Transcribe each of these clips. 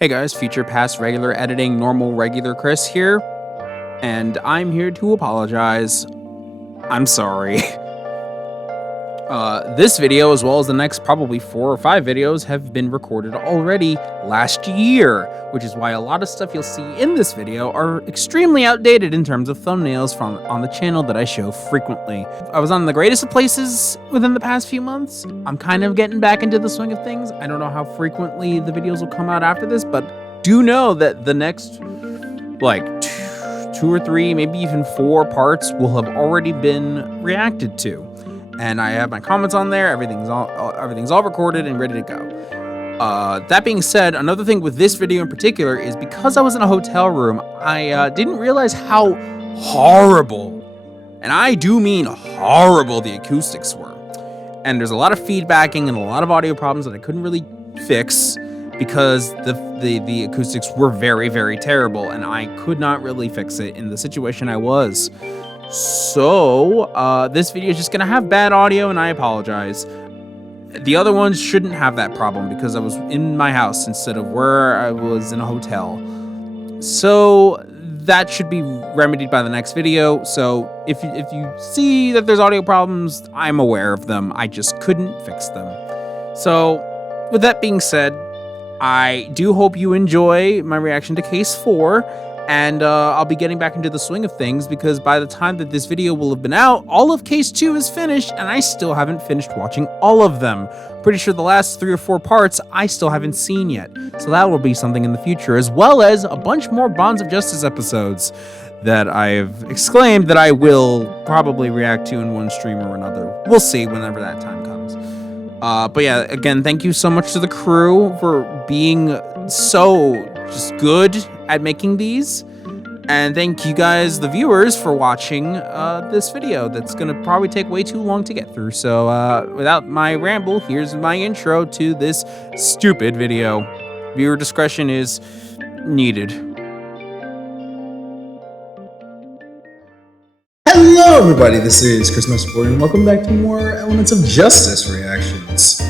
Hey guys, future, past, regular, editing, normal, regular Chris here, and I'm here to apologize. I'm sorry. This video, as well as the next probably 4 or 5 videos, have been recorded already last year, which is why a lot of stuff you'll see in this video are extremely outdated in terms of thumbnails on the channel that I show frequently. I was on the greatest of places within the past few months. I'm kind of getting back into the swing of things. I don't know how frequently the videos will come out after this, but do know that the next, like, 2 or 3, maybe even 4 parts will have already been reacted to. And I have my comments on there. Everything's all recorded and ready to go. That being said, another thing with this video in particular is because I was in a hotel room, I didn't realize how horrible, and I do mean horrible, the acoustics were. And there's a lot of feedbacking and a lot of audio problems that I couldn't really fix because the acoustics were very, very terrible, and I could not really fix it in the situation I was. So, this video is just gonna have bad audio, and I apologize. The other ones shouldn't have that problem because I was in my house instead of where I was in a hotel. So, that should be remedied by the next video. So, if you see that there's audio problems, I'm aware of them. I just couldn't fix them. So, with that being said, I do hope you enjoy my reaction to Case 4. And I'll be getting back into the swing of things because by the time that this video will have been out, all of Case 2 is finished, and I still haven't finished watching all of them. Pretty sure the last 3 or 4 parts I still haven't seen yet. So that will be something in the future, as well as a bunch more Bonds of Justice episodes that I've exclaimed that I will probably react to in one stream or another. We'll see whenever that time comes. But yeah, again, thank you so much to the crew for being so just good at making these, and thank you guys, the viewers, for watching this video that's gonna probably take way too long to get through. So without my ramble, here's my intro to this stupid video. Viewer discretion is needed. Hello everybody, this is KrisMaster4's and welcome back to more Elements of Justice reactions.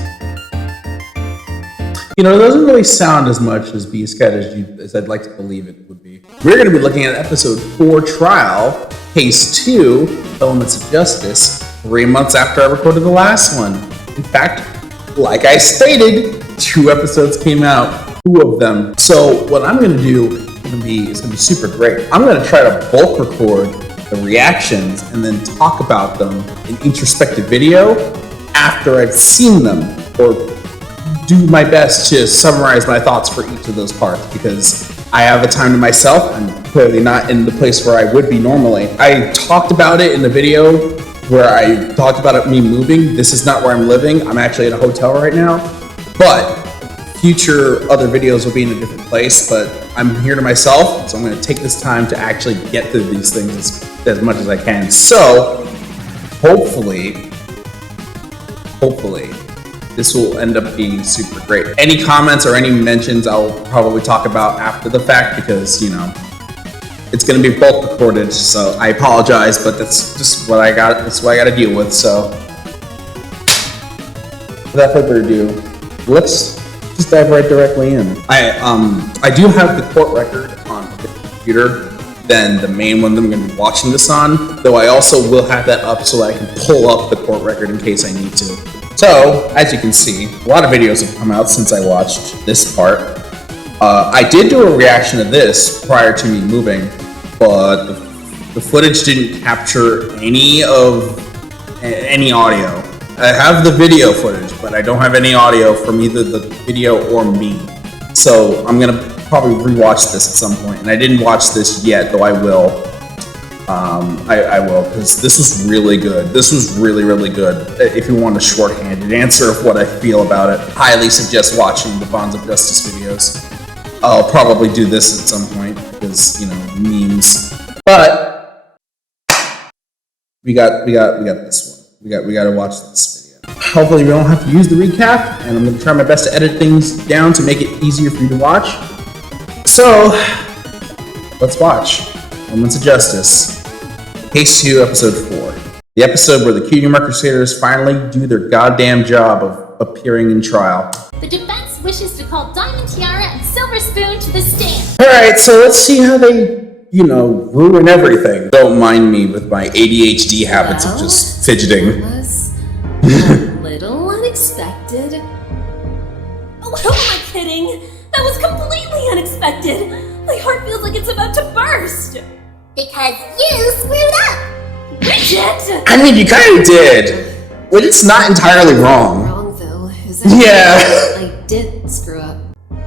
You know, it doesn't really sound as much as Beastcat as I'd like to believe it would be. We're going to be looking at episode 4 Trial, Case 2, Elements of Justice, 3 months after I recorded the last one. In fact, like I stated, 2 episodes came out, 2 of them. So what I'm going to do is going to be super great. I'm going to try to bulk record the reactions and then talk about them in each respective video after I've seen them, or do my best to summarize my thoughts for each of those parts because I have the time to myself. I'm clearly not in the place where I would be normally. I talked about it in the video where I talked about me moving. This is not where I'm living. I'm actually in a hotel right now, but future other videos will be in a different place, but I'm here to myself, so I'm going to take this time to actually get through these things as much as I can. So hopefully this will end up being super great. Any comments or any mentions I'll probably talk about after the fact because, you know, it's going to be bulk recorded, so I apologize, but that's just what I got. That's what I got to deal with. So without further ado, let's just dive right directly in. I do have the court record on a different computer than the main one that I'm going to be watching this on, though I also will have that up so I can pull up the court record in case I need to. So, as you can see, a lot of videos have come out since I watched this part. I did do a reaction to this prior to me moving, but the footage didn't capture any audio. I have the video footage, but I don't have any audio from either the video or me. So I'm gonna probably rewatch this at some point, and I didn't watch this yet, though I will. I will, because this was really good. This was really, really good. If you want a shorthanded answer of what I feel about it, highly suggest watching the Bonds of Justice videos. I'll probably do this at some point, because, you know, memes. But we got this one. We got to watch this video. Hopefully we don't have to use the recap, and I'm going to try my best to edit things down to make it easier for you to watch. So, let's watch Elements of Justice, Case 2, Episode 4. The episode where the Cutie Mark Crusaders finally do their goddamn job of appearing in trial. The defense wishes to call Diamond Tiara and Silver Spoon spoon to the stand. Alright, so let's see how they, ruin everything. Don't mind me with my ADHD habits of just fidgeting. That was a little unexpected. Oh, who am I kidding? That was completely unexpected. My heart feels like it's about to burst. Because you screwed up. Bridget! I mean, you kind of did. But it's not entirely wrong. Wrong though, is it? Yeah. I did screw up.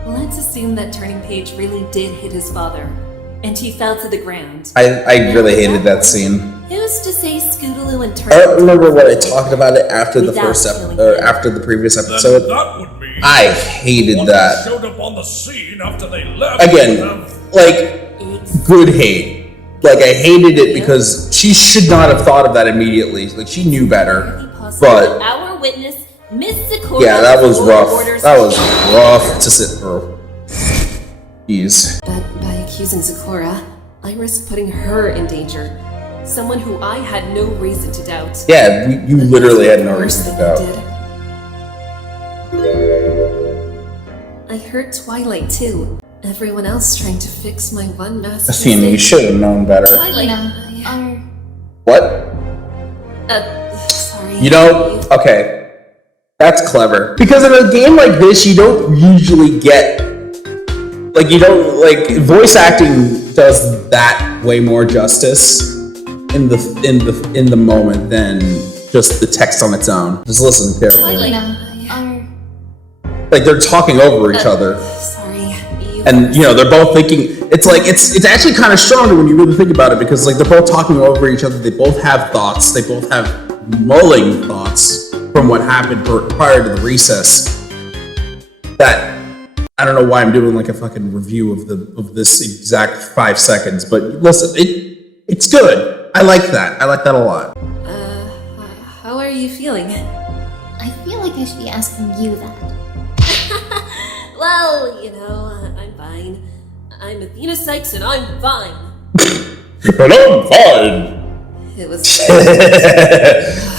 Let's assume that turning page really did hit his father, and he fell to the ground. I really hated that scene. Who's to say Scootaloo and I Turtle? don't remember what I talked about it after the Without first feeling episode, or bad. after the previous episode. That would be I hated one that. showed up on the scene after they left. Again, like, good hate. Like, I hated it because she should not have thought of that immediately. Like, she knew better. But, Our witness, Miss Sakura. yeah, that was rough. orders- That was rough to sit through. Jeez. But by accusing Sakura, I risked putting her in danger. Someone who I had no reason to doubt. Yeah, you But literally that's had no the worst reason to thing I doubt. did. I hurt Twilight too. Everyone else trying to fix my one massive Athena, you mistake. should have known better. Twilight, What? sorry. Okay. That's clever. Because in a game like this, you don't usually get... voice acting does that way more justice in the moment than just the text on its own. Just listen carefully. Like, they're talking over each other. Sorry. And, they're both thinking... It's actually kind of stronger when you really think about it, because, like, they're both talking over each other. They both have thoughts. They both have mulling thoughts from what happened prior to the recess. That... I don't know why I'm doing, like, a fucking review of this exact 5 seconds, but listen, it's good. I like that. I like that a lot. How are you feeling? I feel like I should be asking you that. Well, I'm fine. I'm Athena Sykes and I'm fine. But I'm fine. It was...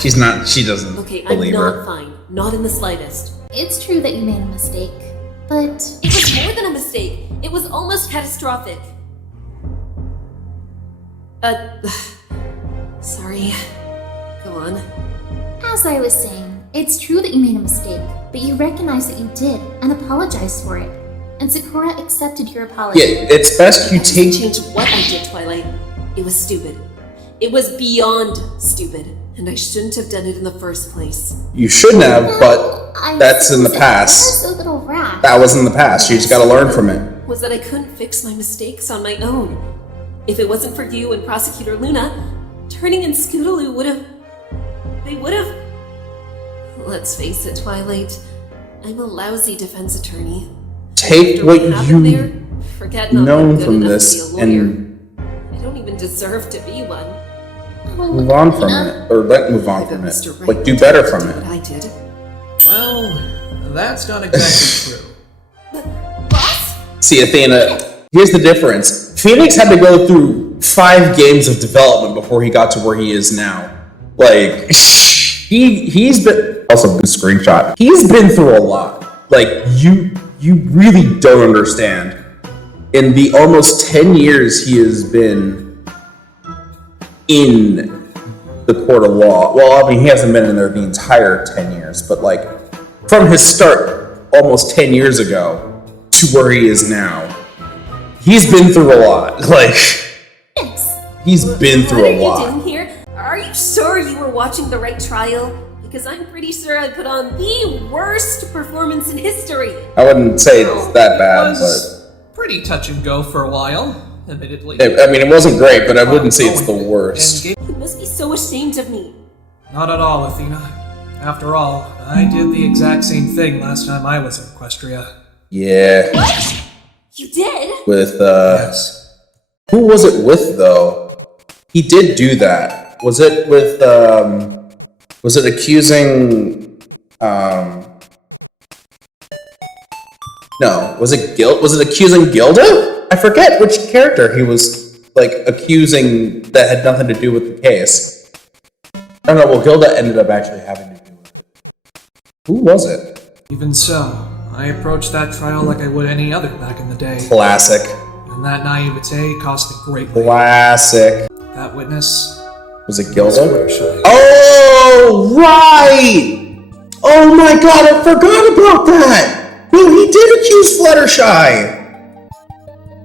She doesn't Okay, I'm believe not her. fine. Not in the slightest. It's true that you made a mistake, but It was more than a mistake. It was almost catastrophic. Sorry. Go on. as I was saying, it's true that you made a mistake, but you recognize that you did and apologized for it. And Sakura accepted your apology. Yeah, it's best you take... Change what I did, Twilight. It was stupid. It was beyond stupid. And I shouldn't have done it in the first place. You shouldn't have, but I that's in the suppose it past. was a little rash. That was in the past. You just gotta learn from it. Was that I couldn't fix my mistakes on my own. If it wasn't for you and Prosecutor Luna, Turning and Scootaloo would have... They would have... Let's face it, Twilight. I'm a lousy defense attorney. Take After what happened you there, forget not known being good from enough this to be a lawyer. and I don't even deserve to be one. Oh, move on from Luna. it. Or let move on I from got it. Mr. Right Like, do better from What it. I did. Well, that's not exactly true. Boss? See, Athena, here's the difference. Phoenix had to go through 5 games of development before he got to where he is now. Like, he's been... Also, good screenshot. He's been through a lot. Like, you really don't understand. In the almost 10 years he has been in the court of law. Well, I mean, he hasn't been in there the entire 10 years, but like, from his start almost 10 years ago to where he is now, he's been through a lot. Like, he's been through What a are lot. you doing here? Are you sure you were watching the right trial? Because I'm pretty sure I put on the worst performance in history. I wouldn't say it's that It bad, was pretty touch and go for a while, admittedly. but I mean, it wasn't great, but I wouldn't say it's the worst. And You must be so ashamed of me. Not at all, Athena. After all, I did the exact same thing last time I was in Equestria. Yeah, What? You did? with Yes. who was it with though? He did do that. Was it with was it accusing no, was it accusing Gilda? I forget which character he was like accusing that had nothing to do with the case. I don't know, well Gilda ended up actually having to do with it. Who was it? Even so, I approached that trial like I would any other back in the day. Classic. And that naivete cost me greatly. Classic. That witness... Was it Gilda? Fluttershy. Oh, right! Oh my god, I forgot about that! No, he did accuse Fluttershy!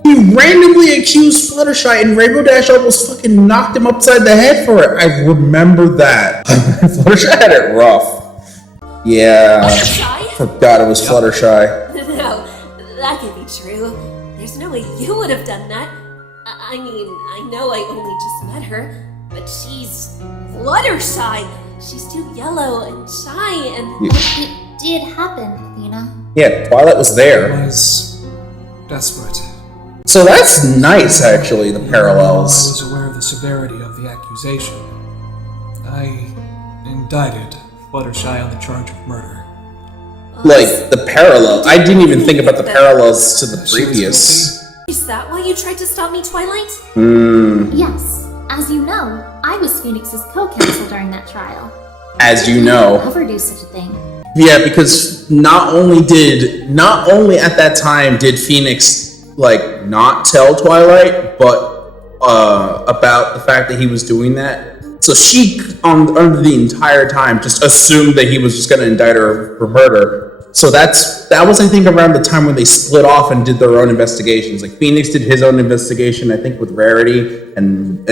He randomly accused Fluttershy and Rainbow Dash almost fucking knocked him upside the head for it. I remember that. Fluttershy had it rough. Yeah. Fluttershy? Forgot it was Fluttershy. No, that can't be true. There's no way you would have done that. I mean, I know I only just met her, but she's Fluttershy. She's too yellow and shy and... It did happen, Athena. Yeah, Twilight was there. I was... desperate. So that's nice, actually, the I parallels. was aware of the severity of the accusation. I indicted Fluttershy on the charge of murder. Like, the parallel. I didn't even think about the parallels to the She was previous. Is that why you tried to stop me, Twilight? Yes. As you know, I was Phoenix's co-counsel during that trial. As you know. I'll ever do such a thing. Yeah, because not only at that time did Phoenix like not tell Twilight, but about the fact that he was doing that. So she, under the entire time, just assumed that he was just going to indict her for murder. So that was, I think, around the time when they split off and did their own investigations. Like Phoenix did his own investigation, I think, with Rarity, and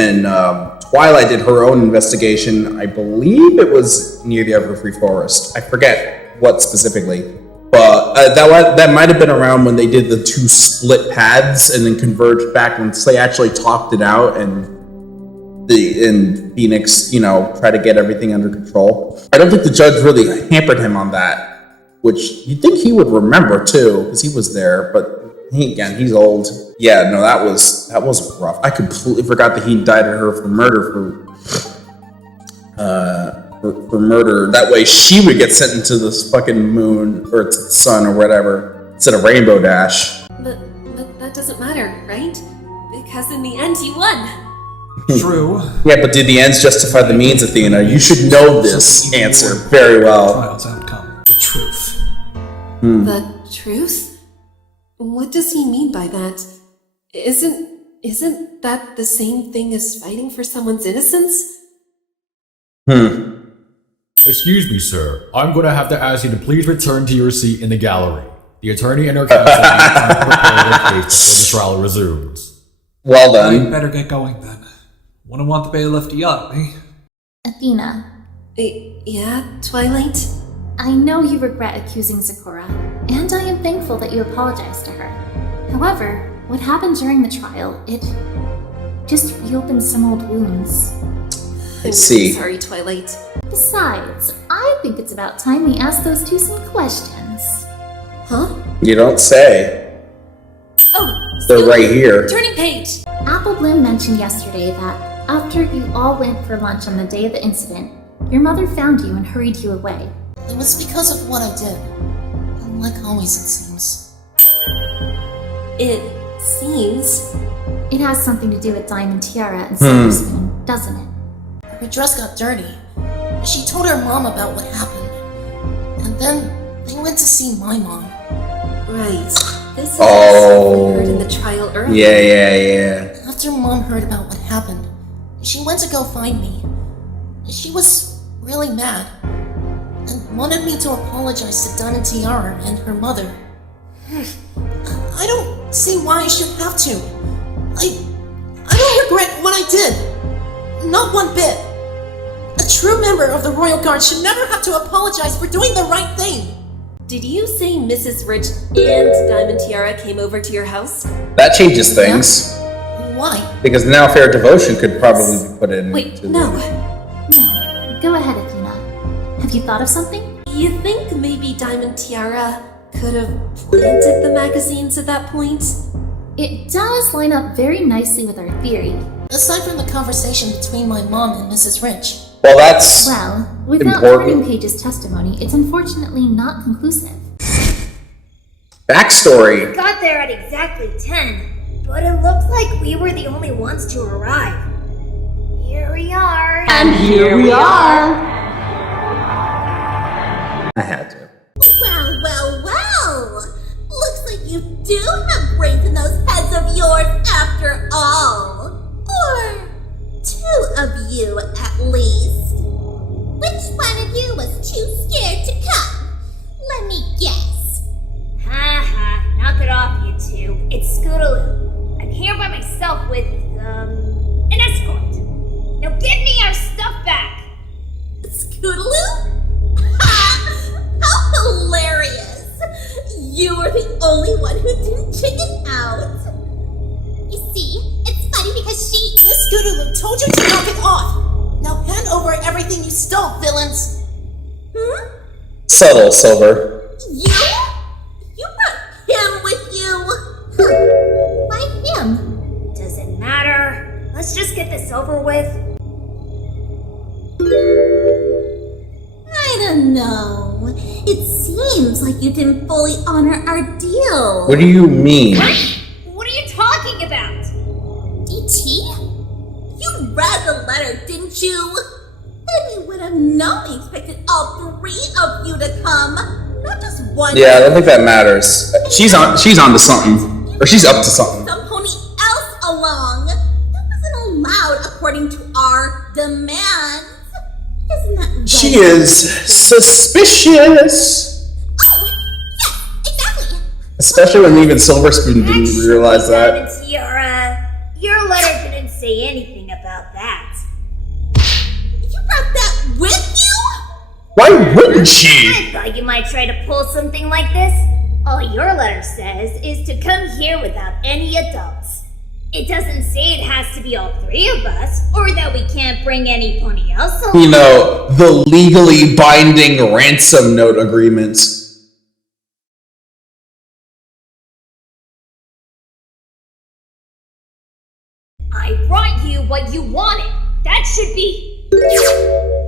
Twilight did her own investigation. I believe it was near the Everfree Forest. I forget what specifically. But that might have been around when they did the two split paths and then converged back once they actually talked it out and Phoenix, tried to get everything under control. I don't think the judge really hampered him on that, which you'd think he would remember too, because he was there, but he's old. Yeah, no, that was rough. I completely forgot that he indicted her for murder for murder. That way she would get sent into this fucking moon or to the sun or whatever instead of Rainbow Dash. But that doesn't matter, right? Because in the end, you won. True. Yeah, but did the ends justify the means, Athena? You should know this answer very well. Trial's outcome. The truth. The truth? What does he mean by that? Isn't that the same thing as fighting for someone's innocence? Excuse me, sir. I'm going to have to ask you to please return to your seat in the gallery. The attorney and her counsel need time to prepare their case before the trial resumes. Well We done. better get going then. Wouldn't want the bailiff to yell at me. Athena, Yeah, Twilight? I know you regret accusing Sakura, and I am thankful that you apologized to her. However, what happened during the trial, it just reopened some old wounds. I see. Sorry, Twilight. Besides, I think it's about time we ask those two some questions. Huh? You don't say. Oh, They're Sylvie, right here. Turning page! Apple Bloom mentioned yesterday that after you all went for lunch on the day of the incident, your mother found you and hurried you away. It was because of what I did. Like always, it seems. It seems... It has something to do with Diamond Tiara and Silver Spoon, doesn't it? Her dress got dirty. She told her mom about what happened. And then they went to see my mom. Right. This is Oh. what we heard in the trial earlier. Yeah. After mom heard about what happened, she went to go find me. She was really mad and wanted me to apologize to Diamond Tiara and her mother. I don't see why I should have to. I don't regret what I did. Not one bit. A true member of the Royal Guard should never have to apologize for doing the right thing. Did you say Mrs. Rich and Diamond Tiara came over to your house? That changes things. Why? Because now Fair Devotion could probably be put in. Wait, to no. No. Go ahead, Athena. Have you thought of something? You think maybe Diamond Tiara could have planted the magazines at that point? It does line up very nicely with our theory. Aside from the conversation between my mom and Mrs. Rich. Well, that's Well, without important. Turning Page's testimony, it's unfortunately not conclusive. Backstory. Got there at exactly 10, but it looks like we were the only ones to arrive. Here we are. I had to. Well, well, well! do have brains in those heads of yours after all. Or 2 of you at least. Which one of you was too scared to come? Let me guess. Knock it off, you two. It's Scootaloo. I'm here by myself with, an escort. Now get me our stuff back! Scootaloo? How hilarious! You were the only one who didn't chicken out. You see, it's funny because Miss Scootaloo told you to knock it off. Now hand over everything you stole, villains. Subtle, Silver. You? You brought him with you? Why him? Does it matter? Let's just get this over with. I don't know. It seems like you didn't fully honor our deal. What do you mean? What are you talking about? DT? You read the letter, didn't you? Then you would have known we expected all 3 of you to come, not just one. Yeah, I don't think that matters. She's on to something. Or she's up to something. Some pony else along. That wasn't allowed according to our demands. Isn't that right? She is suspicious. Oh, yeah, exactly. Especially when even Silver Spoon didn't realize that. Tiara, your letter didn't say anything about that. You brought that with you? Why wouldn't she? I thought you might try to pull something like this. All your letter says is to come here without any adults. It doesn't say it has to be all 3 of us, or that we can't bring any pony else along. You know, the legally binding ransom note agreement. I brought you what you wanted. That should be...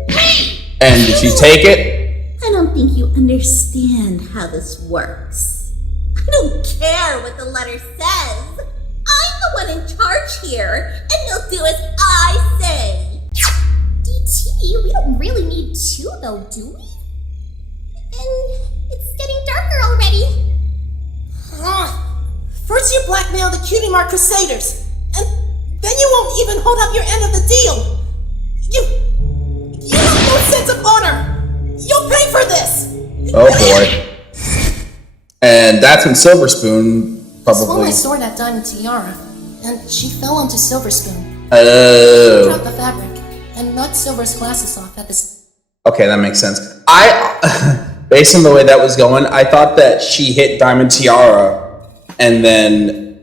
Hey! And did she take it? I don't think you understand how this works. I don't care what the letter says. I'm the one in charge here, and you'll do as I say. DT, we don't really need 2 though, do we? And it's getting darker already. First you blackmail the Cutie Mark Crusaders, and then you won't even hold up your end of the deal. You have no sense of honor. You'll pay for this. Oh boy. And that's when Silver Spoon I swung probably... my sword at Diamond Tiara, and she fell onto Silver Spoon. Oh. Dropped the fabric, and knocked Silver's glasses off at the... Okay, that makes sense. Based on the way that was going, I thought that she hit Diamond Tiara, and then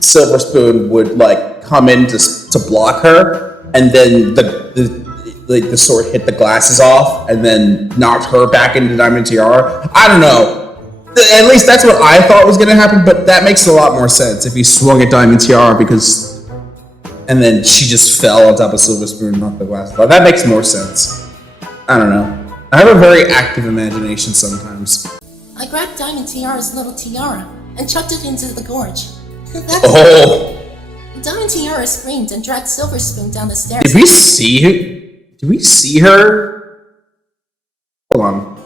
Silver Spoon would like come in to block her, and then the sword hit the glasses off, and then knocked her back into Diamond Tiara. I don't know. At least that's what I thought was going to happen, but that makes a lot more sense if he swung at Diamond Tiara because... And then she just fell on top of Silver Spoon and knocked the glass off. That makes more sense. I don't know. I have a very active imagination sometimes. I grabbed Diamond Tiara's little tiara and chucked it into the gorge. Diamond Tiara screamed and dragged Silver Spoon down the stairs. Did we see her? Did we see her? Hold on.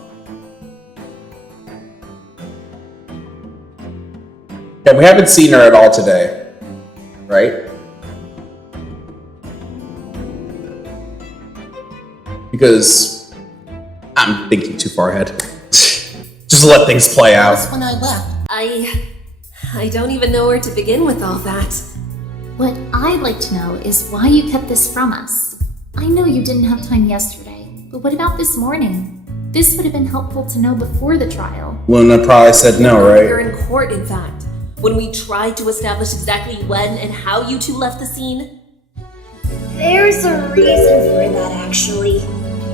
Yeah, we haven't seen her at all today, right? Because I'm thinking too far ahead. Just let things play out. That's when I left. I don't even know where to begin with all that. What I'd like to know is why you kept this from us. I know you didn't have time yesterday, but what about this morning? This would have been helpful to know before the trial. Luna probably said no, You're right? in court, in fact. When we tried to establish exactly when and how you 2 left the scene. There's a reason for that, actually.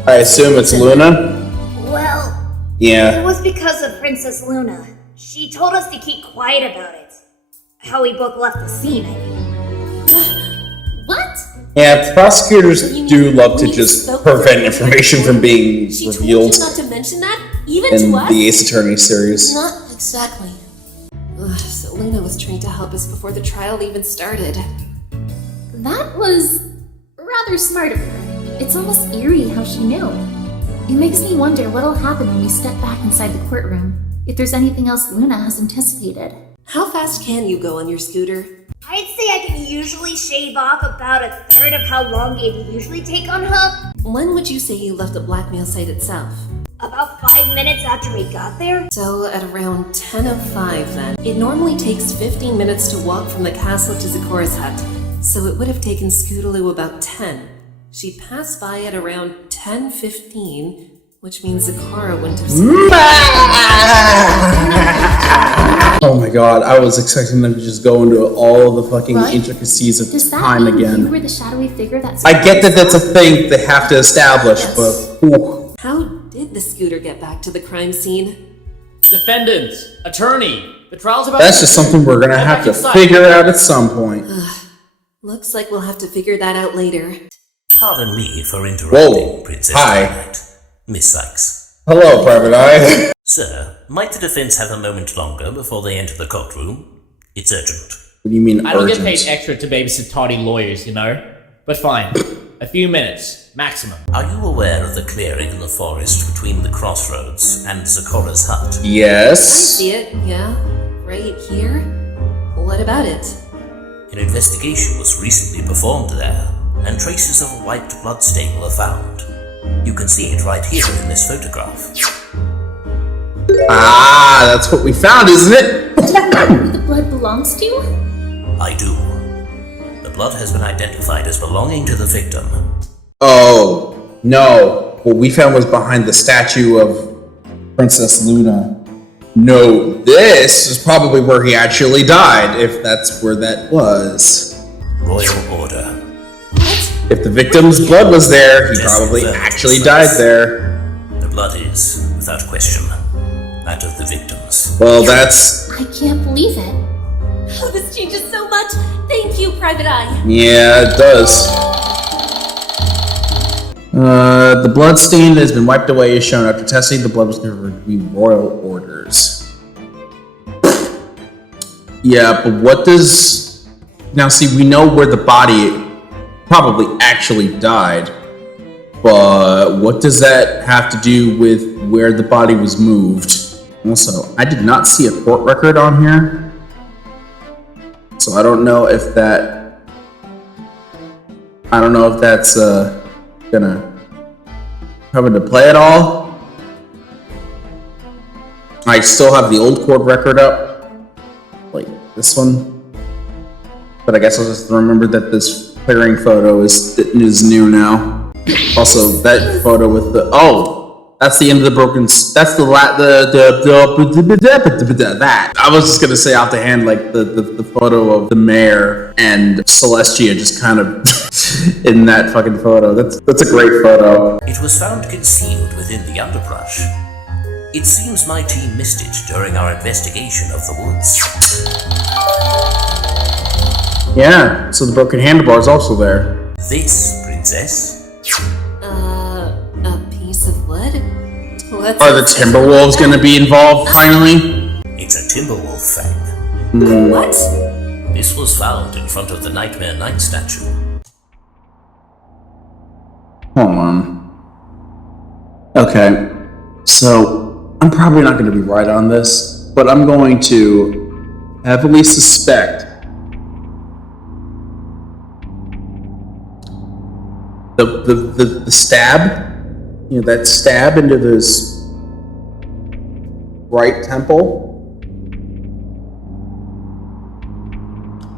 I assume it's Luna? Well, Yeah. it was because of Princess Luna. She told us to keep quiet about it. How we both left the scene, I mean. What? Yeah, prosecutors do love to just prevent information from being She told revealed you not to mention that, even in to us. the Ace Attorney series. Not exactly. So Luna was trying to help us before the trial even started. That was rather smart of her. It's almost eerie how she knew. It makes me wonder what'll happen when we step back inside the courtroom. if there's anything else Luna has anticipated. How fast can you go on your scooter? I'd say I can usually shave off about a third of how long it'd usually take on Hub. When would you say you left the blackmail site itself? About 5 minutes after we got there. So at around 10:05 then. It normally takes 15 minutes to walk from the castle to Zikora's hut, so it would have taken Scootaloo about 10. She passed by at around 10:15, which means Zikora wouldn't have seen her. Oh my god, I was expecting them to just go into all the fucking What? intricacies of Does that time mean again. you were the shadowy figure that I get that that's a thing they have to establish, Yes. but ooh. How did the scooter get back to the crime scene? Defendant, attorney, the trial's about. That's just something we're gonna have to figure out at some point. Looks like we'll have to figure that out later. Pardon me for interrupting, Whoa. Princess Hi. Twilight. Miss Sykes. Hello, Private Eye. Sir, might the defense have a moment longer before they enter the courtroom? It's urgent. What do you mean I don't urgent? get paid extra to babysit toddy lawyers, you know? But fine. A few minutes, maximum. Are you aware of the clearing in the forest between the crossroads and Zikora's hut? I Yes. see it, yeah. Right here. What about it? An investigation was recently performed there, and traces of a wiped bloodstain were found. You can see it right here in this photograph. Ah, that's what we found, isn't it? who the blood belongs to? I do. The blood has been identified as belonging to the victim. Oh, no. What we found was behind the statue of Princess Luna. No, this is probably where he actually died, if that's where that was. Royal order. If the victim's blood was there, he Yes, probably confirmed, actually Miss died Sykes. there. The blood is, without question, that of the victims. Well, that's... I can't believe it. Oh, this changes so much. Thank you, Private Eye. Yeah, it does. The blood stain has been wiped away as shown. After testing, the blood was considered to be royal orders. Yeah, but what does... Now, see, we know where the body probably actually died, but what does that have to do with where the body was moved? Also, I did not see a court record on here, so I don't know if that... I don't know if that's gonna come into play at all. I still have the old court record up, like this one. But I guess I'll just remember that this clearing photo is new now. Also, that photo with the that's the end of the broken. That's the that. I was just gonna say off the hand, like the photo of the mayor and Celestia just kind of in that fucking photo. That's a great photo. It was found concealed within the underbrush. It seems my team missed it during our investigation of the woods. Yeah, so the broken handlebar is also there. This, Princess, A piece of wood? What's Are the Timberwolves gonna be involved finally? it's a Timberwolf fang. What? This was found in front of the Nightmare Knight statue. Hold on. Okay, so I'm probably not going to be right on this, but I'm going to heavily suspect the stab, you know, that stab into this right temple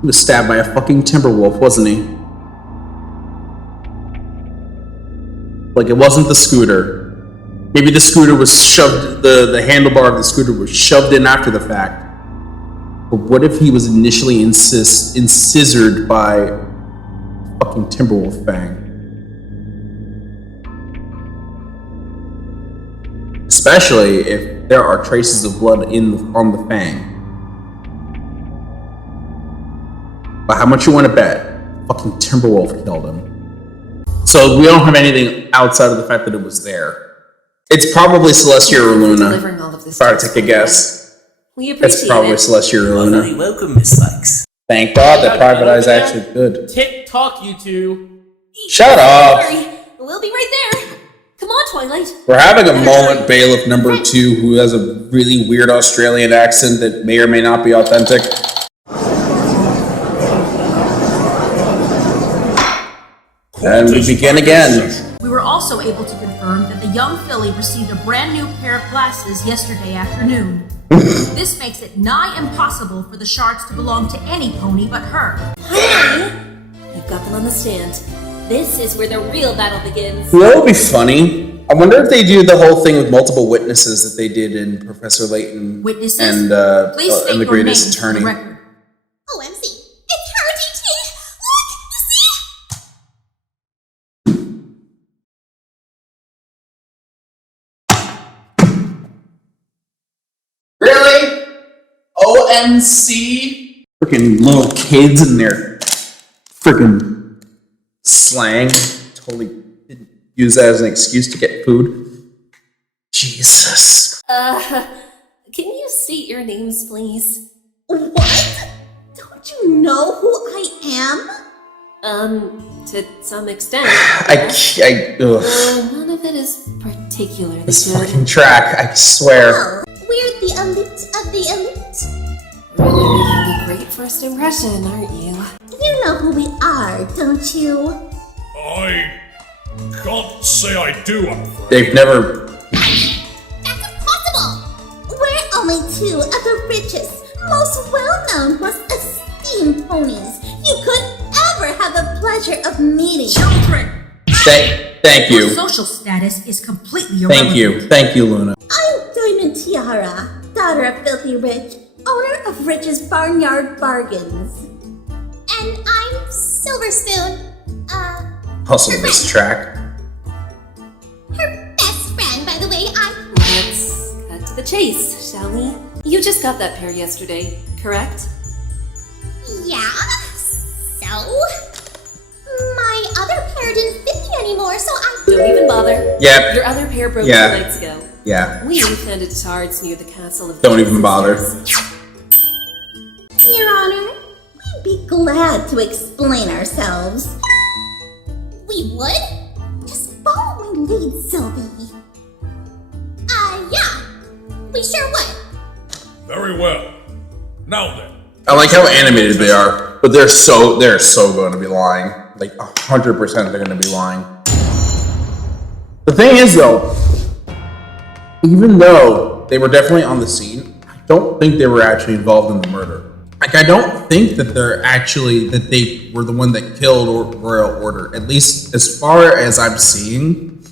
he was stabbed by a fucking Timberwolf, wasn't he? Like, it wasn't the scooter. Maybe the scooter was shoved, the handlebar of the scooter was shoved in after the fact. But what if he was initially incissored by fucking Timberwolf fang? Especially if there are traces of blood on the fang. But how much you want to bet? Fucking Timberwolf killed him. So we don't have anything outside of the fact that it was there. It's probably Celestia or Luna. Delivering all of this If I were to take a guess, We appreciate it's probably it. Celestia or You are Luna. very welcome, Miss Sykes. Thank God that Private Eye's actually good. TikTok, you two. Shut up! Sorry, we'll be right there. Come on, Twilight. We're having a moment, bailiff number 2, who has a really weird Australian accent that may or may not be authentic. And we begin again. We were also able to confirm that the young filly received a brand new pair of glasses yesterday afternoon. This makes it nigh impossible for the shards to belong to any pony but her. Hi. You've got them on the stand. This is where the real battle begins. You know what would be funny? I wonder if they do the whole thing with multiple witnesses that they did in Professor Layton Witnesses? and Please state and the your Greatest names for Attorney. the record. OMC, it's her DT! Really? OMC? Freaking little kids in their freaking slang. Totally didn't use that as an excuse to get food. Jesus. Can you state your names, please? What? Don't you know who I am? To some extent. Ugh. None of it is particularly This good. fucking track, I swear. Oh, we're the elite of the elite. Really making a great first impression, aren't you? You know who we are, don't you? I can't say I do, I'm afraid. They've never... That's impossible! We're only 2 of the richest, most well-known, most esteemed ponies you could ever have the pleasure of meeting. Children! Thank you. Your social status is completely irrelevant. Thank you, Luna. I'm Diamond Tiara, daughter of Filthy Rich, owner of Rich's Barnyard Bargains. And I'm Silver Spoon, Also this track. her best friend, by the way. Let's cut to the chase, shall we? You just got that pair yesterday, correct? Yeah, so? My other pair didn't fit me anymore, so I... Don't even bother. Yep. Your other pair broke Yeah. 2 nights ago. Yeah. We found it shards near the castle of... Don't even bother. Your Honor, we'd be glad to explain ourselves. We would? Just follow my lead, Sylvie. Yeah. We sure would. Very well. Now then. I like how animated they are, but they're so going to be lying. Like 100% they're going to be lying. The thing is though, even though they were definitely on the scene, I don't think they were actually involved in the murder. Like I don't think that they were the one that killed Royal Order. At least as far as I'm seeing,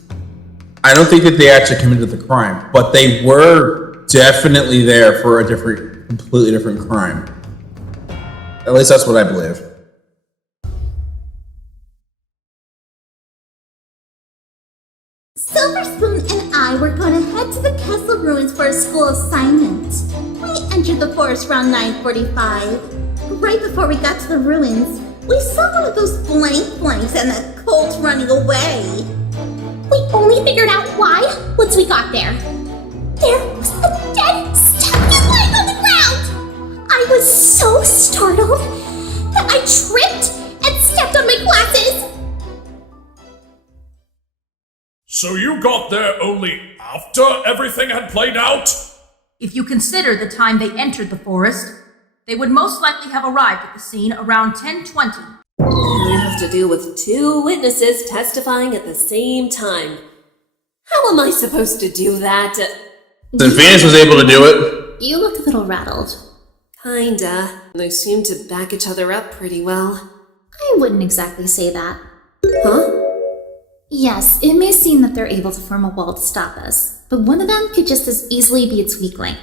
I don't think that they actually committed the crime, but they were definitely there for a completely different crime. At least that's what I believe. Silver Spoon and I were going to head to the castle ruins for a school assignment. We entered the forest around 9:45. Right before we got to the ruins, we saw one of those blanks and the colt running away. We only figured out why once we got there. There was a dead, stabbed leg on the ground! I was so startled that I tripped and stepped on my glasses. So you got there only after everything had played out? If you consider the time they entered the forest, they would most likely have arrived at the scene around 10:20. You have to deal with 2 witnesses testifying at the same time. How am I supposed to do that? Since Venus was able to do it. You look a little rattled. Kinda. They seem to back each other up pretty well. I wouldn't exactly say that. Huh? Yes, it may seem that they're able to form a wall to stop us, but one of them could just as easily be its weak link.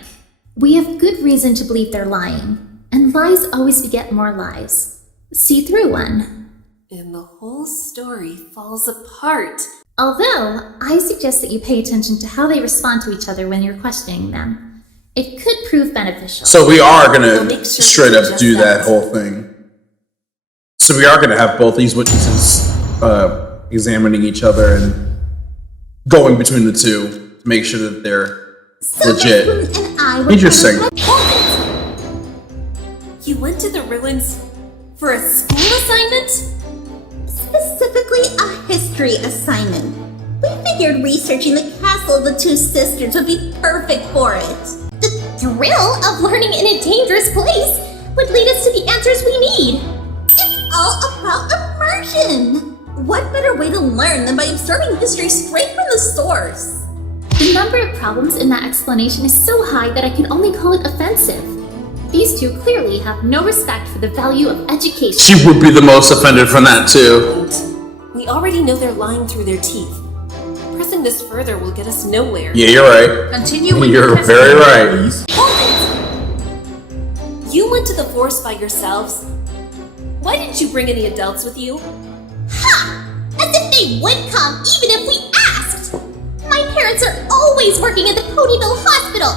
We have good reason to believe they're lying, and lies always beget more lies. See through one. And the whole story falls apart. Although, I suggest that you pay attention to how they respond to each other when you're questioning them. It could prove beneficial. So we are I'll gonna make sure straight to up suggest do that that. whole thing. So we are gonna have both these witnesses examining each other and going between the 2 to make sure that they're legit. Silver Spoon and I were Interesting. You went to the ruins for a school assignment? specifically a history assignment. We figured figured researching the castle of the two sisters would be perfect for it. The thrill of learning in a dangerous place would lead us to the answers we need. It's all about immersion. What better way to learn than by absorbing history straight from the source? The number of problems in that explanation is so high that I can only call it offensive. These two clearly have no respect for the value of education. She would be the most offended from that, too. We already know they're lying through their teeth. Pressing this further will get us nowhere. Yeah, you're right. Continue with You're your very right. please. Hold it! You went to the forest by yourselves. Why didn't you bring any adults with you? Ha! As if they would come even if we asked! My parents are always working at the Ponyville Hospital.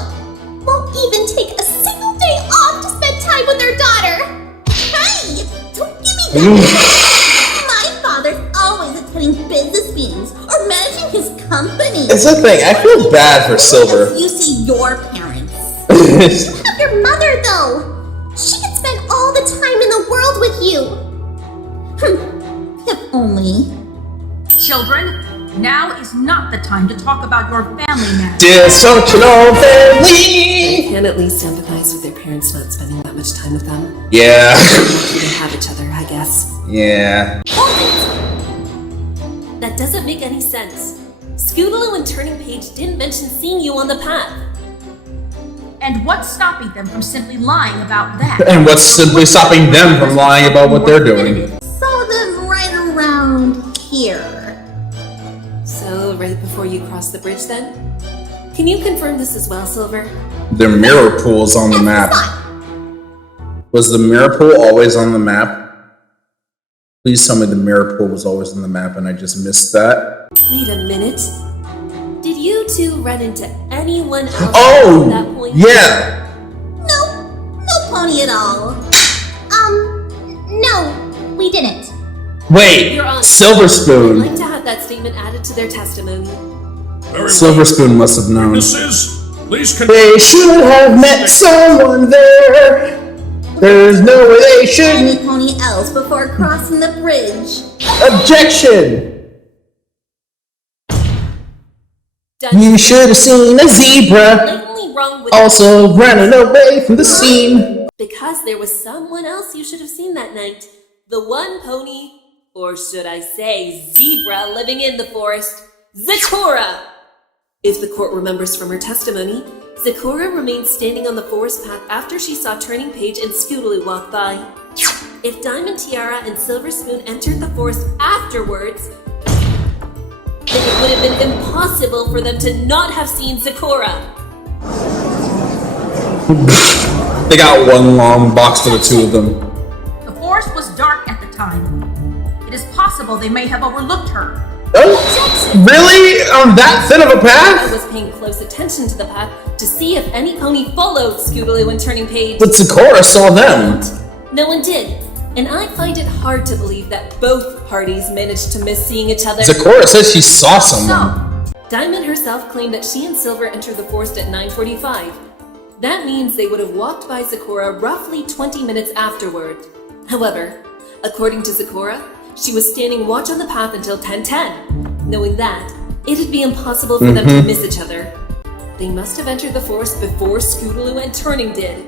Won't even take a single day off to spend time with their daughter. Hey! Don't give me that! My father's always attending business meetings or managing his company. It's the thing, I feel bad for Silver. You see your parents. You have your mother, though. She could spend all the time in the world with you. If only. Children, now is not the time to talk about your family matters. Dysfunctional family! I can at least empathize with their parents not spending that much time with them. Yeah. They have each other, I guess. Yeah. Hold it! That doesn't make any sense. Scootaloo and Turning Page didn't mention seeing you on the path. And what's stopping them from simply lying about that? And what's simply stopping them from lying about what they're doing? Saw them right around here. So, right before you crossed the bridge then? Can you confirm this as well, Silver? The mirror pool's on the map. Was the mirror pool always on the map? Please tell me the mirror pool was always on the map and I just missed that. Wait a minute. Did you two run into anyone else at that point? Yeah! No pony at all. No, we didn't. Wait, Your Honor, Silver I'd Spoon. like to have that statement added to their testimony. Silver Spoon must have known. Witnesses, please They should have met someone there. There's no way they Any shouldn't. pony else before crossing the bridge. Objection! You should have seen a zebra. Blatantly wrong with Also running away from the scene. because there was someone else you should have seen that night. The one pony, or should I say zebra, living in the forest, Zakura! If the court remembers from her testimony, Zakura remained standing on the forest path after she saw Turning Page and Scootaloo walk by. If Diamond Tiara and Silver Spoon entered the forest afterwards, then it would have been impossible for them to not have seen Zakura. They got one long box for the two of them. The forest was dark at the time. It is possible they may have overlooked her. Oh, really? On that thin of a I path? was paying close attention to the path to see if any pony followed Scootaloo and Turning Page. But Sakura saw them. No one did, and I find it hard to believe that both parties managed to miss seeing each other. Sakura says she saw someone. Diamond herself claimed that she and Silver entered the forest at 9:45. That means they would have walked by Sakura roughly 20 minutes afterward. However, according to Sakura, she was standing watch on the path until 10:10. Knowing that, it'd be impossible for them to miss each other. They must have entered the forest before Scootaloo and Turning did.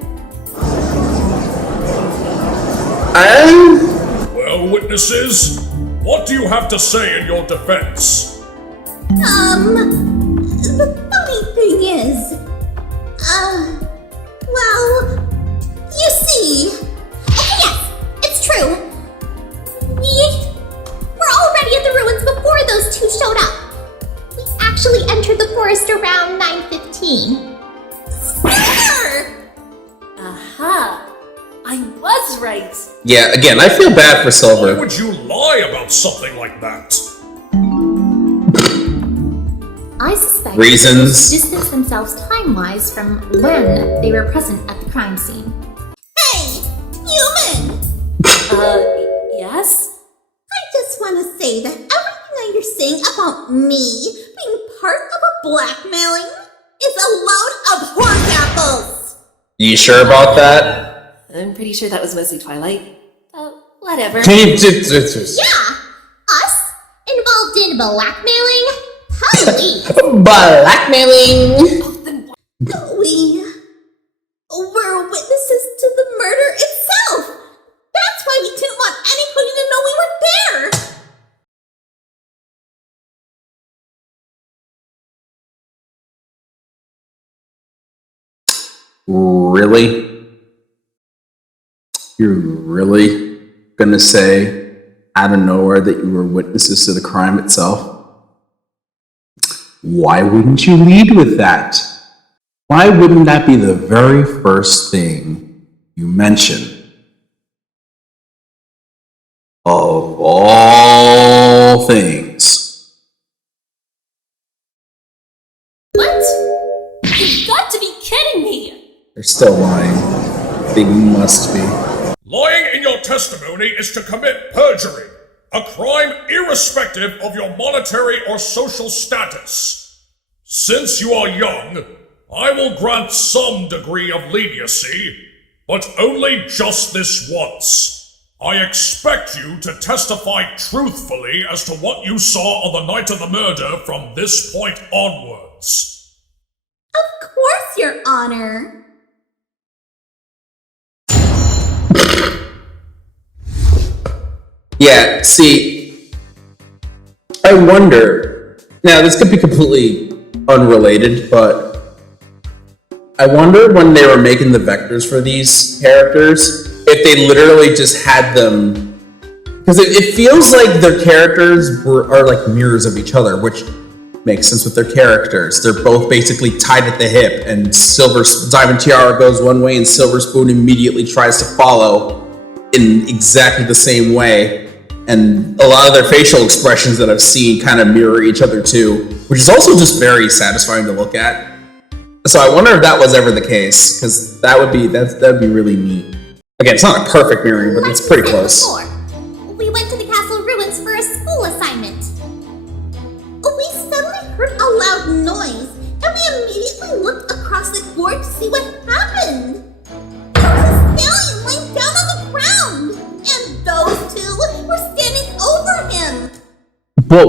Well, witnesses, what do you have to say in your defense? The funny thing is, well, you see. Okay, yes, it's true. We were already at the ruins before those two showed up. We actually entered the forest around 9:15. Aha! I was right! Yeah, again, I feel bad for Why Silver. would you lie about something like that? I suspect Reasons. they distance themselves time-wise from when they were present at the crime scene. Hey, human! Yes? I just want to say that everything that you're saying about me being part of a blackmailing is a load of horse apples! You sure about that? I'm pretty sure that was mostly Twilight. Whatever. Yeah, us involved in blackmailing? Huh? Blackmailing. We were witnesses to the murder itself. That's why we didn't want anybody to know we were there. Really? You're really gonna say out of nowhere that you were witnesses to the crime itself? Why wouldn't you lead with that? Why wouldn't that be the very first thing you mention? Of all things. What? You've got to be kidding me! They're still lying. They must be. Lying in your testimony is to commit perjury, a crime irrespective of your monetary or social status. Since you are young, I will grant some degree of leniency, but only just this once. I expect you to testify truthfully as to what you saw on the night of the murder from this point onwards. Of course, Your Honor. Yeah, see, I wonder, now this could be completely unrelated, but I wonder when they were making the vectors for these characters, if they literally just had them, because it feels like their characters are like mirrors of each other, which makes sense with their characters. They're both basically tied at the hip, and Diamond Tiara goes one way and Silver Spoon immediately tries to follow in exactly the same way. And a lot of their facial expressions that I've seen kind of mirror each other too, which is also just very satisfying to look at. So I wonder if that was ever the case, because that'd be really neat. Again, it's not a perfect mirroring, but it's pretty close. We went to the castle ruins for a school assignment. We suddenly heard a loud noise, and we immediately looked across the gorge to see what happened. There was a stallion laying down on the ground, and those two were standing over him. But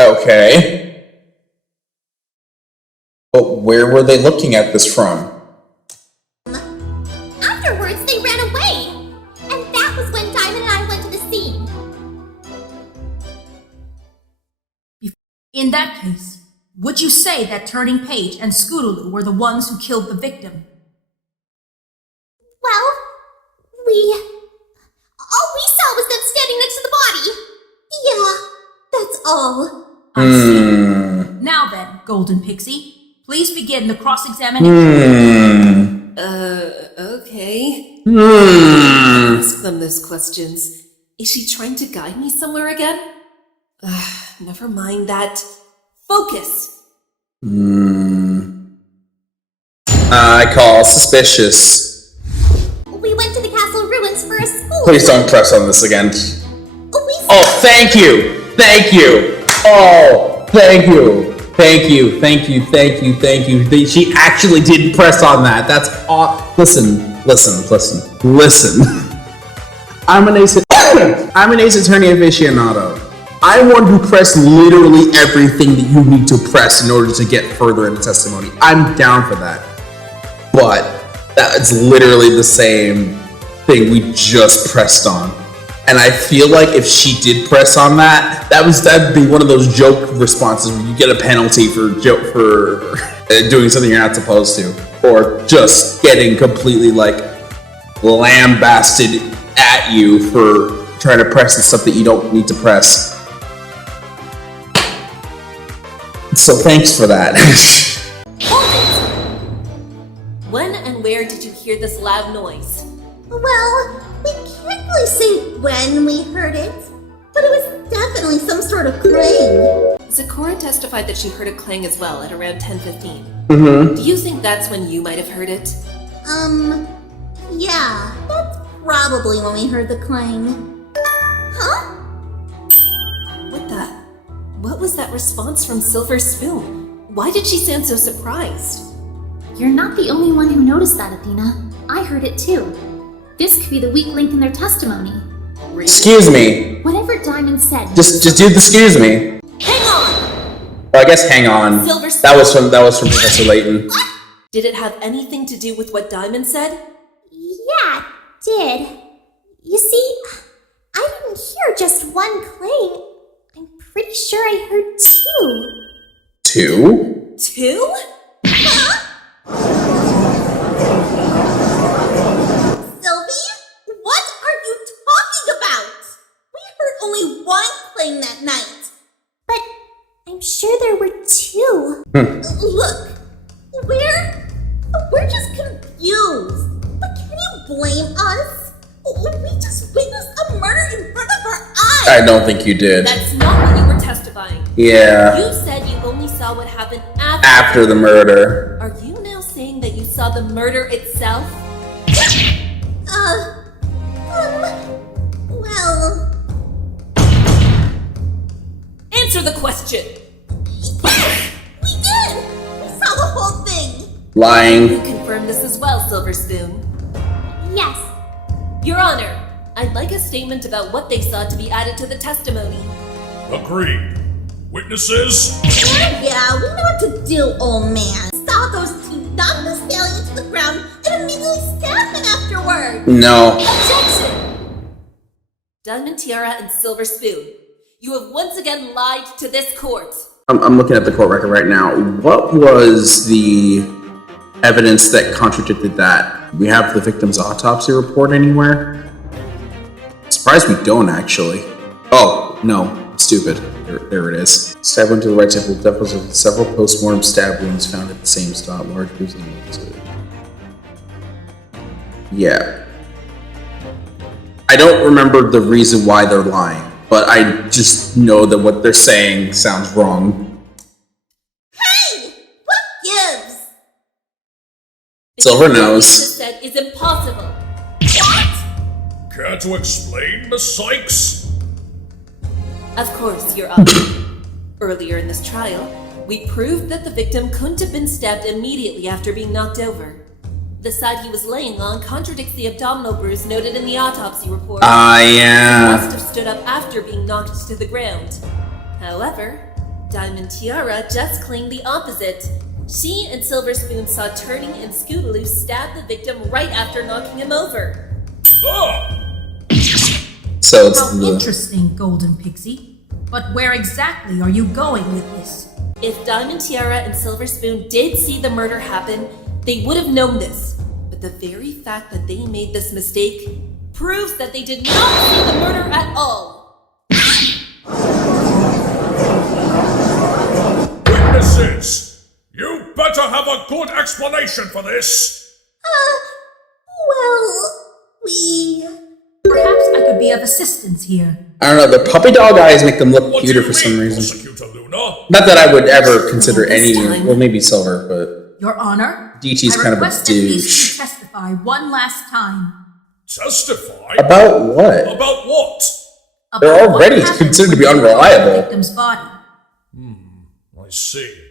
okay. But where were they looking at this from? Afterwards, they ran away, and that was when Diamond and I went to the scene. In that case, would you say that Turning Page and Scootaloo were the ones who killed the victim? Well, all we saw was them standing next to the body. Yeah, that's all. I see. Now then, Golden Pixie, please begin the cross-examination. Okay. Ask them those questions. Is she trying to guide me somewhere again? Never mind that. Focus! I call suspicious. We went to the castle ruins for a school. Please don't press on this again. Oh, thank you! Thank you! Oh, thank you! Thank you, thank you, thank you, thank you. She actually didn't press on that. That's all. Listen. I'm an ace attorney aficionado. I'm one who pressed literally everything that you need to press in order to get further into testimony. I'm down for that. But that's literally the same thing we just pressed on. And I feel like if she did press on that, that'd be one of those joke responses where you get a penalty for doing something you're not supposed to, or just getting completely like lambasted at you for trying to press the stuff that you don't need to press. So thanks for that. Hold it! When and where did you hear this loud noise? Well, we can't really say when we heard it, but it was definitely some sort of clang. Zecora testified that she heard a clang as well at around 10:15. Mm-hmm. Do you think that's when you might have heard it? Yeah, that's probably when we heard the clang. Huh? What was that response from Silver Spoon? Why did she sound so surprised? You're not the only one who noticed that, Athena. I heard it too. This could be the weak link in their testimony. Excuse me. Whatever Diamond said. Just do the excuse me. Hang on! Well, I guess hang on. Silver That was from Professor Layton. Did it have anything to do with what Diamond said? Yeah, it did. You see, I didn't hear just one clang. I'm pretty sure I heard two. Two? Two? Sylvie, what are you talking about? We heard only one clang that night. But I'm sure there were two. Look, we're just confused. But can you blame us? We just witnessed a murder in front of our eyes. I don't think you did. That's not what you were testifying. Yeah. You said you only saw what happened After the murder. Are you now saying that you saw the murder itself? Well... Answer the question! Yes! We did! We saw the whole thing! Lying. You confirm this as well, Silver Spoon. Yes. Your Honor, I'd like a statement about what they saw to be added to the testimony. Agreed. Witnesses? Yeah, we know what to do, old man. Saw those two knock the stallion to the ground and immediately stab him afterward. No. Objection! Diamond Tiara and Silver Spoon, you have once again lied to this court. I'm looking at the court record right now. What was the evidence that contradicted that? We have the victim's autopsy report anywhere? Surprised we don't, actually. Oh, no. Stupid. There it is. Stab wound to the right temple, deposited with several post-mortem stab wounds found at the same spot. Large bruises on the left side. Yeah. I don't remember the reason why they're lying, but I just know that what they're saying sounds wrong. Hey! What gives? Silver knows. This said is impossible. What? Care to explain, Miss Sykes? Of course, Your Honor. Earlier in this trial, we proved that the victim couldn't have been stabbed immediately after being knocked over. The side he was laying on contradicts the abdominal bruise noted in the autopsy report. Yeah. He must have stood up after being knocked to the ground. However, Diamond Tiara just claimed the opposite. She and Silver Spoon saw Turning and Scootaloo stab the victim right after knocking him over. Ah! So it's How interesting, Golden Pixie. But where exactly are you going with this? If Diamond Tiara and Silver Spoon did see the murder happen, they would have known this. But the very fact that they made this mistake proves that they did not see the murder at all. Witnesses, you better have a good explanation for this. Well, we... Perhaps I could be of assistance here. I don't know, the puppy dog eyes make them look What cuter do you for some mean, reason. Prosecutor Luna? Not that I would ever consider any, time. well, maybe Silver, but Your Honor, DT's I kind of a request that these douche. two testify one last time. Testify? About what? About what? About They're what already happened considered to be when you found the unreliable. victim's body. I see.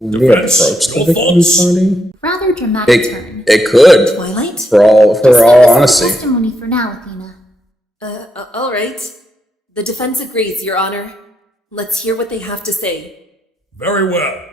We approach Defense, the your victim's thoughts? body? Rather dramatic turn. It could, Twilight? for all Just leave all us with honesty. testimony for now, Athena. All right. The defense agrees, Your Honor. Let's hear what they have to say. Very well.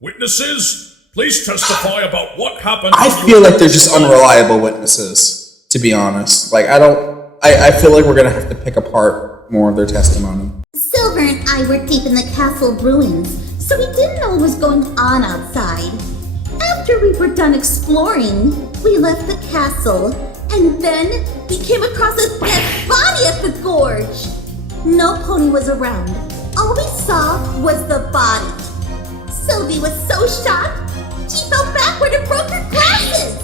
Witnesses, please testify about what happened. I feel like they're just unreliable witnesses, to be honest. Like, I feel like we're gonna have to pick apart more of their testimony. Silver and I were deep in the castle ruins, so we didn't know what was going on outside. After we were done exploring, we left the castle, and then we came across a dead body at the gorge. No pony was around. All we saw was the body. Sylvie was so shocked, she fell backward and broke her glasses.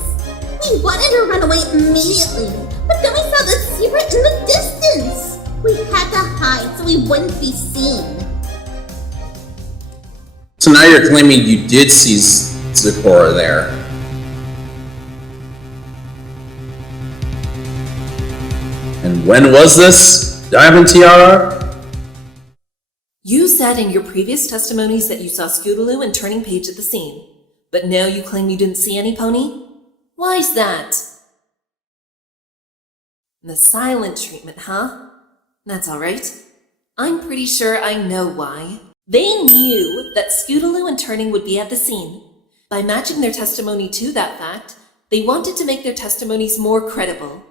We wanted to run away immediately, but then we saw the secret in the distance. We had to hide so we wouldn't be seen. So now you're claiming you did see Zecora there. And when was this, Diamond Tiara? You said in your previous testimonies that you saw Scootaloo and Turning Page at the scene, but now you claim you didn't see any pony? Why's that? The silent treatment, huh? That's alright. I'm pretty sure I know why. They knew that Scootaloo and Turning would be at the scene. By matching their testimony to that fact, they wanted to make their testimonies more credible.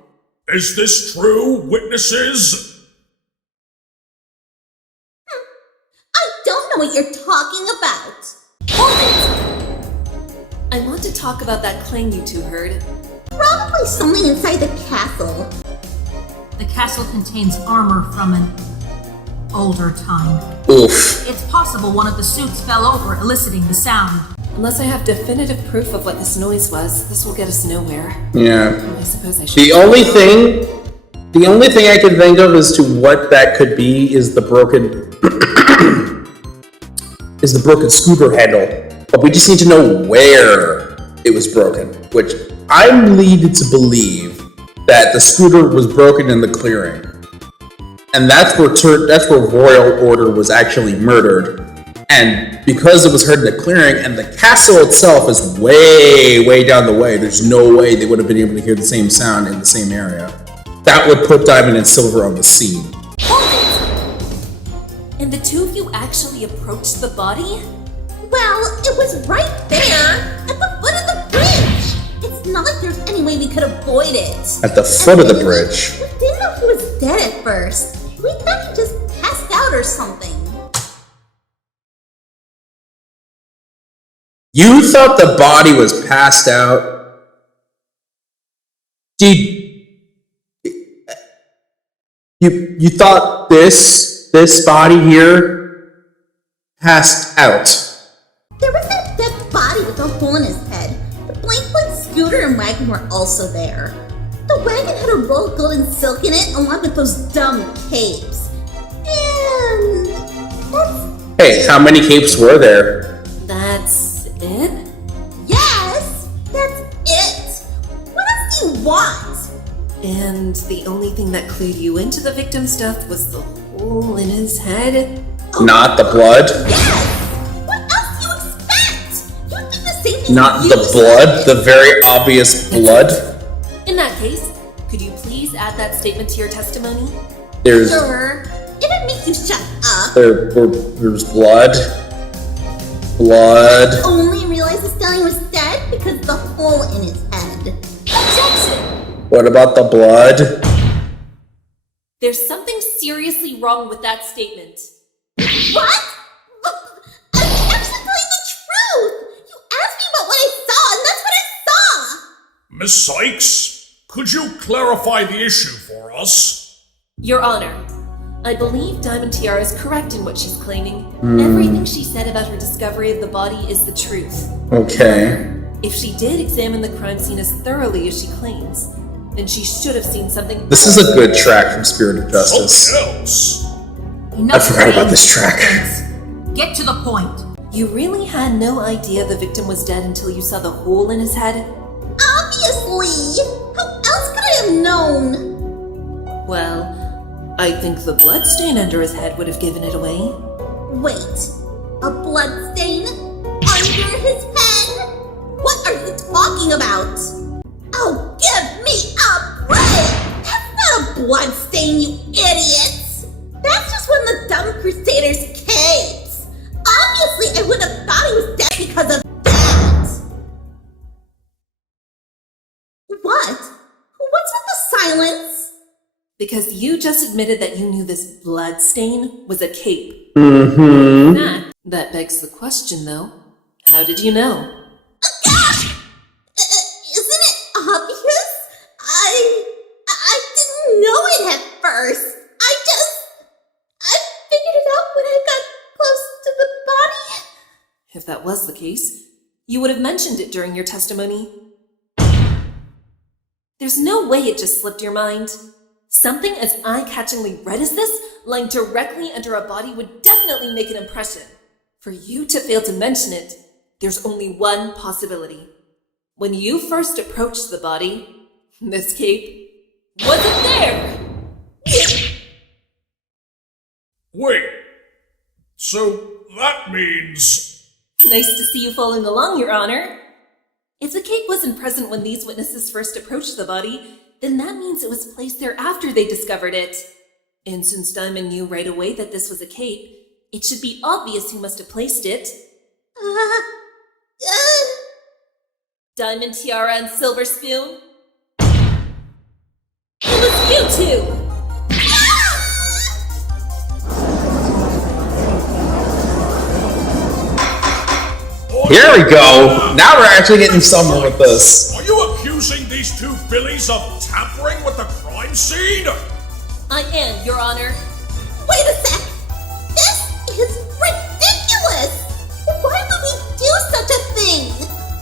Is this true, witnesses? I don't know what you're talking about. Hold it! I want to talk about that clang you two heard. Probably something inside the castle. The castle contains armor from an older time. Oof. It's possible one of the suits fell over, eliciting the sound. Unless I have definitive proof of what this noise was, this will get us nowhere. Yeah. I suppose I should. The only thing I can think of as to what that could be is the broken scooter handle. But we just need to know where it was broken, which I'm leaded to believe that the scooter was broken in the clearing. And that's where Royal Order was actually murdered. And because it was heard in the clearing, and the castle itself is way, way down the way, there's no way they would have been able to hear the same sound in the same area. That would put Diamond and Silver on the scene. Hold it! And the two of you actually approached the body? Well, it was right there, at the foot of the bridge. It's not like there's any way we could avoid it. At the foot of the bridge. We didn't know he was dead at first. We thought he just passed out or something. You thought the body was passed out? You thought this body here passed out? There was that dead body with a hole in his head. The blank scooter and wagon were also there. The wagon had a roll of gold and silk in it, along with those dumb capes. And that's Hey, how many capes were there? That's it? Yes, that's it. What else do you want? And the only thing that clued you into the victim's death was the hole in his head? Not the blood? Yes. What else do you expect? You think the same thing? Not the blood? The very obvious blood? In that case, could you please add that statement to your testimony? There's Sure. If it makes you shut up. there's blood. Blood. Only realized Stelling was dead because of the hole in his head. Objection! What about the blood? There's something seriously wrong with that statement. What? I'm actually telling the truth. You asked me about what I saw, and that's what I saw. Miss Sykes, could you clarify the issue for us? Your Honor, I believe Diamond Tiara is correct in what she's claiming. Everything she said about her discovery of the body is the truth. Okay. If she did examine the crime scene as thoroughly as she claims, then she should have seen something. This is a good track from Spirit of Justice. Something else. Enough I forgot about this track. Get to the point. You really had no idea the victim was dead until you saw the hole in his head? Obviously. How else could I have known? Well, I think the bloodstain under his head would have given it away. Wait. A blood stain? Under his head? What are you talking about? Oh, give me a break! That's not a blood stain, you idiots! That's just one of the dumb crusaders' capes! Obviously, I wouldn't have thought he was dead because of that! What? What's with the silence? Because you just admitted that you knew this blood stain was a cape. Mm-hmm. That begs the question, though. How did you know? Isn't it obvious? I didn't know it at first. I figured it out when I got close to the body. If that was the case, you would have mentioned it during your testimony. There's no way it just slipped your mind. Something as eye-catchingly red as this, lying directly under a body would definitely make an impression. For you to fail to mention it, there's only one possibility. When you first approached the body, this cape wasn't there! Wait. So that means... Nice to see you following along, Your Honor. If the cape wasn't present when these witnesses first approached the body, then that means it was placed there after they discovered it. And since Diamond knew right away that this was a cape, it should be obvious who must have placed it. Diamond, Tiara, and Silver Spoon? It was you two! Here we go. Now we're actually getting somewhere with this. Are you accusing these two fillies of tampering with the crime scene? I am, Your Honor. Wait a sec! This is ridiculous! Why would we do such a thing?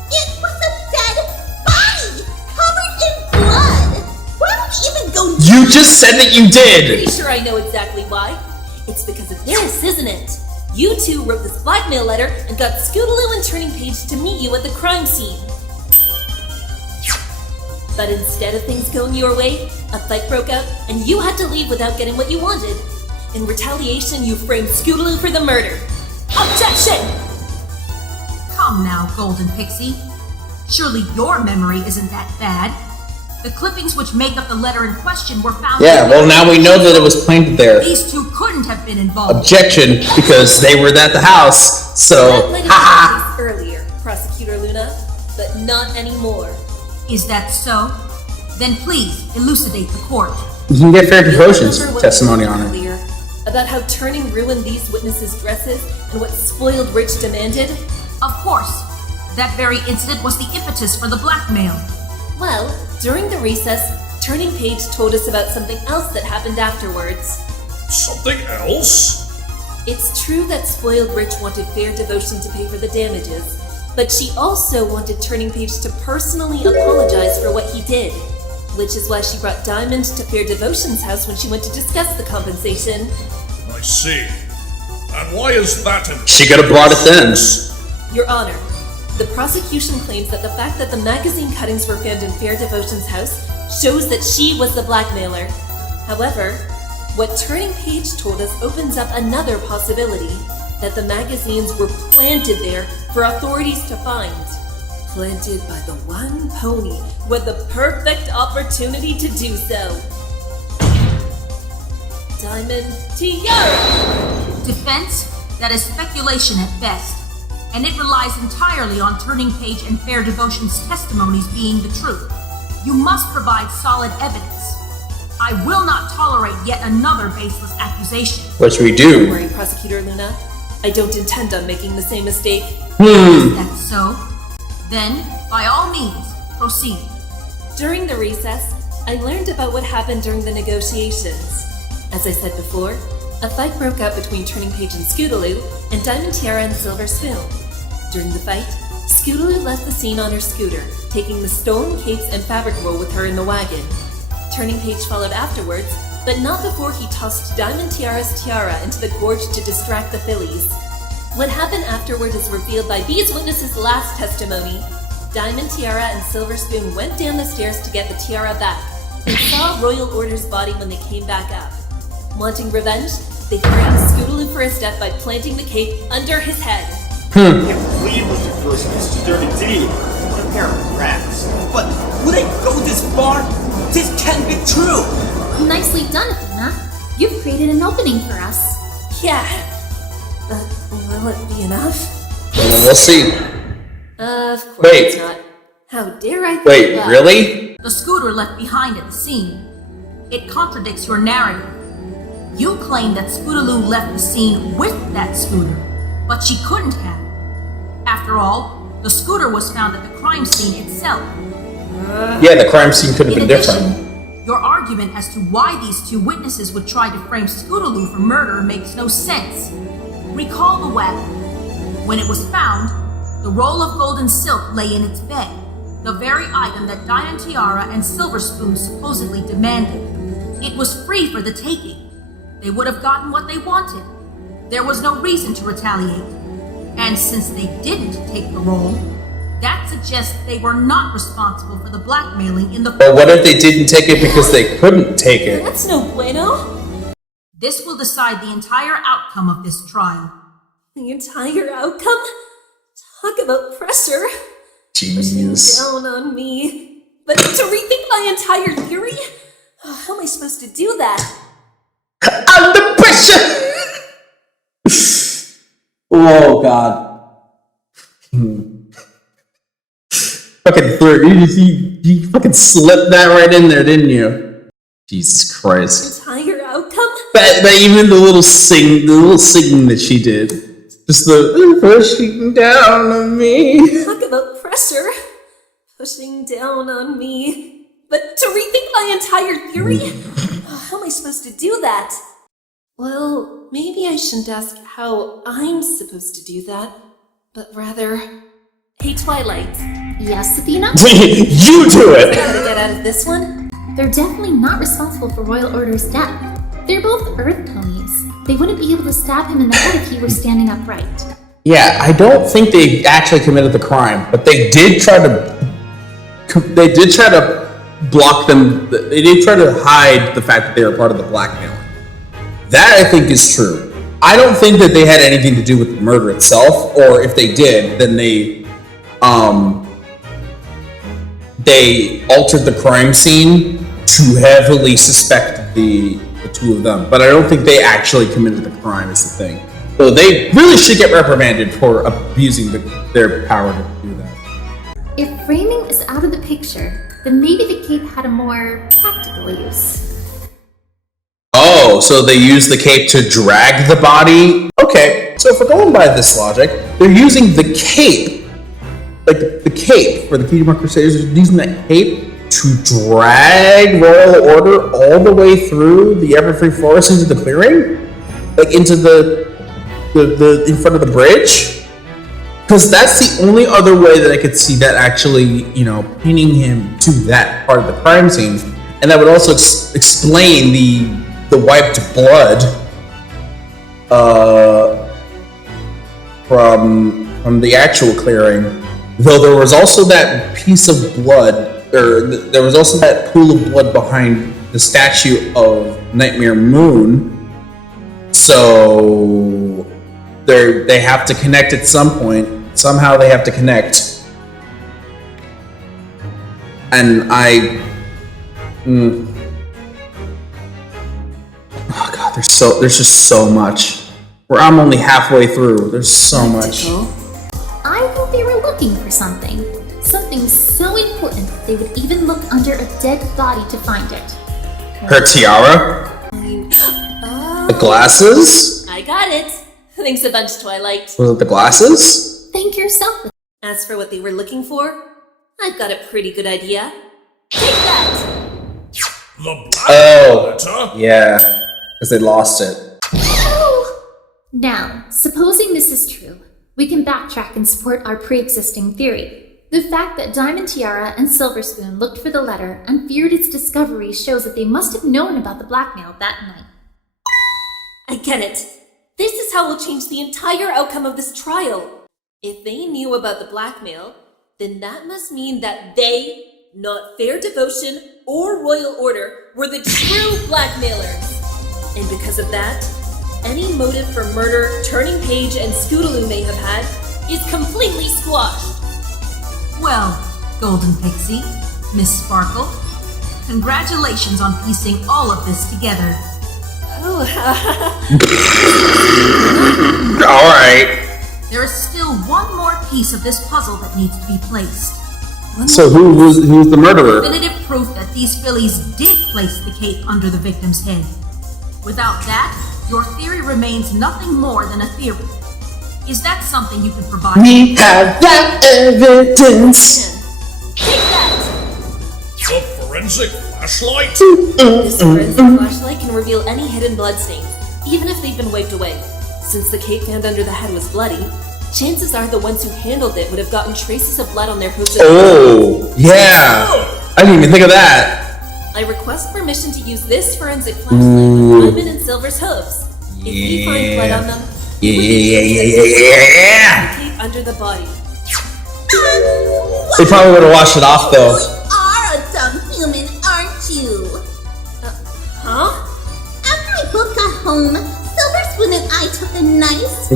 It was a dead body, covered in blood! Why would we even go You just said that you did! Pretty sure I know exactly why. It's because of this, isn't it? You two wrote this blackmail letter and got Scootaloo and Turning Page to meet you at the crime scene. But instead of things going your way, a fight broke out and you had to leave without getting what you wanted. In retaliation, you framed Scootaloo for the murder. Objection! Come now, Golden Pixie. Surely your memory isn't that bad. The clippings which make up the letter in question were found. Yeah, well now we know that it was planted there. These two couldn't have been involved. Objection, because they were at the house, so That might have been the case earlier, Prosecutor Luna, but not anymore. Is that so? Then please elucidate the court. you can get fair You devotions remember what testimony I on said it. earlier about how Turning ruined these witnesses' dresses and what Spoiled Rich demanded? Of course. That very incident was the impetus for the blackmail. Well, during the recess, Turning Page told us about something else that happened afterwards. Something else? It's true that Spoiled Rich wanted Fair Devotion to pay for the damages, but she also wanted Turning Page to personally apologize for what he did, which is why she brought Diamond to Fair Devotion's house when she went to discuss the compensation. I see. And why is that in She could have brought it then. Your Honor, the prosecution claims that the fact that the magazine cuttings were found in Fair Devotion's house shows that she was the blackmailer. However, what Turning Page told us opens up another possibility, that the magazines were planted there for authorities to find. Planted by the one pony with the perfect opportunity to do so. Diamond Tiara! Defense? That is speculation at best, and it relies entirely on Turning Page and Fair Devotion's testimonies being the truth. You must provide solid evidence. I will not tolerate yet another baseless accusation. Which we Don't do. worry, Prosecutor Luna. I don't intend on making the same mistake. Is that so? Then, by all means, proceed. During the recess, I learned about what happened during the negotiations. As I said before, a fight broke out between Turning Page and Scootaloo, and Diamond Tiara and Silver Spoon. During the fight, Scootaloo left the scene on her scooter, taking the stolen capes and fabric roll with her in the wagon. Turning Page followed afterwards, but not before he tossed Diamond Tiara's tiara into the gorge to distract the fillies. What happened afterward is revealed by these witnesses' last testimony. Diamond Tiara and Silver Spoon went down the stairs to get the tiara back, and saw Royal Order's body when they came back up. Wanting revenge, they framed Scootaloo for his death by planting the cape under his head. I can't believe Mr. First is a dirty deed. What a pair of rats. But would they go this far? This can't be true. Nicely done, Athena. You've created an opening for us. Yeah. But will it be enough? Well, we'll see. Of course Wait. it's not. How dare I think Wait, that? really? The scooter left behind at the scene. It contradicts your narrative. You claim that Scootaloo left the scene with that scooter, but she couldn't have. After all, the scooter was found at the crime scene itself. Yeah, the crime scene could have In been different. addition, your argument as to why these two witnesses would try to frame Scootaloo for murder makes no sense. Recall the wagon. When it was found, the roll of golden silk lay in its bed, the very item that Diamond Tiara and Silver Spoon supposedly demanded. It was free for the taking. They would have gotten what they wanted. There was no reason to retaliate. And since they didn't take the roll, that suggests they were not responsible for the blackmailing in the... But what if they didn't take it because they couldn't take it? That's no bueno. This will decide the entire outcome of this trial. The entire outcome? Talk about pressure. Jeez. Down on me. But to rethink my entire theory? How am I supposed to do that? Under pressure! Oh, God. Fucking threw you fucking slipped that right in there, didn't you? Jesus Christ. Entire outcome? But even the little singing that she did. Just the pushing down on me. Talk about pressure. Pushing down on me. But to rethink my entire theory? How am I supposed to do that? Well, maybe I shouldn't ask how I'm supposed to do that, but rather... Hey, Twilight. Yes, Athena? You do it! Gotta get out of this one? They're definitely not responsible for Royal Order's death. They're both Earth ponies. They wouldn't be able to stab him in the head if he were standing upright. Yeah, I don't think they actually committed the crime, but they did try to block them. They did try to hide the fact that they were part of the blackmailing. That I think is true. I don't think that they had anything to do with the murder itself, or if they did, then they altered the crime scene to heavily suspect the two of them. But I don't think they actually committed the crime is the thing. So they really should get reprimanded for abusing their power to do that. If framing is out of the picture, then maybe the cape had a more practical use. Oh, so they use the cape to drag the body? Okay, so if we're going by this logic, they're using the cape, like the cape for the Kingdom of Crusaders, they're using that cape to drag Royal Order all the way through the Everfree Forest into the clearing? Like into the in front of the bridge? Because that's the only other way that I could see that actually, pinning him to that part of the crime scene. And that would also explain the wiped blood from the actual clearing. Though there was also that piece of blood, or there was also that pool of blood behind the statue of Nightmare Moon. So they have to connect at some point. Somehow they have to connect. And oh god, there's just so much. I'm only halfway through. There's so much. I think they were looking for something. Something so important they would even look under a dead body to find it. Her tiara? The glasses? I got it. Thanks a bunch, Twilight. Was it the glasses? Thank yourself. As for what they were looking for, I've got a pretty good idea. Take that! The black letter? Yeah, because they lost it. Now, supposing this is true, we can backtrack and support our pre-existing theory. The fact that Diamond Tiara and Silver Spoon looked for the letter and feared its discovery shows that they must have known about the blackmail that night. I get it. This is how we'll change the entire outcome of this trial. If they knew about the blackmail, then that must mean that they, not Fair Devotion or Royal Order, were the true blackmailers. And because of that, any motive for murder Turning Page and Scootaloo may have had is completely squashed. Well, Golden Pixie, Miss Sparkle, congratulations on piecing all of this together. Oh, Alright. There is still one more piece of this puzzle that needs to be placed. So who's the murderer? Definitive proof that these fillies did place the cape under the victim's head. Without that, your theory remains nothing more than a theory. Is that something you can provide? We have that evidence. Take that! The forensic flashlight? This forensic flashlight can reveal any hidden bloodstains, even if they've been wiped away. Since the cape found under the head was bloody, chances are the ones who handled it would have gotten traces of blood on their hooves. Oh, yeah. I didn't even think of that. I request permission to use this forensic flashlight on Diamond and Silver's hooves. If we find blood on them, Yeah. cape under the body. They probably would have washed it off though. You are a dumb human, aren't you? Huh? After I both got home, Silver Spoon and I took a nice,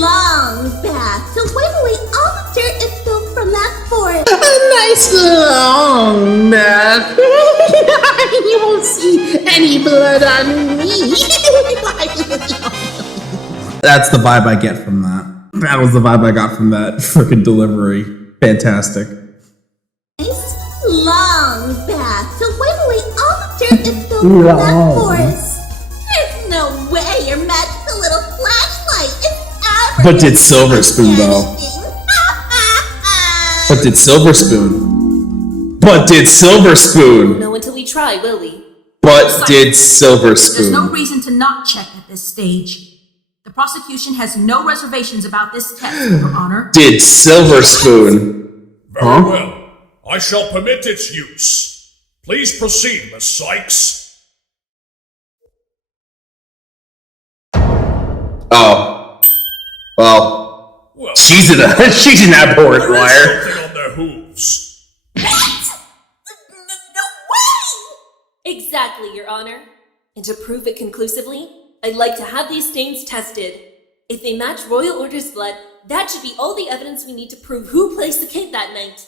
long bath to wipe away all the dirt and filth from that forest. A nice long You won't see any blood on me. That's the vibe I get from that. That was the vibe I got from that freaking delivery. Fantastic. Nice long bath to wipe away all the dirt and filth from that forest. There's no way your magical little flashlight is ever. But did Silver Spoon though? But did Silver Spoon? No, until we try, will we? But did Silver There's no Spoon? reason to not check at this stage. The prosecution has no reservations about this test, Your Honor. Did Silver Spoon? Very well. I shall permit its use. Please proceed, Miss Sykes. Oh. Well, she's an abhorrent There is liar. something on their hooves. Exactly, Your Honor. And to prove it conclusively, I'd like to have these stains tested. If they match Royal Order's blood, that should be all the evidence we need to prove who placed the cake that night.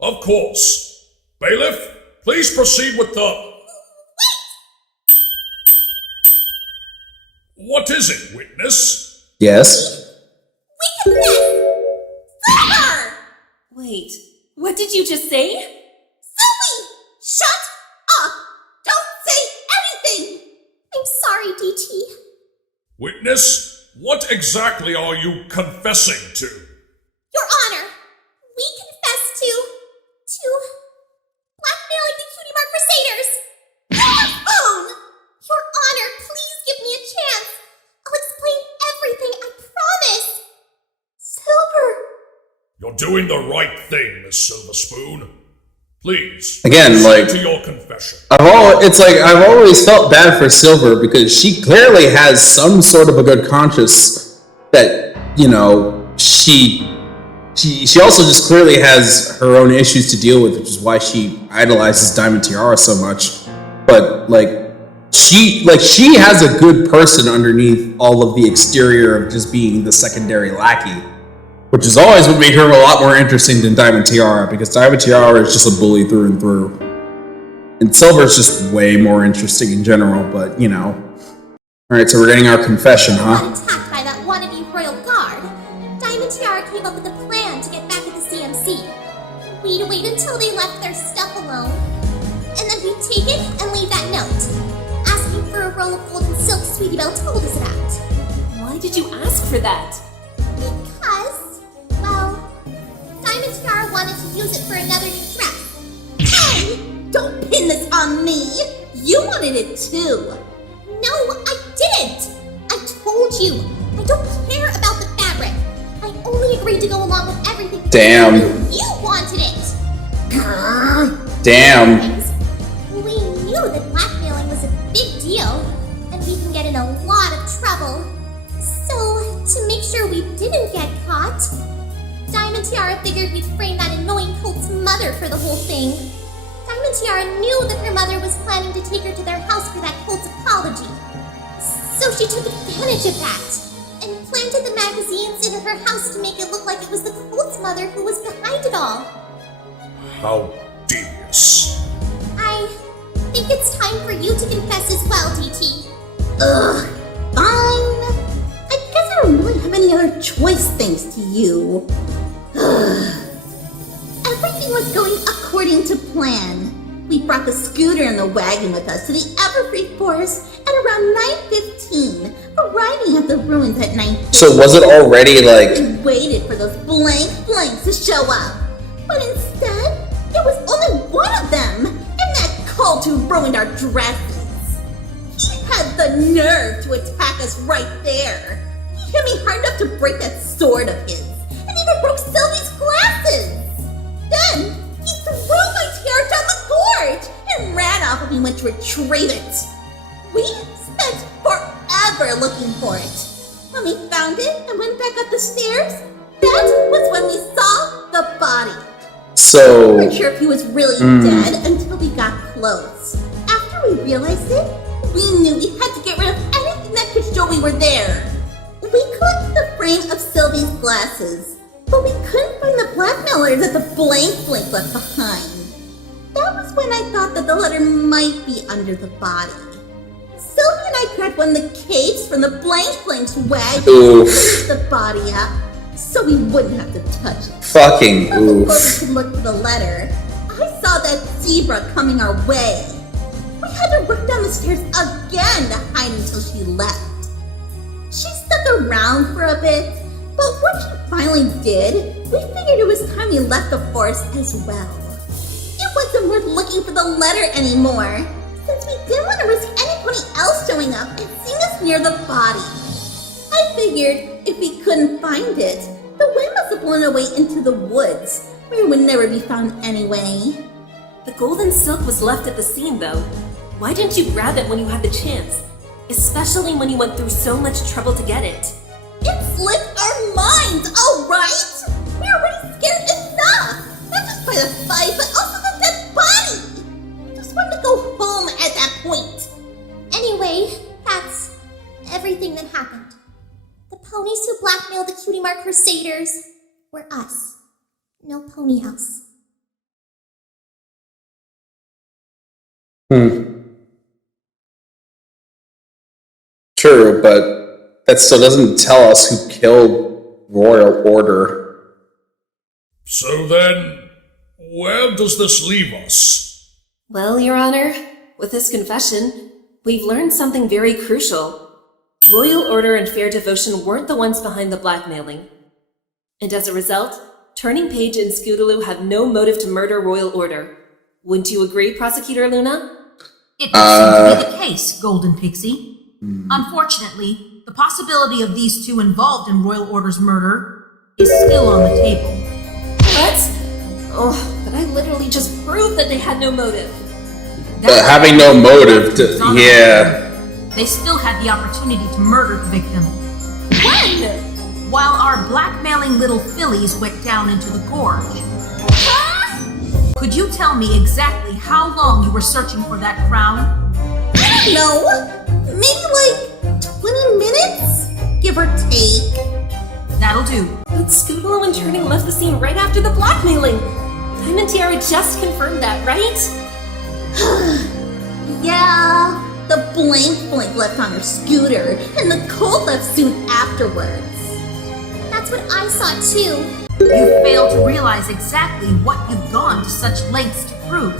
Of course. Bailiff, please proceed with the... What is it, witness? Yes. Wait, what did you just say? Sylvie! Shut up! Don't say anything! I'm sorry, DT. Witness, what exactly are you confessing to? Your Honor, we confess to blackmailing the Cutie Mark Crusaders. Spoon! Your Honor, please give me a chance. I'll explain everything, I promise. Silver. You're doing the right thing, Miss Silver Spoon. Please, Again, proceed like- to your confession. I've always felt bad for Silver because she clearly has some sort of a good conscience that, you know, she also just clearly has her own issues to deal with, which is why she idolizes Diamond Tiara so much. But she has a good person underneath all of the exterior of just being the secondary lackey, which is always what made her a lot more interesting than Diamond Tiara, because Diamond Tiara is just a bully through and through. And Silver's just way more interesting in general, but you know. Alright, so we're getting our confession, huh? Attacked by that wannabe royal guard. Diamond Tiara came up with a plan to get back at the CMC. We'd wait until they left their stuff alone, and then we'd take it and leave that note, asking for a roll of gold and silk Sweetie Belle told us about. Why did you ask for that? Because, well, Diamond Tiara wanted to use it for another new dress. Hey! Don't pin this on me! You wanted it too! No, I didn't! I told you! I don't care about the fabric! I only agreed to go along with everything because Damn. you wanted it! Damn. We knew that blackmailing was a big deal, and we can get in a lot of trouble. So, to make sure we didn't get caught, Diamond Tiara figured we'd frame that annoying cult's mother for the whole thing. Diamond Tiara knew that her mother was planning to take her to their house for that cult's apology. So she took advantage of that, and planted the magazines in her house to make it look like it was the cult's mother who was behind it all. How devious. I think it's time for you to confess as well, DT. Ugh, fine. I guess I don't really have any other choice thanks to you. Everything was going according to plan. We brought the scooter and the wagon with us to the Everfree Forest at around 9:15, arriving at the ruins at 9:50. So was it already like... We waited for those blanks to show up, but instead, it was only one of them, and that cult who ruined our dresses. He had the nerve to attack us right there. He hit me hard enough to break that sword of his, and even broke Sylvie's glasses. Then, he threw my tiara down the gorge and ran off when we went to retrieve it. We spent forever looking for it. When we found it and went back up the stairs, that was when we saw the body. So... We weren't sure if he was really dead until we got close. After we realized it, we knew we had to get rid of anything that could show we were there. We collected the frame of Sylvie's glasses, but we couldn't find the blackmailer that the blank left behind. That was when I thought that the letter might be under the body. Sylvia and I grabbed one of the capes from the blank's wagon and lifted the body up so we wouldn't have to touch it. Fucking oof. Before we could look for the letter, I saw that zebra coming our way. We had to run down the stairs again to hide until she left. She stuck around for a bit, but when she finally did, we figured it was time we left the forest as well. It wasn't worth looking for the letter anymore, since we didn't want to risk anybody else showing up and seeing us near the body. I figured if we couldn't find it, the wind must have blown away into the woods, where it would never be found anyway. The golden silk was left at the scene, though. Why didn't you grab it when you had the chance? Especially when you went through so much trouble to get it. It slipped our minds, alright? We were already scared enough! Not just by the fight, but also the dead body! Just wanted to go home at that point. Anyway, that's everything that happened. The ponies who blackmailed the Cutie Mark Crusaders were us. No pony house. True, but that still doesn't tell us who killed Royal Order. So then, where does this leave us? Well, Your Honor, with this confession, we've learned something very crucial. Royal Order and Fair Devotion weren't the ones behind the blackmailing. And as a result, Turning Page and Scootaloo have no motive to murder Royal Order. Wouldn't you agree, Prosecutor Luna? It would seem to be the case, Golden Pixie. Unfortunately, the possibility of these two involved in Royal Order's murder is still on the table. What? Oh, but I literally just proved that they had no motive. Having no motive yeah. They still had the opportunity to murder the victim. When? While our blackmailing little fillies went down into the gorge. Could you tell me exactly how long you were searching for that crown? I don't know. Maybe like 20 minutes? Give or take. That'll do. But Scootaloo and Turning left the scene right after the blackmailing. Diamond Tiara just confirmed that, right? Yeah. The blank left on her scooter, and the Colt left soon afterwards. That's what I saw too. You fail to realize exactly what you've gone to such lengths to prove.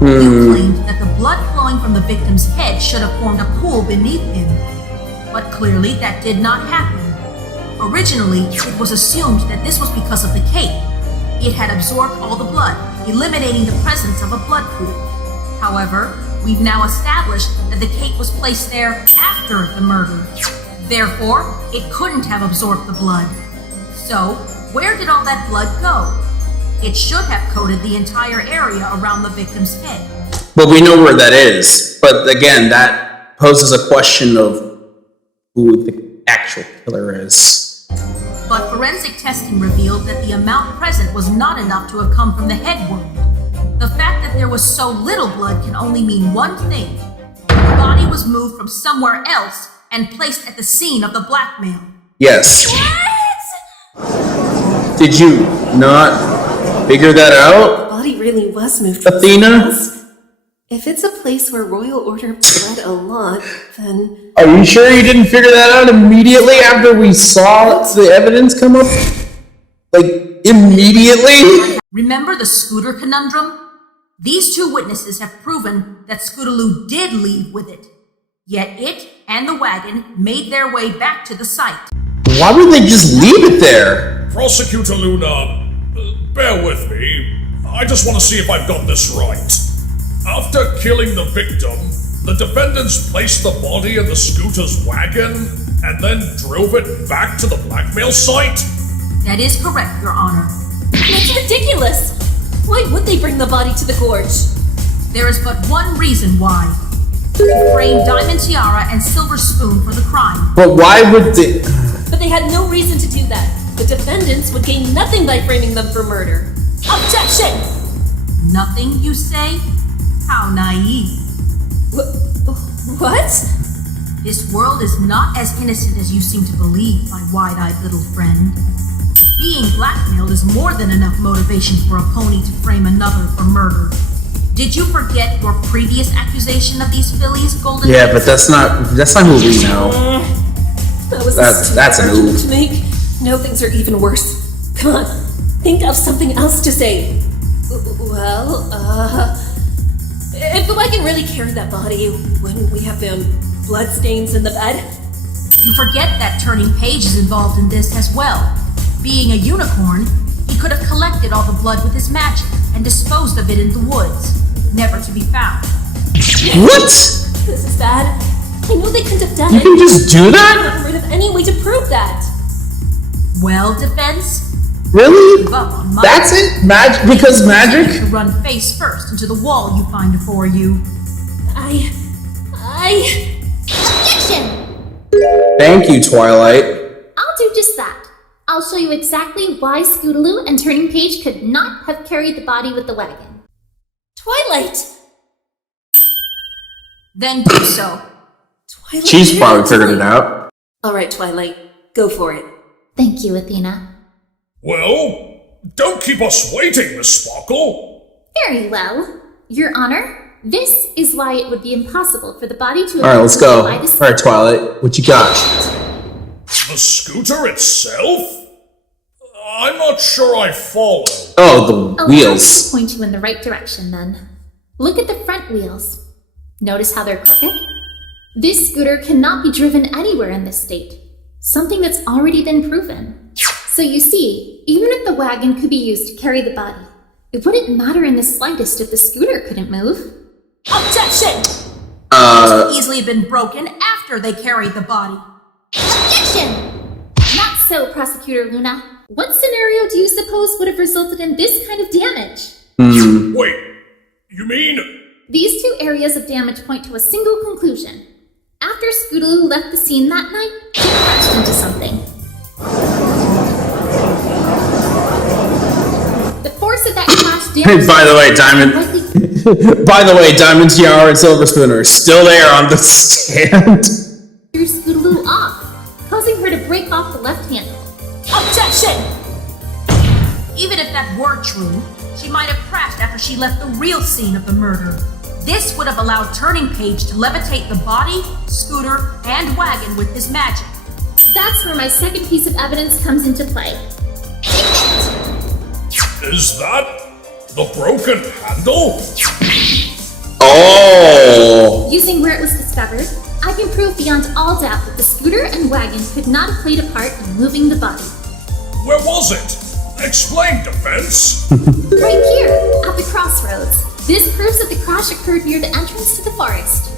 You claimed that the blood flowing from the victim's head should have formed a pool beneath him. But clearly that did not happen. Originally, it was assumed that this was because of the cape. It had absorbed all the blood, eliminating the presence of a blood pool. However, we've now established that the cape was placed there after the murder. Therefore, it couldn't have absorbed the blood. So, where did all that blood go? It should have coated the entire area around the victim's head. Well, we know where that is, but again, that poses a question of who the actual killer is. But forensic testing revealed that the amount present was not enough to have come from the head wound. The fact that there was so little blood can only mean one thing. The body was moved from somewhere else and placed at the scene of the blackmail. Yes. Did you not figure that out? The body really was moved. Athena? If it's a place where Royal Order bled a lot, then... Are you sure you didn't figure that out immediately after we saw the evidence come up? Like, immediately? Remember the scooter conundrum? These two witnesses have proven that Scootaloo did leave with it. Yet it and the wagon made their way back to the site. Why would they just leave it there? Prosecutor Luna, bear with me. I just want to see if I've got this right. After killing the victim, the defendants placed the body in the scooter's wagon and then drove it back to the blackmail site? That is correct, Your Honor. That's ridiculous! Why would they bring the body to the gorge? There is but one reason why. To frame Diamond Tiara and Silver Spoon for the crime. But why would they... But they had no reason to do that. The defendants would gain nothing by framing them for murder. Objection! Nothing, you say? How naive. What? This world is not as innocent as you seem to believe, my wide-eyed little friend. Be being blackmailed is more than enough motivation for a pony to frame another for murder. Did you forget your previous accusation of these fillies, Golden? Yeah, but that's not who we know. That was That's an argument oof. to make. Now things are even worse. Come on, think of something else to say. Well, if the wagon really carried that body, wouldn't we have found bloodstains in the bed? You forget that Turning Page is involved in this as well. Being a unicorn, he could have collected all the blood with his magic and disposed of it in the woods, never to be found. What? This is bad. I know they couldn't have done You it. can just do that? I've never heard of any way to prove that. Well, Defense? Really? Give up on my That's it? Because magic? To run face first into the wall you find before you. Objection! Thank you, Twilight. I'll do just that. I'll show you exactly why Scootaloo and Turning Page could not have carried the body with the wagon. Twilight! Then do so. Twilight, She's probably figured it out. Alright, Twilight, go for it. Thank you, Athena. Well, don't keep us waiting, Miss Sparkle. Very well. Your Honor, this is why it would be impossible for the body to Alright, let's go. by the Alright, Twilight, what you got? The scooter itself? I'm not sure I follow. Oh, the Allow wheels. me to point you in the right direction, then. Look at the front wheels. Notice how they're crooked? This scooter cannot be driven anywhere in this state. Something that's already been proven. So you see, even if the wagon could be used to carry the body, it wouldn't matter in the slightest if the scooter couldn't move. Objection! It could easily have been broken after they carried the body. Objection! Not so, Prosecutor Luna. What scenario do you suppose would have resulted in this kind of damage? Wait, you mean... These two areas of damage point to a single conclusion. After Scootaloo left the scene that night, he crashed into something. The force of that crash damaged... By the way, Diamond Tiara and Silver Spooner are still there on the stand. threw Scootaloo off, causing her to break off the left handle. Objection! Even if that were true, she might have crashed after she left the real scene of the murder. This would have allowed Turning Page to levitate the body, scooter, and wagon with his magic. That's where my second piece of evidence comes into play. Is that the broken handle? Oh! Using where it was discovered, I can prove beyond all doubt that the scooter and wagon could not have played a part in moving the body. Where was it? Explain, Defense. Right here, at the crossroads. This proves that the crash occurred near the entrance to the forest.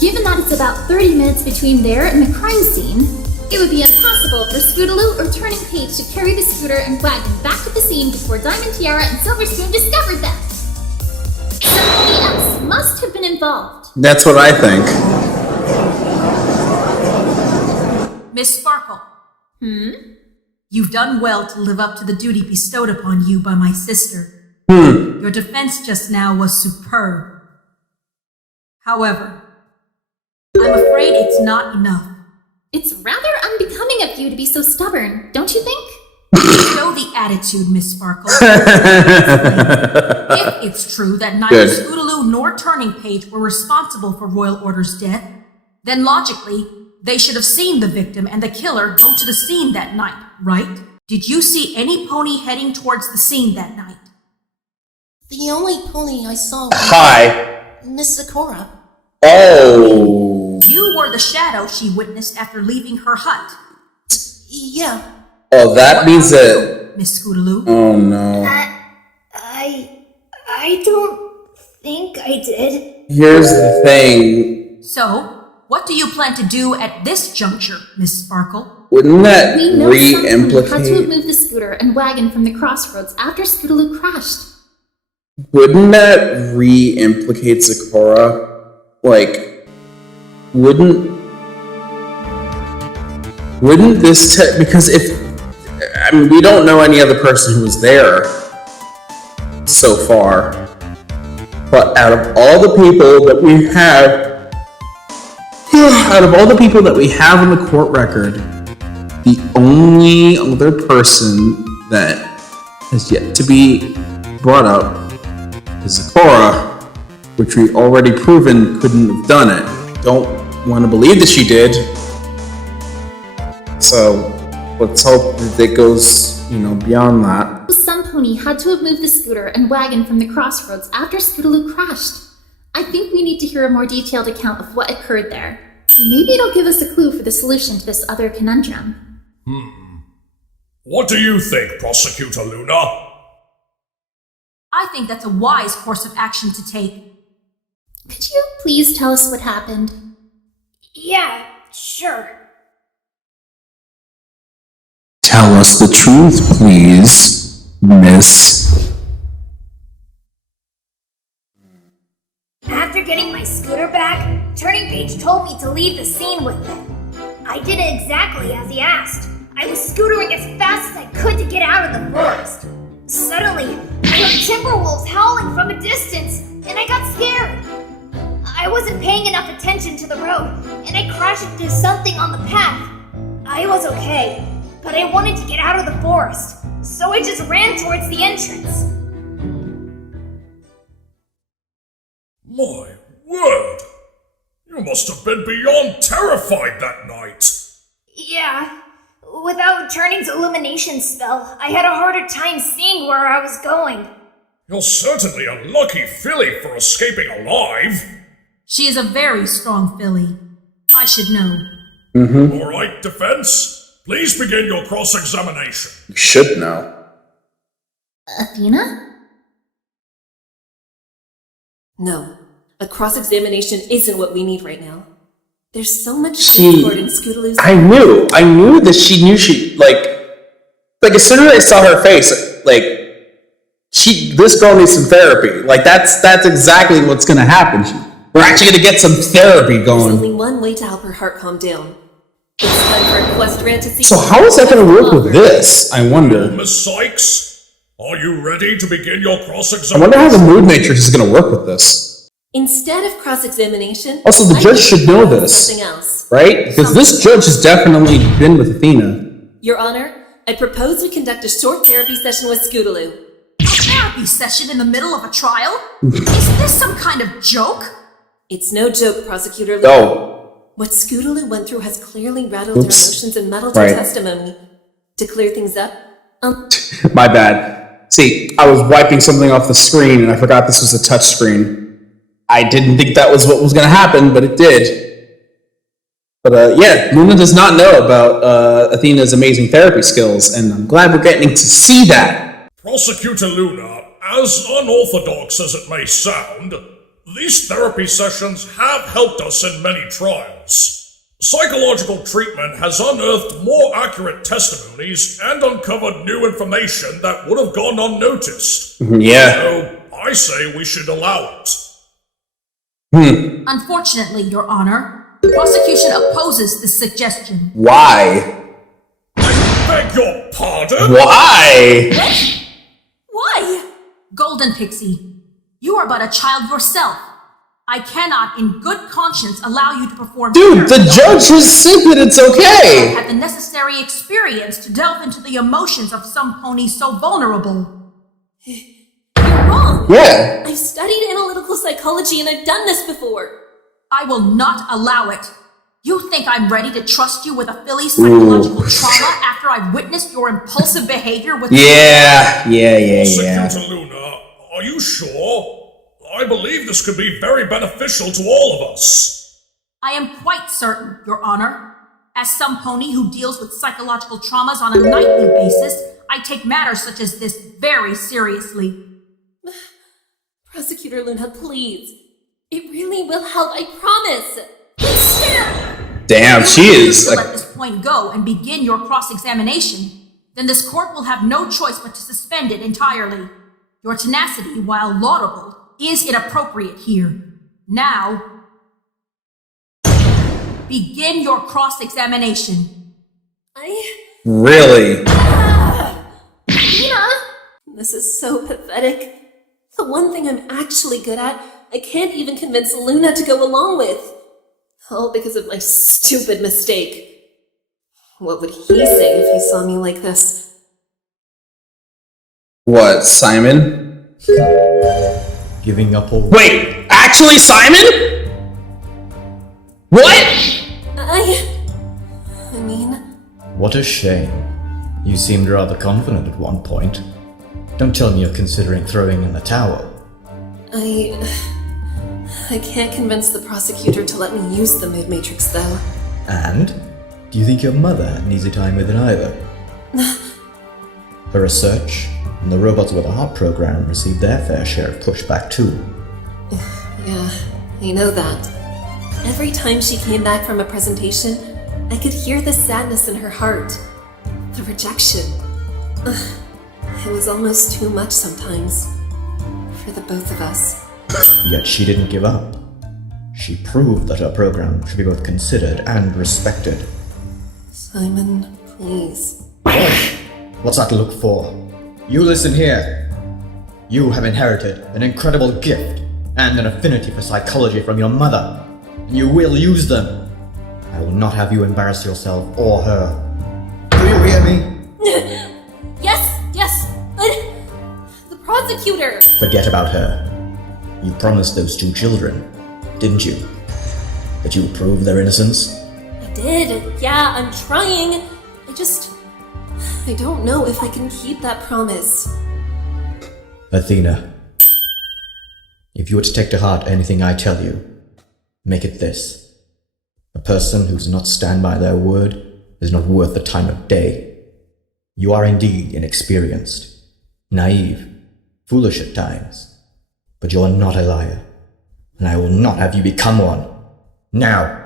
Given that it's about 30 minutes between there and the crime scene, it would be impossible for Scootaloo or Turning Page to carry the scooter and wagon back to the scene before Diamond Tiara and Silver Spoon discovered them. Somebody else must have been involved. That's what I think. Miss Sparkle. You've done well to live up to the duty bestowed upon you by my sister. Your defense just now was superb. However, I'm afraid it's not enough. It's rather unbecoming of you to be so stubborn, don't you think? Show the attitude, Miss Sparkle. If it's true that neither Scootaloo nor Turning Page were responsible for Royal Order's death, then logically, they should have seen the victim and the killer go to the scene that night, right? Did you see any pony heading towards the scene that night? The only pony I saw was Hi. Miss Sakura. Oh. You were the shadow she witnessed after leaving her hut. Yeah. Oh, that means that... Miss Scootaloo. Oh, no. I don't think I did. Here's the thing. So, what do you plan to do at this juncture, Miss Sparkle? Wouldn't that We know someone had to have re-implicate... moved the scooter and wagon from the crossroads after Scootaloo crashed. Wouldn't that re-implicate Sakura? Like, wouldn't this because if I mean we don't know any other person who was there so far, but out of all the people that we have in the court record, the only other person that has yet to be brought up is Zecora, which we already proven couldn't have done it. Don't want to believe that she did. So let's hope that it goes, beyond that. Some pony had to have moved the scooter and wagon from the crossroads after Scootaloo crashed. I think we need to hear a more detailed account of what occurred there. Maybe it'll give us a clue for the solution to this other conundrum. What do you think, Prosecutor Luna? I think that's a wise course of action to take. Could you please tell us what happened? Yeah, sure. Tell us the truth, please, miss. After getting my scooter back, Turning Page told me to leave the scene with it. I did it exactly as he asked. I was scootering as fast as I could to get out of the forest. Suddenly, I heard timber wolves howling from a distance, and I got scared. I wasn't paying enough attention to the road, and I crashed into something on the path. I was okay, but I wanted to get out of the forest, so I just ran towards the entrance. My word! You must have been beyond terrified that night! Yeah. Without Turning's illumination spell, I had a harder time seeing where I was going. You're certainly a lucky filly for escaping alive! She is a very strong filly. I should know. All right, defense. Please begin your cross-examination. You should know. Athena? No, a cross-examination isn't what we need right now. There's so much discord in Scootaloo's... I knew that she knew as soon as I saw her face, this girl needs some therapy. That's exactly what's gonna happen. We're actually gonna get some therapy going. There's only one way to help her heart calm down. It's time for Equestria to see... So how is that gonna work with this, I wonder? Miss Sykes, are you ready to begin your I cross-examination? wonder how the mood matrix is gonna work with this. Instead of cross-examination... Also, the judge should know this, something else. right? Because this judge has definitely been with Athena. Your Honor, I propose we conduct a short therapy session with Scootaloo. A therapy session in the middle of a trial? Is this some kind of joke? It's no joke, Prosecutor Luna. Oh. What Scootaloo went through has clearly rattled her emotions and muddled her testimony. To clear things up, My bad. See, I was wiping something off the screen and I forgot this was a touch screen. I didn't think that was what was going to happen, but it did. But yeah, Luna does not know about Athena's amazing therapy skills, and I'm glad we're getting to see that. Prosecutor Luna, as unorthodox as it may sound, these therapy sessions have helped us in many trials. Psychological treatment has unearthed more accurate testimonies and uncovered new information that would have gone unnoticed. Yeah. So I say we should allow it. Unfortunately, Your Honor, the prosecution opposes this suggestion. Why? Beg your pardon? Why? Why? Golden Pixie, you are but a child yourself. I cannot, in good conscience, allow you to perform... Dude, the judge has said that it's okay! ...had the necessary experience to delve into the emotions of some ponies so vulnerable. You're wrong! Yeah. I've studied analytical psychology and I've done this before. I will not allow it. You think I'm ready to trust you with a filly's psychological trauma after I've witnessed your impulsive behavior with... Yeah. Prosecutor Luna, are you sure? I believe this could be very beneficial to all of us. I am quite certain, Your Honor. As some pony who deals with psychological traumas on a nightly basis, I take matters such as this very seriously. Prosecutor Luna, please. It really will help, I promise. Damn, she is... Let this point go and begin your cross-examination. Then this court will have no choice but to suspend it entirely. Your tenacity, while laudable, is inappropriate here. Now, begin your cross-examination. Really? Nina! This is so pathetic. The one thing I'm actually good at, I can't even convince Luna to go along with. All because of my stupid mistake. What would he say if he saw me like this? What, Simon? Giving up all. Wait, actually Simon? What? I mean... What a shame. You seemed rather confident at one point. Don't tell me you're considering throwing in the towel. I can't convince the prosecutor to let me use the Mood Matrix, though. And? Do you think your mother had an easy time with it either? Her research and the Robots with a Heart program received their fair share of pushback too. Yeah, I know that. Every time she came back from a presentation, I could hear the sadness in her heart. The rejection. It was almost too much sometimes. For the both of us. Yet she didn't give up. She proved that her program should be both considered and respected. Simon, please. What's that to look for? You listen here. You have inherited an incredible gift and an affinity for psychology from your mother, and you will use them. I will not have you embarrass yourself or her. Do you hear me? Yes, but the prosecutor. Forget about her. You promised those two children, didn't you? That you would prove their innocence? I did. Yeah, I'm trying. I don't know if I can keep that promise. Athena, if you were to take to heart anything I tell you, make it this. A person who does not stand by their word is not worth the time of day. You are indeed inexperienced, naive, foolish at times, but you are not a liar, and I will not have you become one. Now,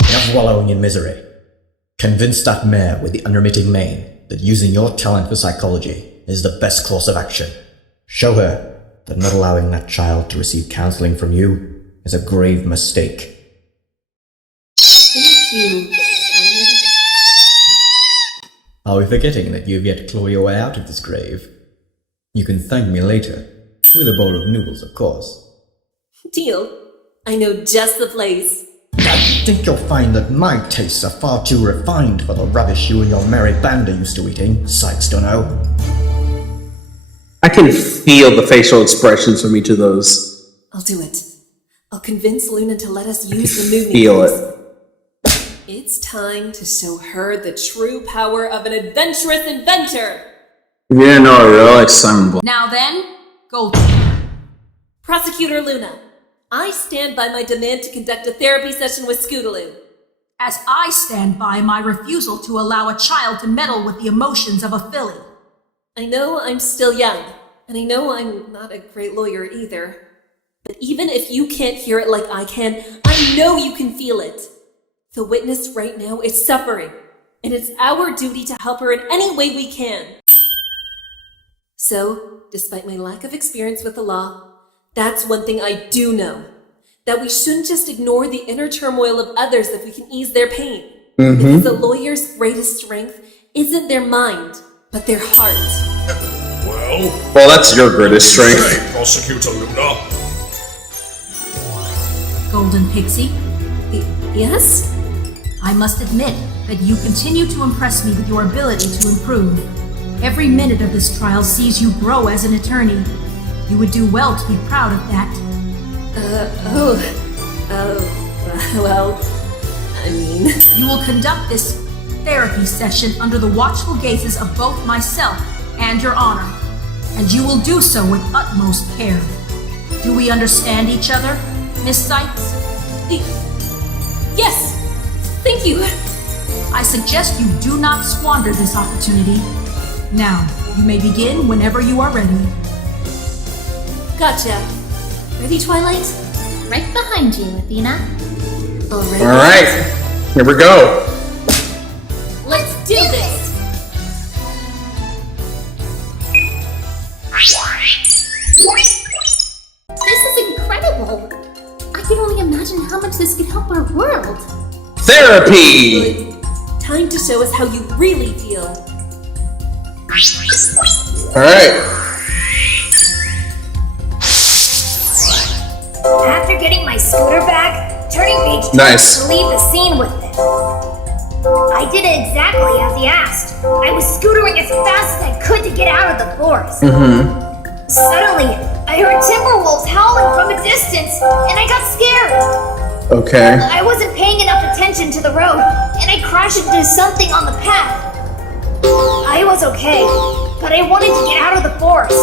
enough wallowing in misery. Convince that mare with the unremitting mane that using your talent for psychology is the best course of action. Show her that not allowing that child to receive counseling from you is a grave mistake. Thank you, Simon. Are we forgetting that you have yet to claw your way out of this grave? You can thank me later, with a bowl of noodles, of course. Deal. I know just the place. I think you'll find that my tastes are far too refined for the rubbish you and your merry band are used to eating, Sykes Dunno. I can feel the facial expressions from each of those. I'll do it. I'll convince Luna to let us use the Mood Feel Matrix. it. It's time to show her the true power of an adventurous inventor! If you didn't know, I really like Simon Blunt. Now then, Golden. Prosecutor Luna, I stand by my demand to conduct a therapy session with Scootaloo. As I stand by my refusal to allow a child to meddle with the emotions of a filly. I know I'm still young, and I know I'm not a great lawyer either. But even if you can't hear it like I can, I know you can feel it. The witness right now is suffering, and it's our duty to help her in any way we can. So, despite my lack of experience with the law, that's one thing I do know. That we shouldn't just ignore the inner turmoil of others if we can ease their pain. Because a lawyer's greatest strength isn't their mind, but their heart. Well, that's your greatest strength. Say, Prosecutor Luna. Golden Pixie. Yes? I must admit that you continue to impress me with your ability to improve. Every minute of this trial sees you grow as an attorney. You would do well to be proud of that. Well, I mean... You will conduct this therapy session under the watchful gazes of both myself and your honor, and you will do so with utmost care. Do we understand each other, Miss Sykes? Yes! Thank you! I suggest you do not squander this opportunity. Now, you may begin whenever you are ready. Gotcha. Ready, Twilight? Right behind you, Athena. Alright, here we go. Let's do this! This is incredible! I can only imagine how much this could help our world. Therapy! Time to show us how you really feel. Alright. After getting my scooter back, turning page Nice. to leave the scene with it. I did it exactly as he asked. I was scootering as fast as I could to get out of the forest. Suddenly, I heard timber wolves howling from a distance, and I got scared. Okay. I wasn't paying enough attention to the road, and I crashed into something on the path. I was okay, but I wanted to get out of the forest,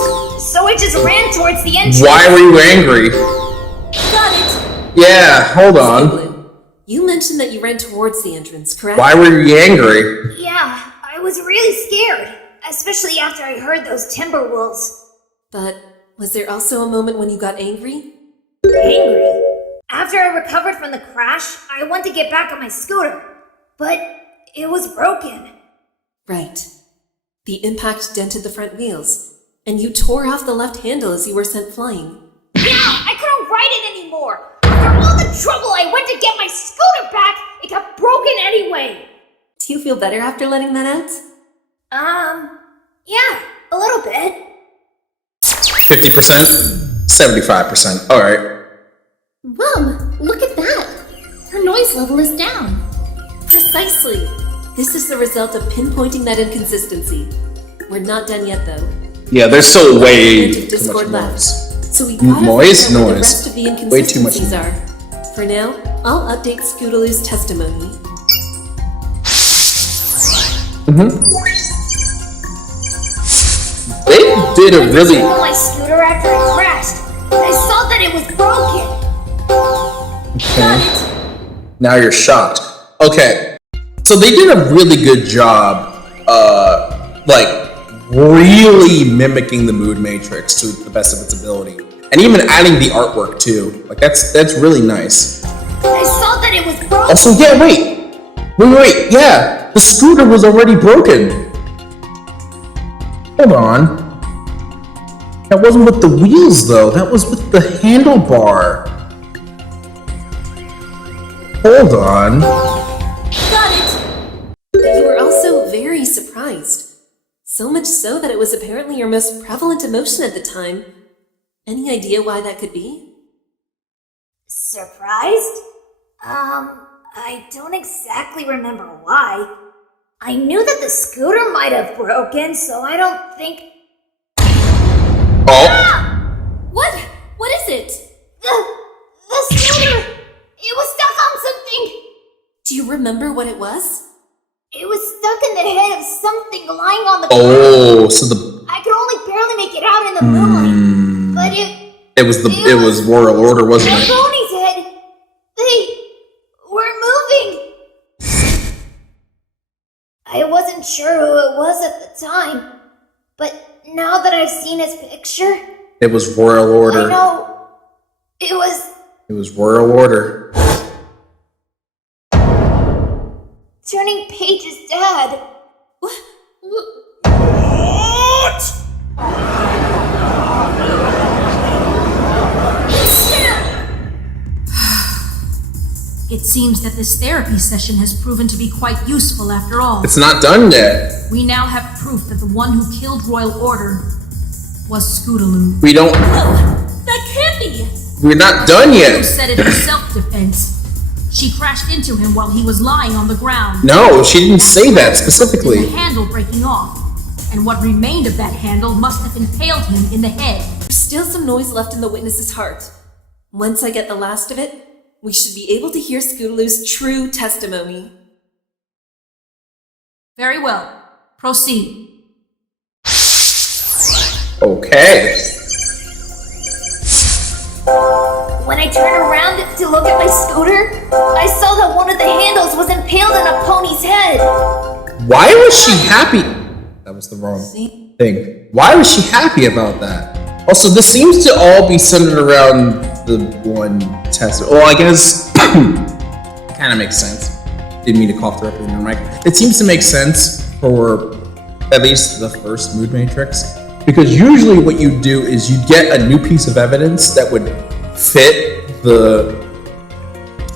so I just ran towards the entrance. Why were you angry? Got it. Yeah, hold on. You mentioned that you ran towards the entrance, correct? Why were you angry? Yeah, I was really scared, especially after I heard those timber wolves. But was there also a moment when you got angry? Angry? After I recovered from the crash, I went to get back on my scooter, but it was broken. Right. The impact dented the front wheels, and you tore off the left handle as you were sent flying. Yeah, I couldn't ride it anymore. After all the trouble I went to get my scooter back, it got broken anyway. Do you feel better after letting that out? Yeah, a little bit. 50%? 75%. Alright. Whoa, look at that. Her noise level is down. Precisely. This is the result of pinpointing that inconsistency. We're not done yet, though. Yeah, there's still way too much left. noise. So we gotta Noise? find out where the Noise. rest of the Way too much inconsistencies are. For now, I'll update Scootaloo's testimony. They did a really... I took my scooter after I crashed. I saw that it was broken. Okay. Now you're shocked. Okay. So they did a really good job, really mimicking the mood matrix to the best of its ability. And even adding the artwork too. Like that's really nice. I saw that it was broken. Also, yeah, wait, yeah. The scooter was already broken. Hold on. That wasn't with the wheels though, that was with the handlebar. Hold on. Got it! But you were also very surprised. So much so that it was apparently your most prevalent emotion at the time. Any idea why that could be? Surprised? I don't exactly remember why. I knew that the scooter might have broken, so I don't think... Oh. Ah! What? What is it? The scooter! It was stuck on something! Do you remember what it was? It was stuck in the head of something lying on the Oh, ground. so the... I could only barely make it out in the moonlight. But It was Royal Order, wasn't the it? pony's head. They were moving. I wasn't sure who it was at the time, but now that I've seen his picture, It was Royal Order. I know it was It was Royal Order. Turning Page's dad. What? It seems that this therapy session has proven to be quite useful after all. It's not done yet. We now have proof that the one who killed Royal Order was Scootaloo. We don't... That can't be! We're not done Scootaloo yet. said it in self-defense. She crashed into him while he was lying on the ground. No, she didn't say that The specifically. handle breaking off, and what remained of that handle must have impaled him in the head. There's still some noise left in the witness's heart. Once I get the last of it, we should be able to hear Scootaloo's true testimony. Very well. Proceed. Okay. When I turned around to look at my scooter, I saw that one of the handles was impaled in a pony's head. Why was she happy? That was the wrong thing. Why was she happy about that? Also, this seems to all be centered around the one test. Well, I guess kind of makes sense. Didn't mean to cough directly in the mic. It seems to make sense for at least the first mood matrix, because usually what you do is you get a new piece of evidence that would fit the,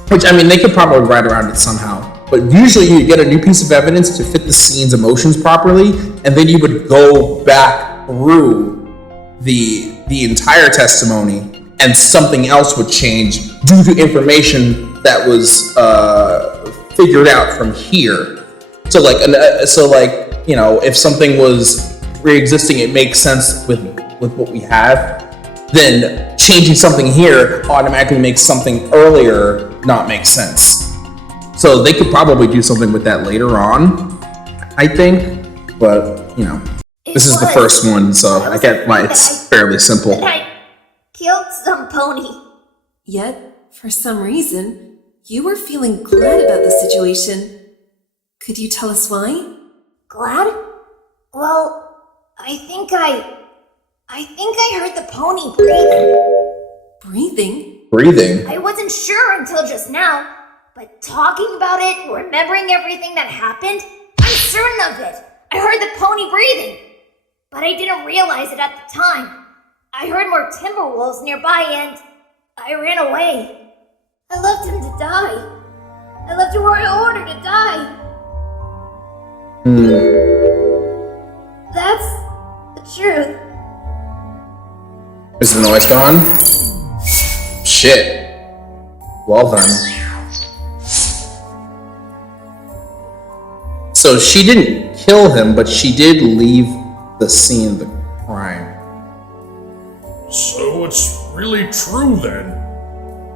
which I mean they could probably write around it somehow, but usually you get a new piece of evidence to fit the scene's emotions properly, and then you would go back through the entire testimony and something else would change due to information that was figured out from here. So like you know, if something was pre-existing, it makes sense with what we have, then changing something here automatically makes something earlier not make sense. So they could probably do something with that later on, I think, but, you know, this is the first one, so I get why it's fairly simple. I killed some pony. Yet, for some reason, you were feeling glad about the situation. Could you tell us why? Glad? Well, I think I heard the pony breathing. Breathing? I wasn't sure until just now, but talking about it, remembering everything that happened, I'm certain of it. I heard the pony breathing, but I didn't realize it at the time. I heard more timber wolves nearby and I ran away. I left him to die. I left a royal order to die. That's the truth. Is the noise gone? Shit. Well done. So she didn't kill him, but she did leave the scene of the crime. So it's really true then.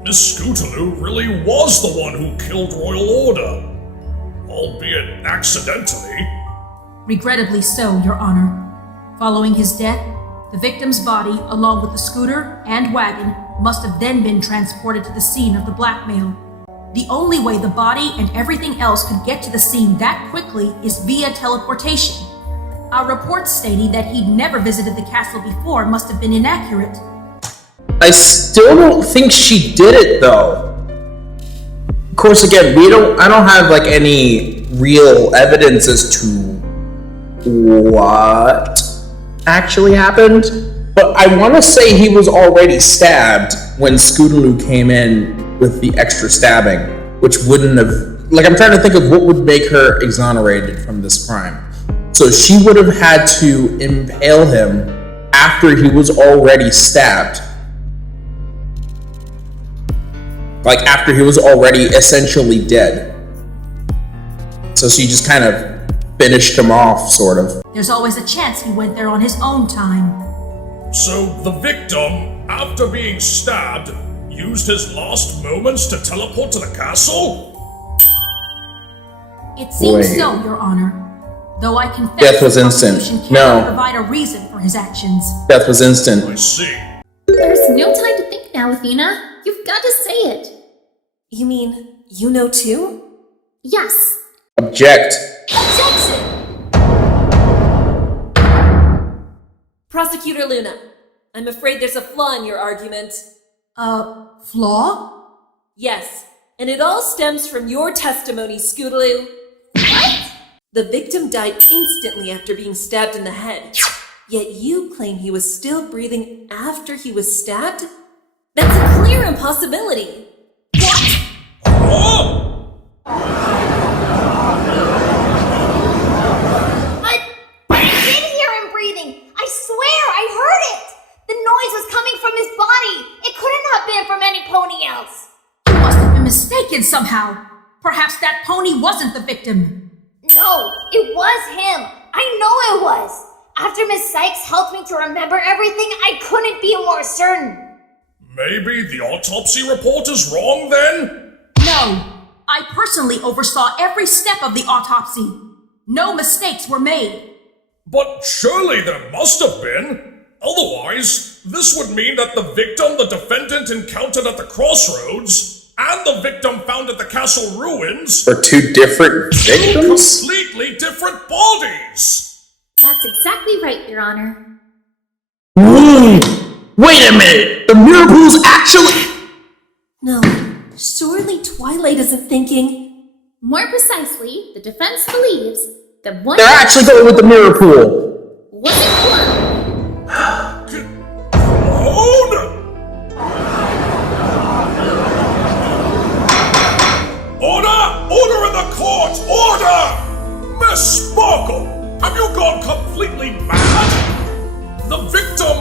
Miss Scootaloo really was the one who killed Royal Order. Albeit accidentally. Regrettably so, Your Honor. Following his death, the victim's body, along with the scooter and wagon, must have then been transported to the scene of the blackmail. The only way the body and everything else could get to the scene that quickly is via teleportation. Our reports stating that he'd never visited the castle before must have been inaccurate. I still don't think she did it though. Of course, again, I don't have like any real evidence as to what actually happened, but I want to say he was already stabbed when Scootaloo came in with the extra stabbing, which wouldn't have, like, I'm trying to think of what would make her exonerated from this crime. So she would have had to impale him after he was already stabbed. Like, after he was already essentially dead. So she just kind of finished him off, sort of. There's always a chance he went there on his own time. So the victim, after being stabbed, used his last moments to teleport to the castle? It seems Wait. so, Your Honor. Though I confess Death was the instant. Constitution No. cannot provide a reason for his actions. Death was instant. I see. There's no time to think now, Athena. You've got to say it. You mean, you know too? Yes. Object. Objection! Prosecutor Luna, I'm afraid there's a flaw in your argument. Flaw? Yes, and it all stems from your testimony, Scootaloo. What? The victim died instantly after being stabbed in the head. Yet you claim he was still breathing after he was stabbed? That's a clear impossibility. What? But I did hear him breathing. I swear, I heard it. The noise was coming from his body. It couldn't have been from any pony else. You must have been mistaken somehow. Perhaps that pony wasn't the victim. No, it was him. I know it was. After Miss Sykes helped me to remember everything, I couldn't be more certain. Maybe the autopsy report is wrong then? No. I personally oversaw every step of the autopsy. No mistakes were made. But surely there must have been. Otherwise, this would mean that the victim the defendant encountered at the crossroads and the victim found at the castle ruins For two different victims? completely different bodies. That's exactly right, Your Honor. Wait a minute! The mirror pool's actually... No, surely Twilight isn't thinking. More precisely, the defense believes that one They're actually going with the mirror pool. wasn't clone. Order in the court! Order! Miss Sparkle, have you gone completely mad? The victim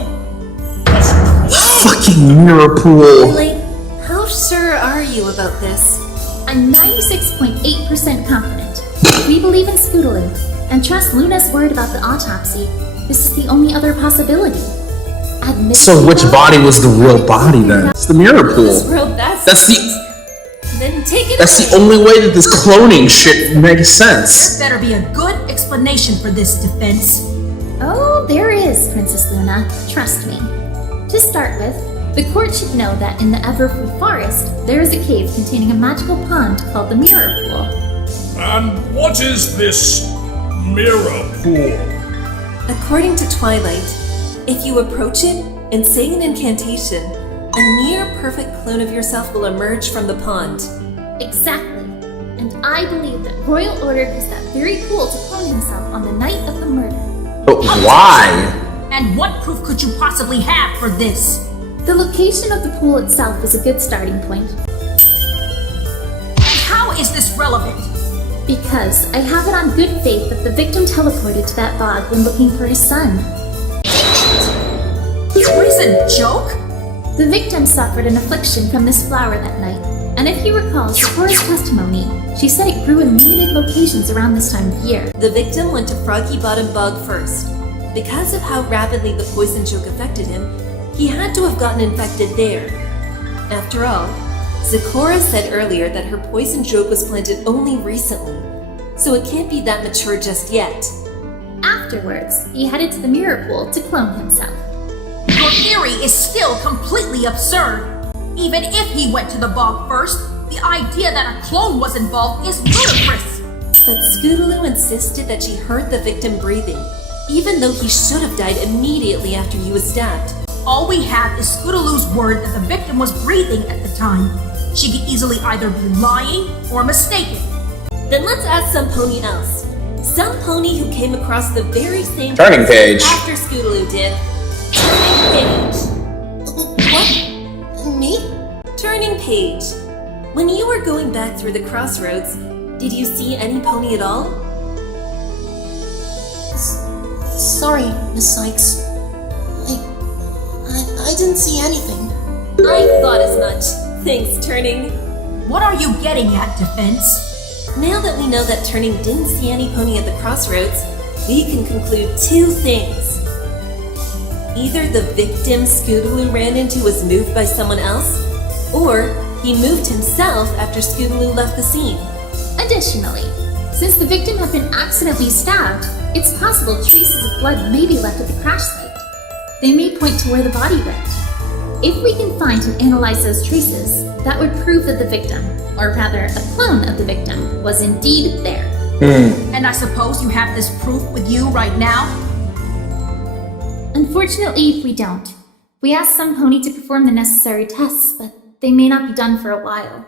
was Fucking mirror pool. Twilight, how sure are you about this? I'm 96.8% confident. We believe in Scootaloo, And trust Luna's word about the autopsy. This is the only other possibility. So which body was the real body then? It's the mirror pool. That's the only way that this cloning shit makes sense. There better be a good explanation for this, Defense. Oh, there is, Princess Luna. Trust me. To start with, the court should know that in the Everfree Forest, there is a cave containing a magical pond called the Mirror Pool. And what is this mirror pool? According to Twilight, if you approach it and say an incantation, a near-perfect clone of yourself will emerge from the pond. Exactly. And I believe that Royal Order used that very pool to clone himself on the night of the murder. But why? And what proof could you possibly have for this? The location of the pool itself is a good starting point. How is this relevant? Because I have it on good faith that the victim teleported to that bog when looking for his son. What is a joke? The victim suffered an affliction from this flower that night, and if you recall Sephira's testimony, she said it grew in limited locations around this time of year. The victim went to Froggy Bottom Bog first. Because of how rapidly the poison joke affected him, he had to have gotten infected there. After all, Zecora said earlier that her poison joke was planted only recently, so it can't be that mature just yet. Afterwards, he headed to the mirror pool to clone himself. Your theory is still completely absurd. Even if he went to the bog first, the idea that a clone was involved is ludicrous. But Scootaloo insisted that she heard the victim breathing, even though he should have died immediately after he was stabbed. All we have is Scootaloo's word that the victim was breathing at the time. She could easily either be lying or mistaken. Then let's ask some pony else. Some pony who came across the very same Turning page after Scootaloo did. Turning page. What? Me? Turning page. When you were going back through the crossroads, did you see any pony at all? Sorry, Miss Sykes. I didn't see anything. I thought as much. Thanks, Turning. What are you getting at, Defense? Now that we know that Turning didn't see any pony at the crossroads, we can conclude two things. Either the victim Scootaloo ran into was moved by someone else, or he moved himself after Scootaloo left the scene. Additionally, since the victim had been accidentally stabbed, it's possible traces of blood may be left at the crash site. They may point to where the body went. If we can find and analyze those traces, that would prove that the victim, or rather a clone of the victim, was indeed there. And I suppose you have this proof with you right now? Unfortunately, we don't. We asked some pony to perform the necessary tests, but they may not be done for a while.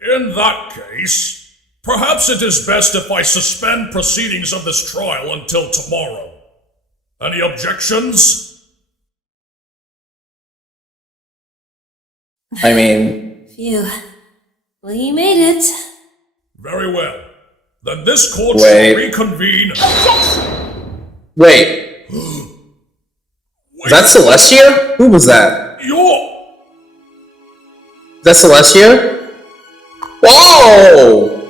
In that case, perhaps it is best if I suspend proceedings of this trial until tomorrow. Any objections? I mean... Phew. We made it. Very well. Then this court shall reconvene... Wait. Is that Celestia? Who was that? Is that Celestia? Whoa!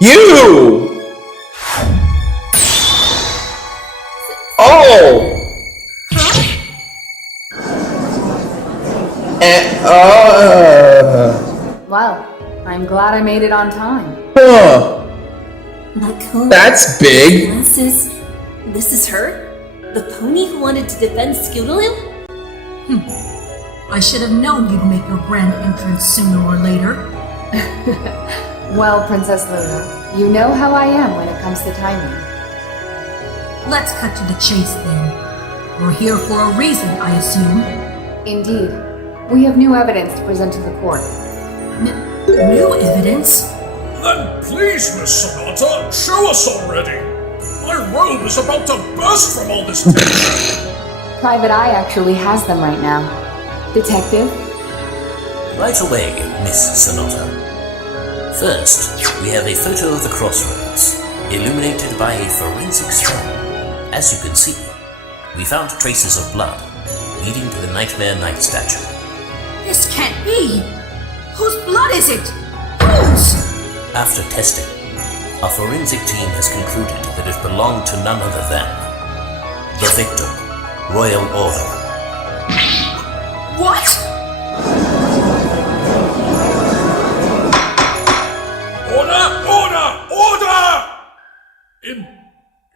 You! Oh! Well, I'm glad I made it on time. That's big. Glasses. This is her? The pony who wanted to defend Scootaloo? I should have known you'd make your grand entrance sooner or later. Well, Princess Luna, you know how I am when it comes to timing. Let's cut to the chase then. You're here for a reason, I assume. Indeed. We have new evidence to present to the court. New evidence? Then please, Miss Sonata, show us already. My robe is about to burst from all this tension. Private Eye actually has them right now. Detective? Right away, Miss Sonata. First, we have a photo of the crossroads, illuminated by a forensic stone. As you can see, we found traces of blood leading to the Nightmare Knight statue. This can't be! Whose blood is it? Whose? After testing, Our forensic team has concluded that it belonged to none other than the victim, Royal Order. What? Order!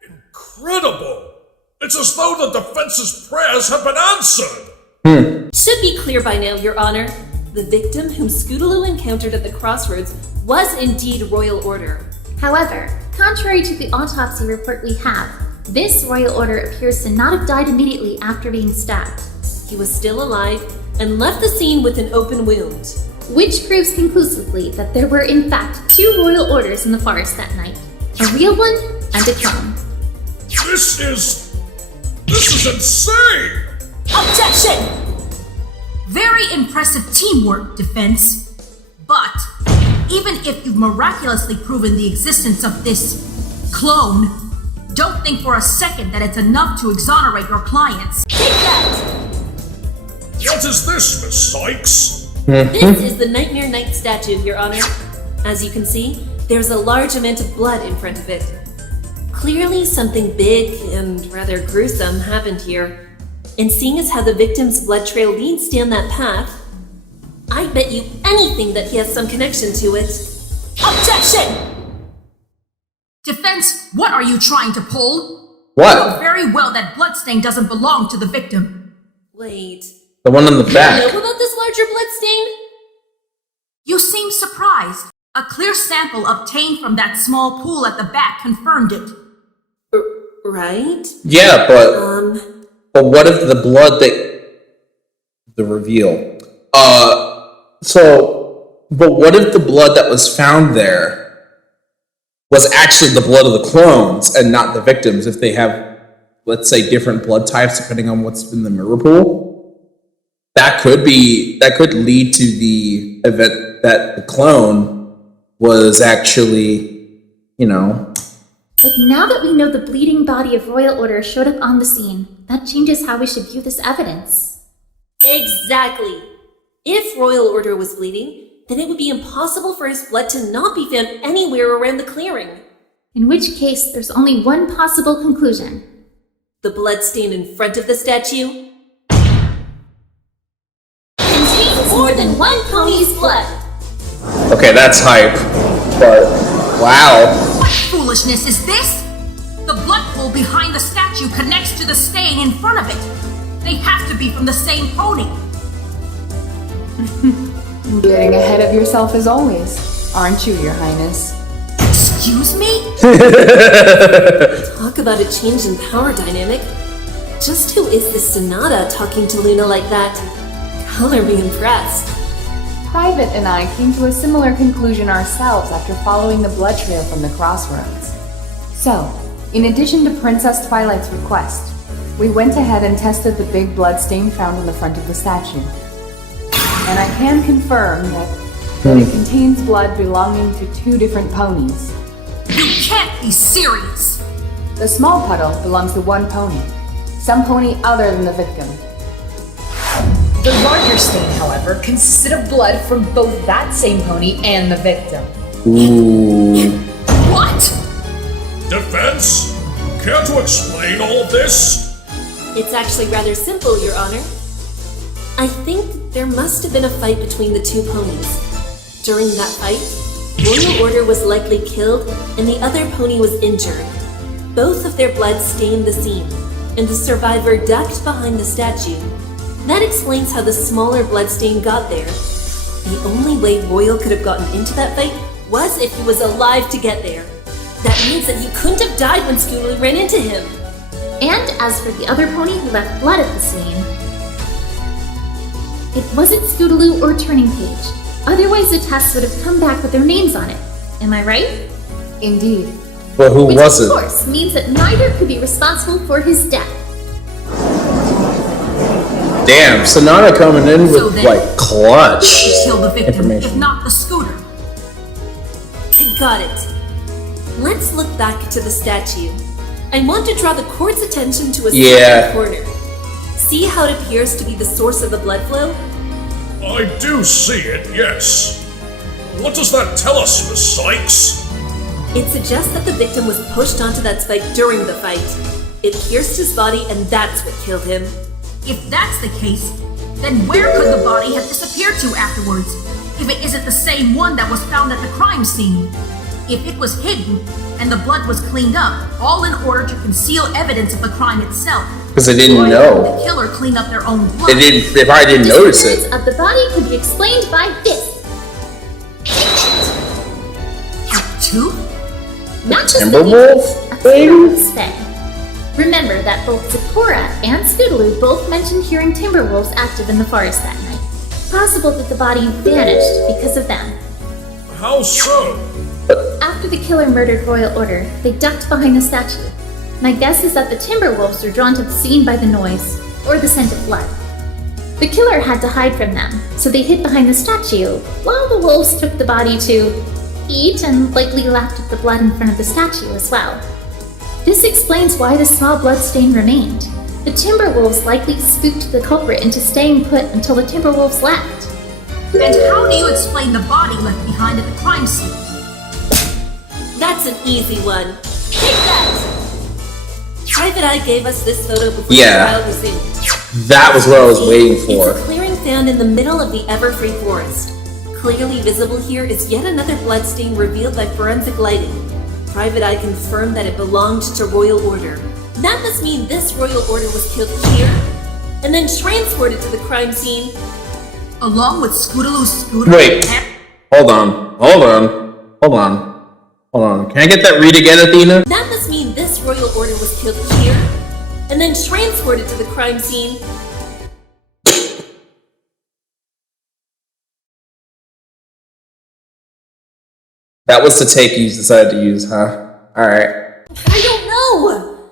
Incredible! It's as though the defense's prayers have been answered! Should be clear by now, Your Honor. The victim whom Scootaloo encountered at the crossroads was indeed Royal Order. However, contrary to the autopsy report we have, this Royal Order appears to not have died immediately after being stabbed. He was still alive and left the scene with an open wound. Which proves conclusively that there were in fact 2 Royal Orders in the forest that night. A real one and a clone. This is insane! Objection! Very impressive teamwork, Defense. But even if you've miraculously proven the existence of this clone, don't think for a second that it's enough to exonerate your clients. Take that! What is this, Miss Sykes? This is the Nightmare Knight statue, Your Honor. As you can see, there's a large amount of blood in front of it. Clearly something big and rather gruesome happened here. And seeing as how the victim's blood trail leads down that path, I bet you anything that he has some connection to it. Objection! Defense, what are you trying to pull? What? You know very well that bloodstain doesn't belong to the victim. Wait. The one on the Do back. you know about this larger bloodstain? You seem surprised. A clear sample obtained from that small pool at the back confirmed it. Right? Yeah, but what if the blood the reveal? But what if the blood that was found there was actually the blood of the clones and not the victims? If they have, let's say, different blood types depending on what's in the mirror pool, that could lead to the event that the clone was actually, But now that we know the bleeding body of Royal Order showed up on the scene, that changes how we should view this evidence. Exactly. If Royal Order was bleeding, then it would be impossible for his blood to not be found anywhere around the clearing. In which case, there's only one possible conclusion. The blood stain in front of the statue contains more than one pony's blood. Okay, that's hype. But, wow. What foolishness is this? The blood pool behind the statue connects to the stain in front of it. They have to be from the same pony. Getting ahead of yourself as always, aren't you, Your Highness? Excuse me? Talk about a change in power dynamic. Just who is this Sonata talking to Luna like that? Color me impressed. Private and I came to a similar conclusion ourselves after following the blood trail from the crossroads. So, in addition to Princess Twilight's request, we went ahead and tested the big blood stain found on the front of the statue. And I can confirm that it contains blood belonging to 2 different ponies. You can't be serious! The small puddle belongs to 1 pony, some pony other than the victim. The larger stain, however, consisted of blood from both that same pony and the victim. Ooh. What? Defense? Care to explain all of this? It's actually rather simple, Your Honor. I think there must have been a fight between the 2 ponies. During that fight, Royal Order was likely killed and the other pony was injured. Both of their blood stained the scene, and the survivor ducked behind the statue. That explains how the smaller blood stain got there. The only way Royal could have gotten into that fight was if he was alive to get there. That means that he couldn't have died when Scootaloo ran into him. And as for the other pony who left blood at the scene, it wasn't Scootaloo or Turning Page. Otherwise the test would have come back with their names on it. Am I right? Indeed. But who was it? Which of course means that neither could be responsible for his death. Damn, Sonata coming in So with, then, like, clutch Who killed the victim, if information. not the scooter? I got it. Let's look back to the statue. I want to draw the court's attention to a certain corner. See how it appears to be the source of the blood flow? I do see it, yes. What does that tell us, Miss Sykes? It suggests that the victim was pushed onto that spike during the fight. It pierced his body, and that's what killed him. If that's the case, then where could the body have disappeared to afterwards, if it isn't the same one that was found at the crime scene? If it was hidden, and the blood was cleaned up, all in order to conceal evidence of the crime itself. Because they didn't why know. didn't the killer clean up their own blood? They probably didn't notice it. Disappearance of the body could be explained by this. Two? Not just Timberwolf? a Timberwolf's fang. Remember that both Zipporah and Scootaloo both mentioned hearing Timberwolves active in the forest that night. Possible that the body vanished because of them. How so? After the killer murdered Royal Order, they ducked behind the statue. My guess is that the Timberwolves were drawn to the scene by the noise, or the scent of blood. The killer had to hide from them, so they hid behind the statue, while the wolves took the body to eat and likely lapped up the blood in front of the statue as well. This explains why the small blood stain remained. The Timberwolves likely spooked the culprit into staying put until the Timberwolves left. And how do you explain the body left behind at the crime scene? That's an easy one. Take that! Private Eye gave us this photo before Yeah. the trial resumed. That was what I was waiting for. It's a clearing found in the middle of the Everfree Forest. Clearly visible here is yet another bloodstain revealed by forensic lighting. Private Eye confirmed that it belonged to Royal Order. That must mean this Royal Order was killed here, and then transported to the crime scene. Along with Scootaloo's scooter. Wait. Hold on. Can I get that read again, Athena? That must mean this Royal Order was killed here, and then transported to the crime scene. That was the take you decided to use, huh? Alright. I don't know!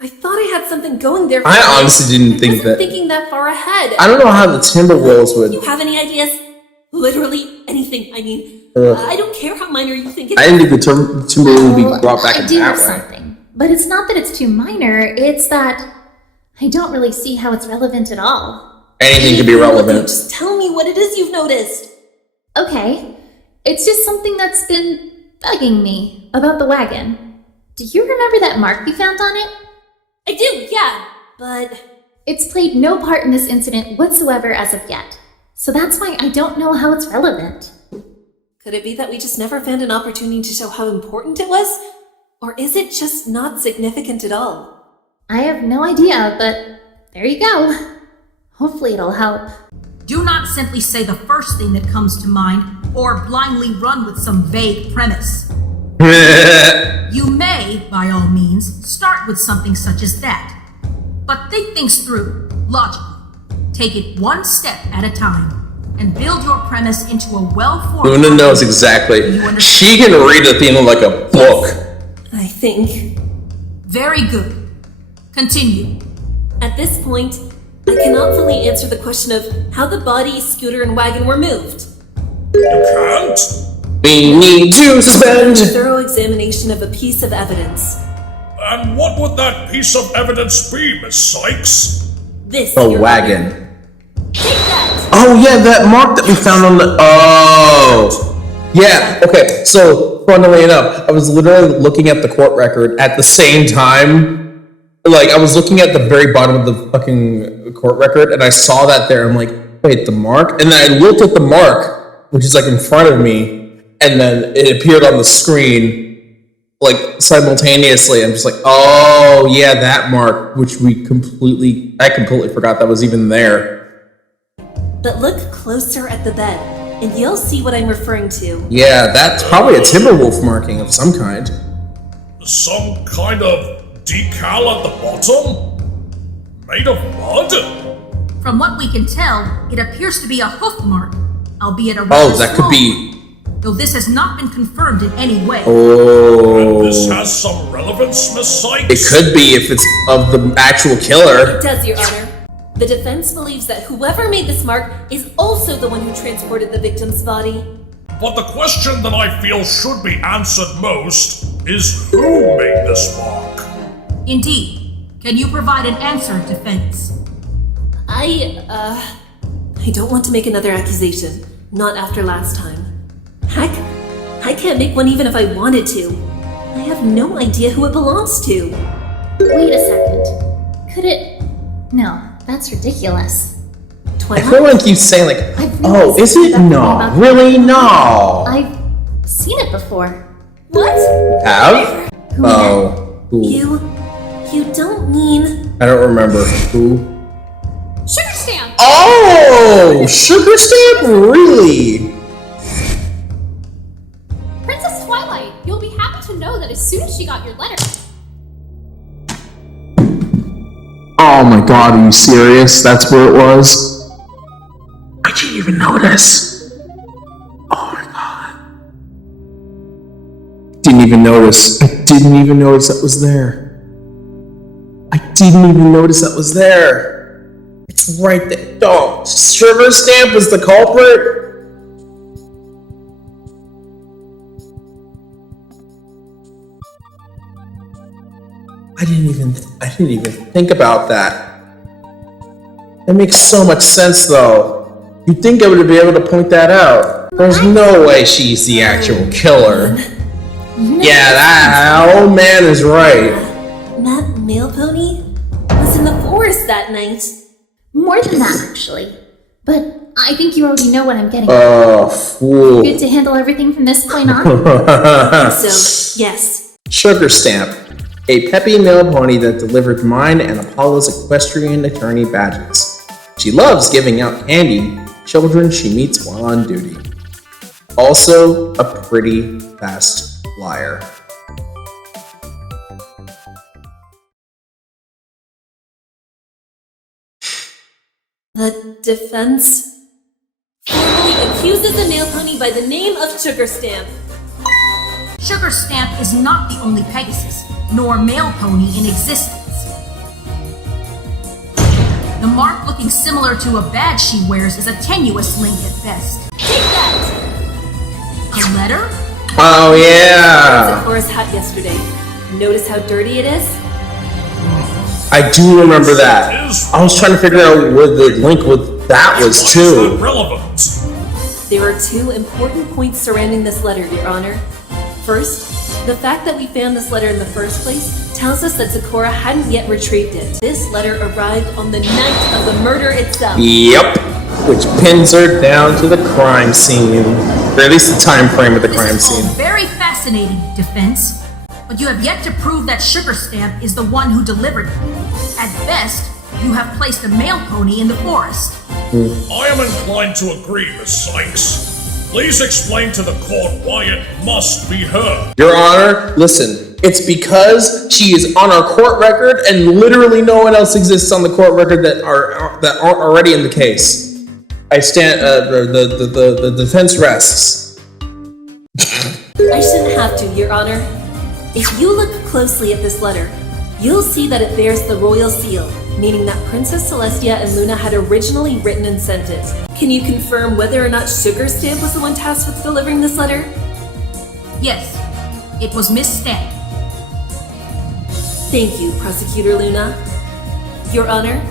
I thought I had something going there. I honestly didn't think that. Thinking that far ahead. I don't know how the Timberwolves would. You have any ideas? Literally anything. I mean, I don't care how minor you think it is. I didn't think the Timberwolves would be brought back I in do that have way. something, but it's not that it's too minor, it's that I don't really see how it's relevant at all. Anything could be relevant. Just tell me what it is you've noticed. Okay, it's just something that's been bugging me about the wagon. Do you remember that mark we found on it? I do, yeah, but... It's played no part in this incident whatsoever as of yet, so that's why I don't know how it's relevant. Could it be that we just never found an opportunity to show how important it was? Or is it just not significant at all? I have no idea, but there you go. Hopefully it'll help. Do not simply say the first thing that comes to mind, or blindly run with some vague premise. You may, by all means, start with something such as that. But think things through, logically. Take it one step at a time, and build your premise into a well-formed... Luna knows exactly. She can read Athena like a book. I think. Very good. Continue. At this point, I cannot fully answer the question of how the body, scooter, and wagon were moved. You can't? We need to suspend A thorough examination of a piece of evidence. And what would that piece of evidence be, Miss Sykes? This. the Your wagon. Honor. Take that! Oh yeah, that mark that we found on the. Oh. Yeah. Okay. So funnily enough, I was literally looking at the court record at the same time. Like I was looking at the very bottom of the fucking court record, and I saw that there. I'm like, wait, the mark? And then I looked at the mark, which is like in front of me. And then it appeared on the screen, like simultaneously. I'm just like, oh yeah, that mark, which I completely forgot that was even there. But look closer at the bed, and you'll see what I'm referring to. Yeah, that's probably a Timberwolf marking of some kind. Some kind of decal at the bottom? Made of mud? From what we can tell, it appears to be a hoof mark, albeit a Oh, rather that could small be. one, though this has not been confirmed in any way. Oh. And this has some relevance, Miss Sykes? It could be if it's of the actual killer. It does, Your Honor. The defense believes that whoever made this mark is also the one who transported the victim's body. But the question that I feel should be answered most is who made this mark? Indeed. Can you provide an answer, defense? I don't want to make another accusation. Not after last time. Heck, I can't make one even if I wanted to. I have no idea who it belongs to. Wait a second. Could it... No, that's ridiculous. I feel like you say like, oh, is it? No, really? No. I've seen it before. What? Have? Oh. Who? You don't mean... I don't remember. Who? Sugar Stamp! Oh! Sugar Stamp? Really? Princess Twilight, you'll be happy to know that as soon as she got your letter... Oh my god, are you serious? That's where it was? I didn't even notice. Oh my god. Didn't even notice. I didn't even notice that was there. I didn't even notice that was there. It's right there. Oh, Sugar Stamp was the culprit? I didn't even think about that. That makes so much sense though. You'd think I would be able to point that out. There's no way she's the actual killer. Yeah, that old man is right. That mail pony was in the forest that night. More than that, actually. But I think you already know what I'm getting Oh, at. fool. Good to handle everything from this point on? So, yes. Sugar Stamp. A peppy mail pony that delivered mine and Apollo's equestrian attorney badges. She loves giving out candy to children she meets while on duty. Also, a pretty fast flyer. The defense formally accuses a mail pony by the name of Sugar Stamp. Sugar Stamp is not the only Pegasus, nor mail pony in existence. The mark looking similar to a badge she wears is a tenuous link at best. Take that! A letter? Oh, yeah! Sakura's hat yesterday. Notice how dirty it is? I do remember that. I was trying to figure out where the link with that was too. There are two important points surrounding this letter, Your Honor. First, the fact that we found this letter in the first place tells us that Sakura hadn't yet retrieved it. This letter arrived on the night of the murder itself. Yep. Which pins her down to the crime scene. Or at least the time frame of the crime This is all scene. very fascinating, defense. But you have yet to prove that Sugar Stamp is the one who delivered it. At best, you have placed a mail pony in the forest. I am inclined to agree, Miss Sykes. Please explain to the court why it must be her. Your Honor, listen. It's because she is on our court record, and literally no one else exists on the court record that aren't already in the case. I stand. The defense rests. I shouldn't have to, Your Honor. If you look closely at this letter, you'll see that it bears the royal seal, meaning that Princess Celestia and Luna had originally written and sent it. Can you confirm whether or not Sugar Stamp was the one tasked with delivering this letter? Yes, it was Miss Stamp. Thank you, Prosecutor Luna. Your Honor,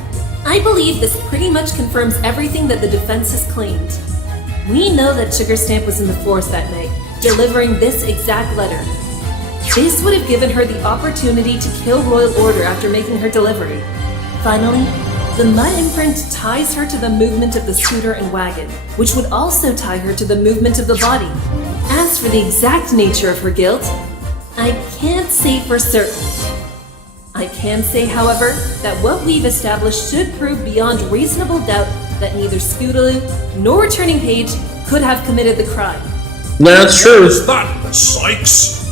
I believe this pretty much confirms everything that the defense has claimed. We know that Sugar Stamp was in the forest that night, delivering this exact letter. This would have given her the opportunity to kill Royal Order after making her delivery. Finally, the mud imprint ties her to the movement of the scooter and wagon, which would also tie her to the movement of the body. As for the exact nature of her guilt, I can't say for certain. I can say, however, that what we've established should prove beyond reasonable doubt that neither Scootaloo nor Turning Page could have committed the crime. That's true. What is that, Miss Sykes?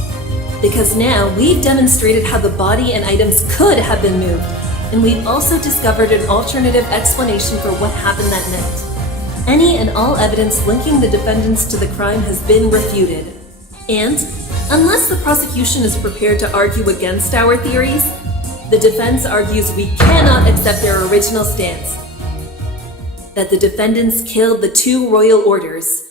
Because now we've demonstrated how the body and items could have been moved, and we've also discovered an alternative explanation for what happened that night. Any and all evidence linking the defendants to the crime has been refuted. And, unless the prosecution is prepared to argue against our theories, the defense argues we cannot accept their original stance. That the defendants killed the two royal orders.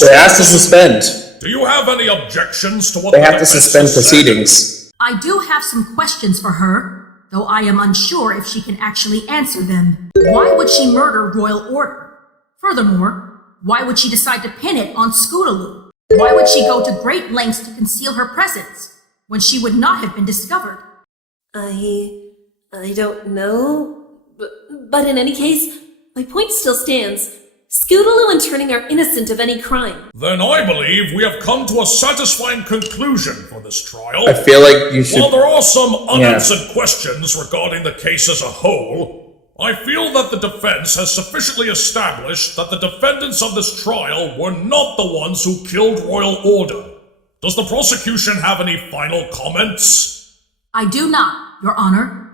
They have to suspend. Do you have any objections to what They the have to defense suspend has said? proceedings. I do have some questions for her, though I am unsure if she can actually answer them. Why would she murder Royal Order? Furthermore, why would she decide to pin it on Scootaloo? Why would she go to great lengths to conceal her presence when she would not have been discovered? I don't know. But in any case, my point still stands. Scootaloo and Turning are innocent of any crime. Then I believe we have come to a satisfying conclusion for this trial. I feel like you should... While there are some unanswered questions regarding the case as a whole, I feel that the defense has sufficiently established that the defendants of this trial were not the ones who killed Royal Order. Does the prosecution have any final comments? I do not, Your Honor.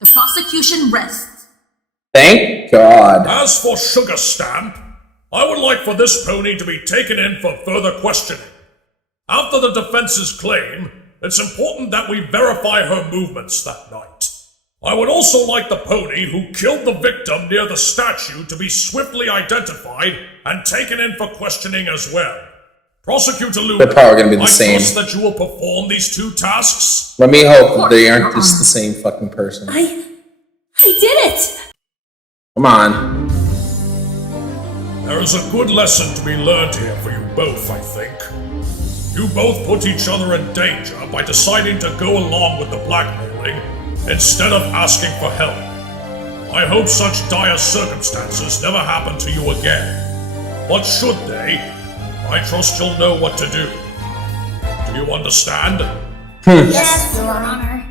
The prosecution rests. Thank God. As for Sugar Stamp, I would like for this pony to be taken in for further questioning. After the defense's claim, it's important that we verify her movements that night. I would also like the pony who killed the victim near the statue to be swiftly identified and taken in for questioning as well. Prosecutor Luna, They're probably going to be the same. I trust that you will perform these two tasks. Let me hope that they aren't just the same fucking person. I did it! Come on. There is a good lesson to be learned here for you both, I think. You both put each other in danger by deciding to go along with the blackmailing instead of asking for help. I hope such dire circumstances never happen to you again. But should they, I trust you'll know what to do. Do you understand? Yes, Your Honor.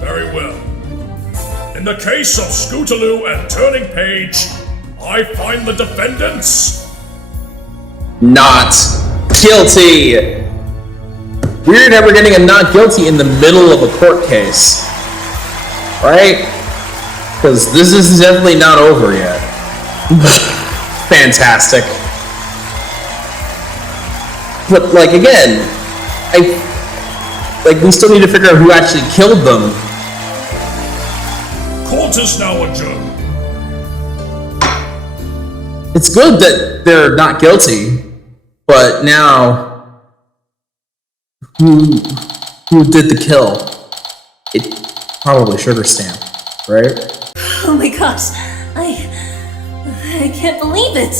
Very well. In the case of Scootaloo and Turning Page, I find the defendants not guilty. We're never getting a not guilty in the middle of a court case. Right? Because this is definitely not over yet. Fantastic. But, like, again, we still need to figure out who actually killed them. Court is now adjourned. It's good that they're not guilty, but now who did the kill? It's probably Sugar Stamp, right? Oh my gosh, I can't believe it.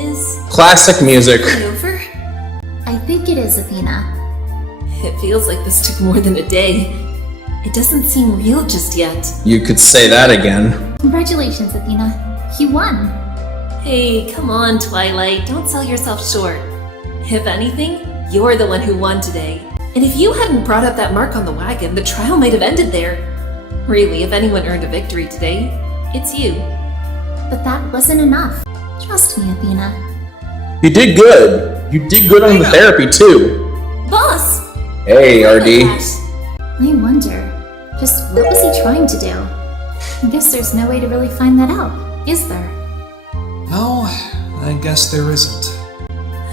Is classic music. it over? I think it is, Athena. It feels like this took more than a day. It doesn't seem real just yet. You could say that again. Congratulations, Athena. You won. Hey, come on, Twilight. Don't sell yourself short. If anything, you're the one who won today. And if you hadn't brought up that mark on the wagon, the trial might have ended there. Really, if anyone earned a victory today, it's you. But that wasn't enough. Trust me, Athena. You did good. You did good on the therapy, too. Boss! Hey, RD. I wonder, just what was he trying to do? I guess there's no way to really find that out, is there? No, I guess there isn't.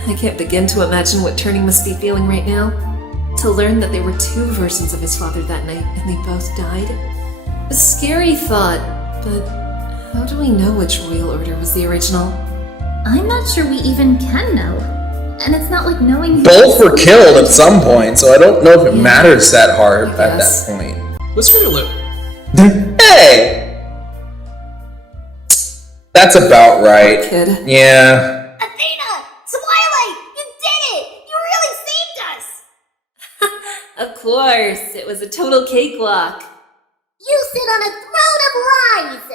I can't begin to imagine what Turning must be feeling right now. To learn that there were two versions of his father that night and they both died. A scary thought, but how do we know which royal order was the original? I'm not sure we even can know. And it's not like knowing who Both were killed at some point, so I don't know if it matters that hard at that point. What's for the loot? Hey! That's about right. Kid. Yeah. Athena! Twilight! You did it! You really saved us! Of course, it was a total cakewalk. You sit on a throne of lies!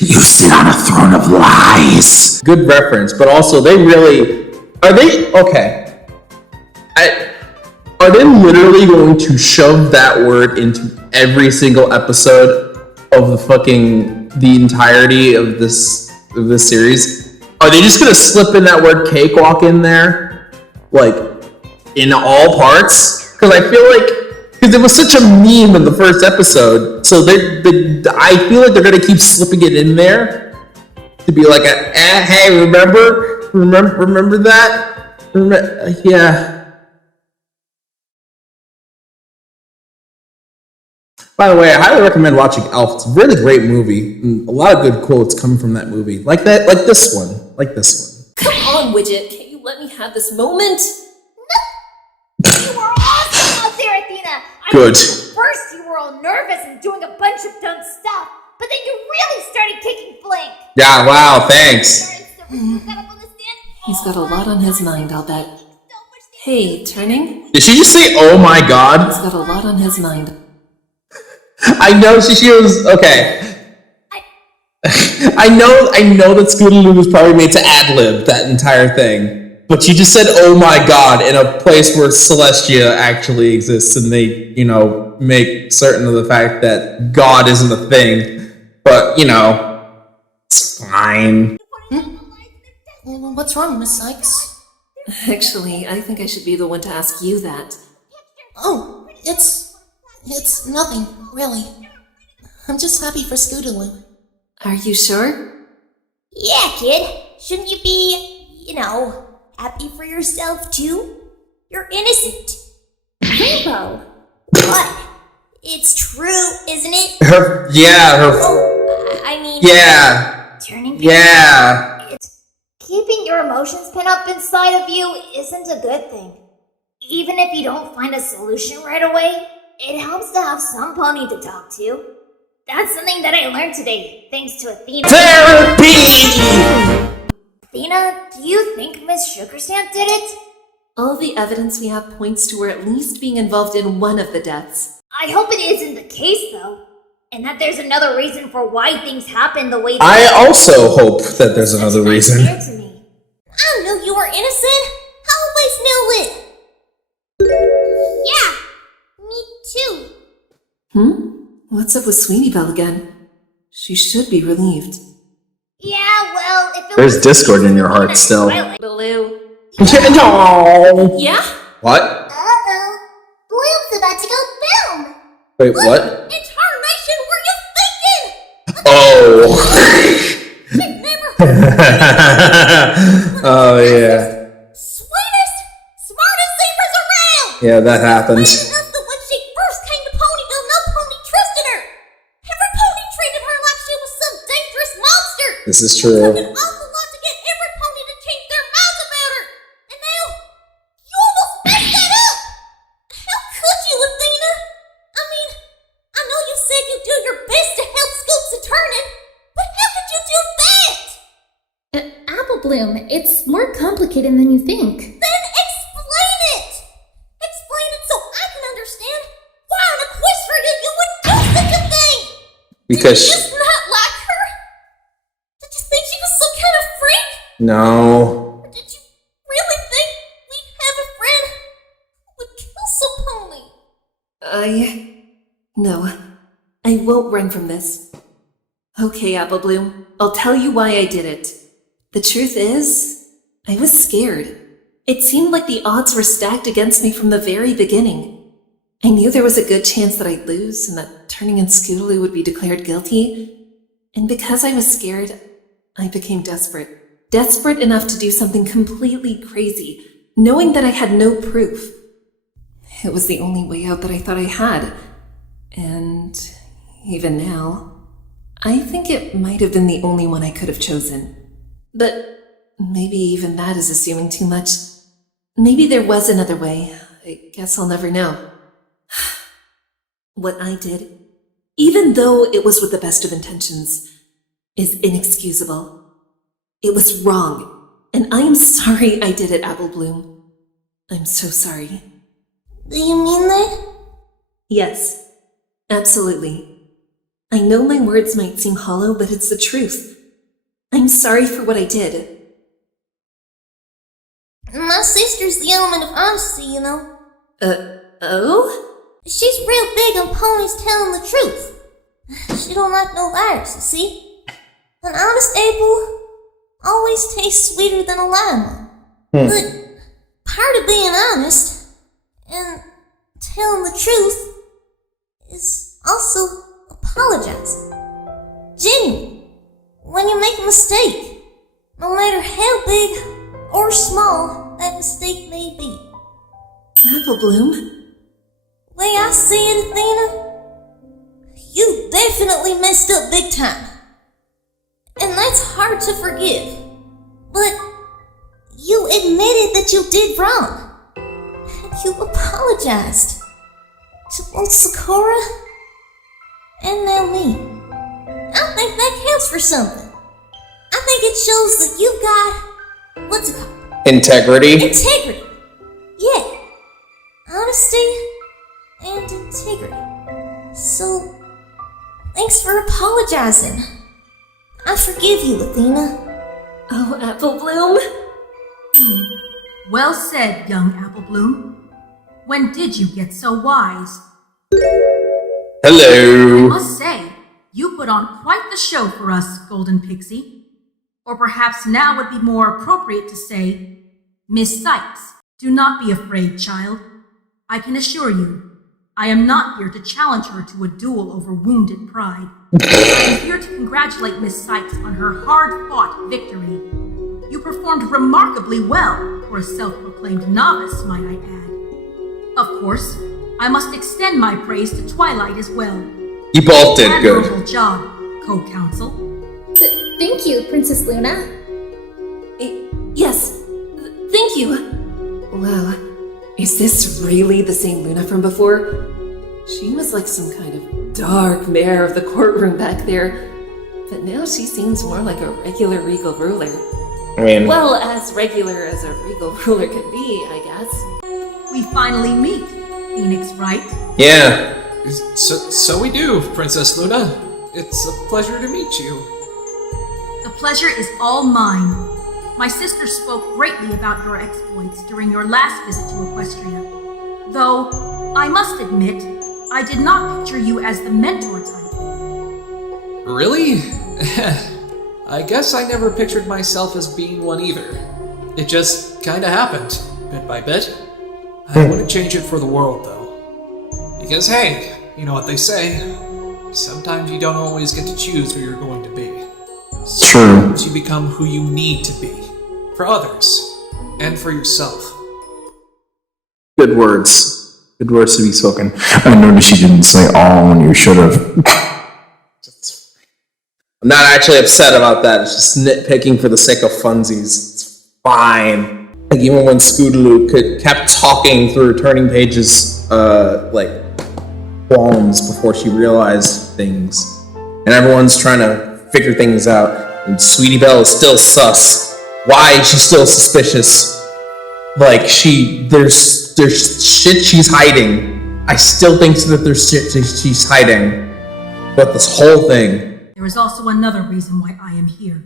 You sit on a throne of lies. Good reference, but also they really are they okay. Are they literally going to shove that word into every single episode of the entirety of this series? Are they just gonna slip in that word cakewalk in there? Like in all parts? Because I feel like because it was such a meme in the first episode, so I feel like they're gonna keep slipping it in there to be like, hey, remember that? Yeah. By the way, I highly recommend watching Elf. It's a really great movie. And a lot of good quotes coming from that movie, like this one. Come on, Widget, can't you let me have this moment? You were awesome out there, Athena! Good. First, you were all nervous and doing a bunch of dumb stuff. but then you really started kicking Blink. Yeah, wow, thanks. He's got a lot on his mind, I'll bet. Hey, turning? Did she just say, oh my god? He's got a lot on his mind. I know she was, okay. I know that Scootaloo was probably made to ad-lib that entire thing. But you just said, oh my god, in a place where Celestia actually exists, and they, make certain of the fact that God isn't a thing. But, it's fine. What's wrong, Miss Sykes? Actually, I think I should be the one to ask you that. Oh, it's nothing, really. I'm just happy for Scootaloo. Are you sure? Yeah, kid. Shouldn't you be, happy for yourself too? You're innocent. Rainbow. What? It's true, isn't it? Yeah. Turning. Yeah. Keeping your emotions pent up inside of you isn't a good thing. Even if you don't find a solution right away, it helps to have some pony to talk to. That's something that I learned today, thanks to Athena. Therapy! Athena, do you think Miss Sugarstamp did it? All the evidence we have points to her at least being involved in one of the deaths. I hope it isn't the case, though. And that there's another reason for why things happen the way they I also hope that there's another reason. I knew you were innocent. I always knew it. Yeah, me too. What's up with Sweetie Belle again? She should be relieved. Yeah, well, if it There's was discord in your heart still. Baloo. No. Yeah? What? Uh-oh. Bloom's about to go boom. Wait, what? It's Tarnation, were you thinking? Oh. Oh, yeah. Sweetest, smartest zebras around. Yeah, that happened. Enough that when she first came to Ponyville, no pony trusted her. Every pony treated her like she was some dangerous monster. This is true. It took an awful lot to get every pony to change their minds about her. And now, you almost messed that up. How could you, Athena? I mean, I know you said you'd do your best to help Scoops and Turnin, but how could you do that? Apple Bloom, it's more complicated than you think. Then explain it! Explain it so I can understand why on Equestria you would do such a thing! Because Did you just not like her? Did you think she was some kind of freak? No. Or did you really think we'd have a friend who would kill some pony? No. I won't run from this. Okay, Apple Bloom. I'll tell you why I did it. The truth is, I was scared. It seemed like the odds were stacked against me from the very beginning. I knew there was a good chance that I'd lose and that Turning and Scootaloo would be declared guilty. And because I was scared, I became desperate. Desperate enough to do something completely crazy, knowing that I had no proof. It was the only way out that I thought I had. And even now, I think it might have been the only one I could have chosen. But maybe even that is assuming too much. Maybe there was another way. I guess I'll never know. What I did, even though it was with the best of intentions, is inexcusable. It was wrong, and I am sorry I did it, Apple Bloom. I'm so sorry. Do you mean that? Yes, absolutely. I know my words might seem hollow, but it's the truth. I'm sorry for what I did. My sister's the element of honesty, you know. Oh? She's real big on ponies telling the truth. She don't like no liars, you see. An honest apple always tastes sweeter than a lime one. But part of being honest and telling the truth is also apologizing. Genuine. When you make a mistake, no matter how big or small that mistake may be. Apple Bloom? Way I see it, Athena, you definitely messed up big time. And that's hard to forgive. But you admitted that you did wrong. And you apologized. To both Sakura and now me. think that counts for something. I think it shows that you've got, what's it called? Integrity. Integrity. Yeah. Honesty and integrity. So, thanks for apologizing. I forgive you, Athena. Oh, Apple Bloom. Well said, young Apple Bloom. When did you get so wise? Hello. I must say, you put on quite the show for us, Golden Pixie. Or perhaps now would be more appropriate to say, Miss Sykes, do not be afraid, child. I can assure you, I am not here to challenge her to a duel over wounded pride. I am here to congratulate Miss Sykes on her hard-fought victory. You performed remarkably well for a self-proclaimed novice, might I add. Of course, I must extend my praise to Twilight as well. You both did Admirable good. job, co-counsel. Thank you, Princess Luna. Yes, thank you. Wow, is this really the same Luna from before? She was like some kind of dark mare of the courtroom back there, but now she seems more like a regular regal ruler. I mean, well, as regular as a regal ruler could be, I guess. We finally meet, Phoenix, right? Yeah. So we do, Princess Luna. It's a pleasure to meet you. The pleasure is all mine. My sister spoke greatly about your exploits during your last visit to Equestria. Though, I must admit, I did not picture you as the mentor type. Really? I guess I never pictured myself as being one either. It just kinda happened, bit by bit. I wouldn't change it for the world, though. Because hey, you know what they say, sometimes you don't always get to choose who you're going to be. Sometimes you become who you need to be. For others. And for yourself. Good words. Good words to be spoken. I noticed you didn't say all when you should have. I'm not actually upset about that. It's just nitpicking for the sake of funsies. It's fine. Like even when Scootaloo kept talking through turning pages, like qualms before she realized things, and everyone's trying to figure things out, and Sweetie Belle is still sus. Why is she still suspicious? Like there's shit she's hiding. I still think that there's shit she's hiding. But this whole thing. There is also another reason why I am here.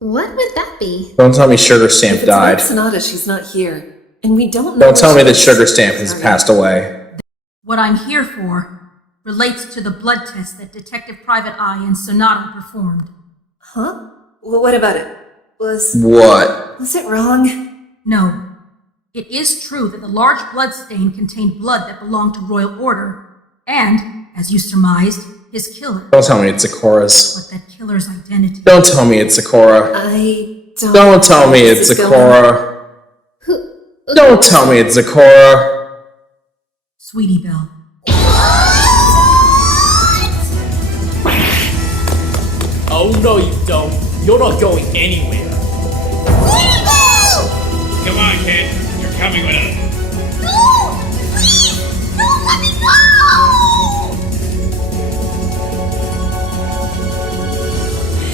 What would that be? Don't tell me Sugar Stamp If it's died. not Sonata, she's not here. And we don't know. Don't tell me that Sugar Stamp has passed away. What I'm here for relates to the blood test that Detective Private Eye and Sonata performed. Huh? Well, what about it? What? Was it wrong? No. It is true that the large blood stain contained blood that belonged to Royal Order, and, as you surmised, his killer. Don't tell me it's Ikora's. But that killer's identity. Don't tell me it's Ikora. Don't tell me it's Ikora. Don't tell me it's Ikora. Sweetie Belle. Oh no you don't. You're not going anywhere. Come on, kid. You're coming with us.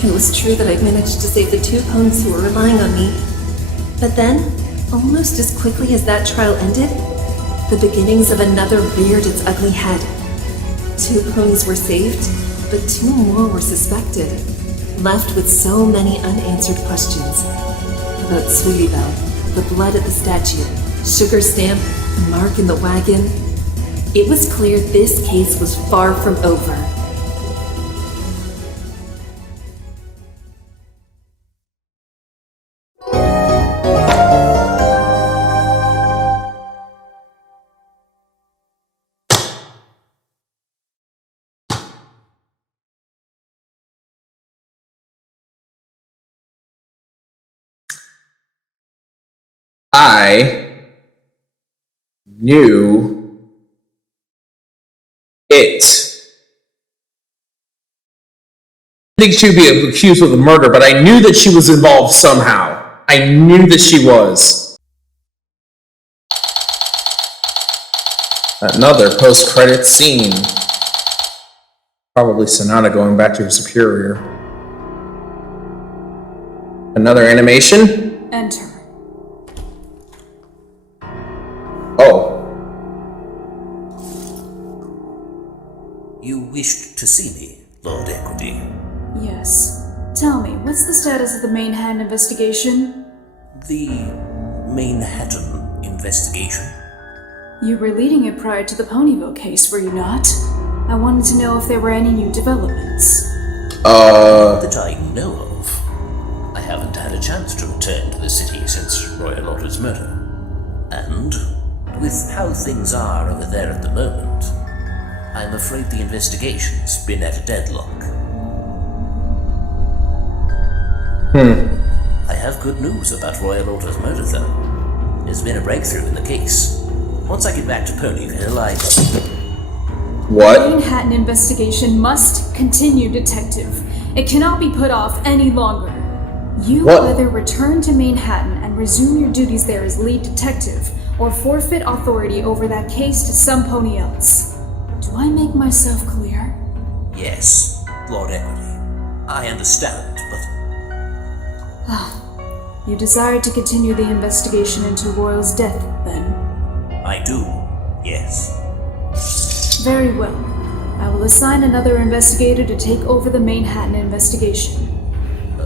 It was true that I'd managed to save the two ponies who were relying on me. But then, almost as quickly as that trial ended, the beginnings of another reared its ugly head. 2 ponies were saved, but 2 more were suspected, left with so many unanswered questions. About Sweetie Belle, the blood at the statue, Sugar Stamp, the mark in the wagon. It was clear this case was far from over. I knew it. I think she would be accused of the murder, but I knew that she was involved somehow. I knew that she was. Another post-credit scene. Probably Sonata going back to her superior. Another animation? Enter. Oh. You wished to see me, Lord Equity. Yes. Tell me, what's the status of the Manhattan investigation? The Manhattan investigation? You were leading it prior to the Ponyville case, were you not? I wanted to know if there were any new developments. That I know of. I haven't had a chance to return to the city since Royal Order's murder. And, with how things are over there at the moment, I'm afraid the investigation's been at a deadlock. I have good news about Royal Order's murder, though. There's been a breakthrough in the case. Once I get back to Ponyville, What? The Manhattan investigation must continue, Detective. It cannot be put off any longer. You either return to Manhattan and resume your duties there as lead detective, or forfeit authority over that case to some pony else. Do I make myself clear? Yes, Lord Equity. I understand, but You desire to continue the investigation into Royal's death, then? I do, yes. Very well. I will assign another investigator to take over the Manhattan investigation.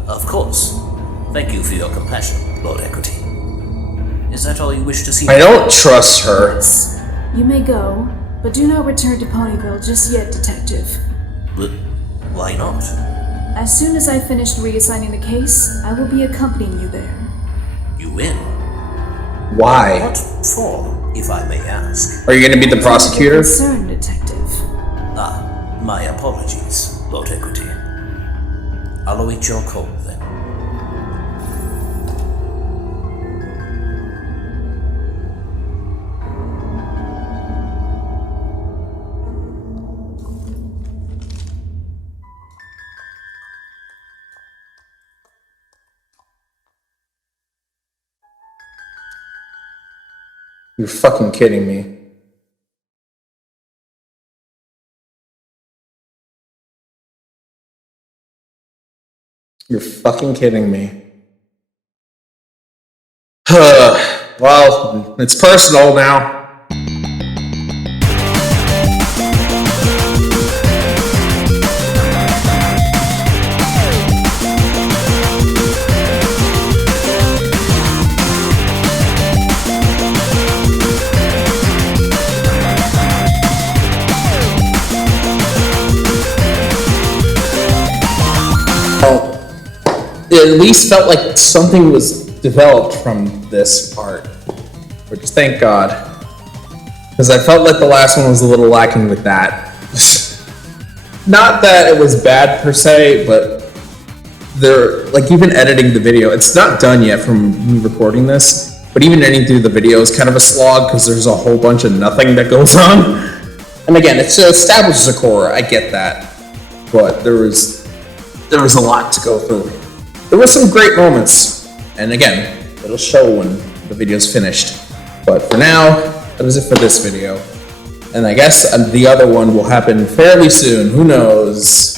Of course. Thank you for your compassion, Lord Equity. Is that all you wish to see? I don't trust her. Yes. You may go, but do not return to Ponyville just yet, Detective. But why not? As soon as I've finished reassigning the case, I will be accompanying you there. You will? Why? What for, if I may ask? Are you going to be the prosecutor? Concern, Detective. Ah, my apologies, Lord Equity. I'll await your call then. You're fucking kidding me. You're fucking kidding me. Well, it's personal now. It at least felt like something was developed from this part, which thank God, because I felt like the last one was a little lacking with that. Not that it was bad per se, but they're like even editing the video. It's not done yet from me recording this, but even editing through the video is kind of a slog because there's a whole bunch of nothing that goes on. And again, it establishes a core. I get that, but there was a lot to go through. There were some great moments, and again, it'll show when the video's finished. But for now, that is it for this video. And I guess the other one will happen fairly soon. Who knows?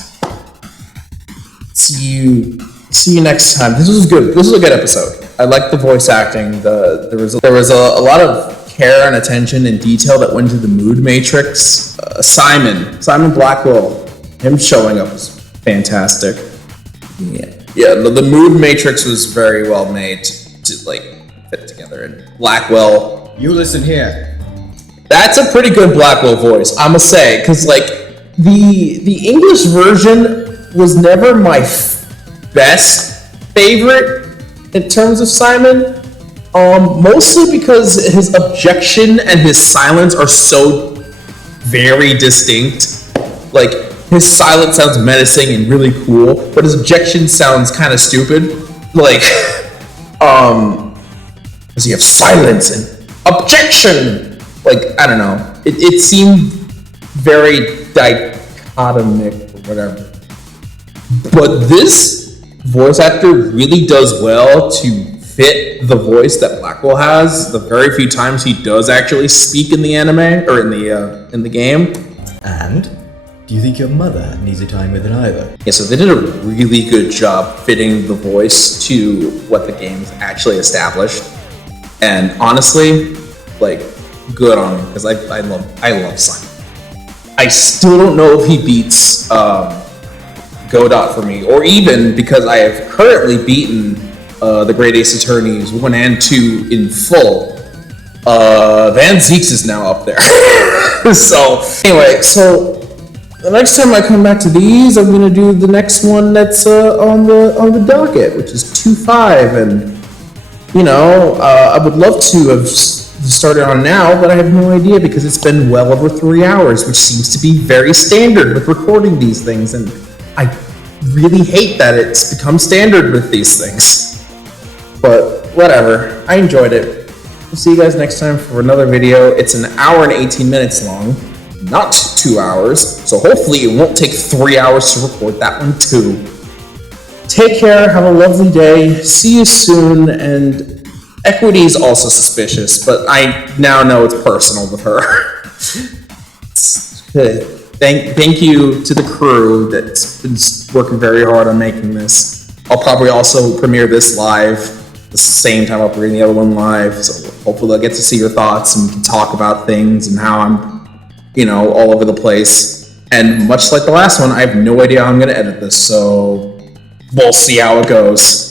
See you next time. This was good. This was a good episode. I liked the voice acting. There was a lot of care and attention and detail that went into the mood matrix. Simon Blackwell, him showing up was fantastic. Yeah, the mood matrix was very well made to like fit together. And Blackwell, you listen here. That's a pretty good Blackwell voice, I'ma say, because like the English version was never my best favorite in terms of Simon. Mostly because his objection and his silence are so very distinct. Like, his silence sounds menacing and really cool, but his objection sounds kind of stupid. Like, because you have silence and objection. Like, I don't know. It seemed very dichotomic or whatever. But this voice actor really does well to fit the voice that Blackwell has. The very few times he does actually speak in the anime or in the game. And Do you think your mother had an easy time with it either? Yeah, so they did a really good job fitting the voice to what the game's actually established. And honestly, like, good on him, because I love Simon. I still don't know if he beats Godot for me, or even because I have currently beaten the Great Ace Attorneys 1 and 2 in full. Van Zeeks is now up there. So, anyway, so the next time I come back to these, I'm gonna do the next one that's on the docket, which is 2.5, and you know, I would love to have started on now, but I have no idea because it's been well over 3 hours, which seems to be very standard with recording these things, and I really hate that it's become standard with these things. But whatever, I enjoyed it. We'll see you guys next time for another video. It's an hour and 18 minutes long, not 2 hours, so hopefully it won't take 3 hours to record that one too. Take care, have a lovely day, see you soon, and Equity is also suspicious, but I now know it's personal with her. Thank you to the crew that's been working very hard on making this. I'll probably also premiere this live the same time I'll bring the other one live, so hopefully I'll get to see your thoughts and we can talk about things and how I'm, you know, all over the place. And much like the last one, I have no idea how I'm going to edit this, so we'll see how it goes.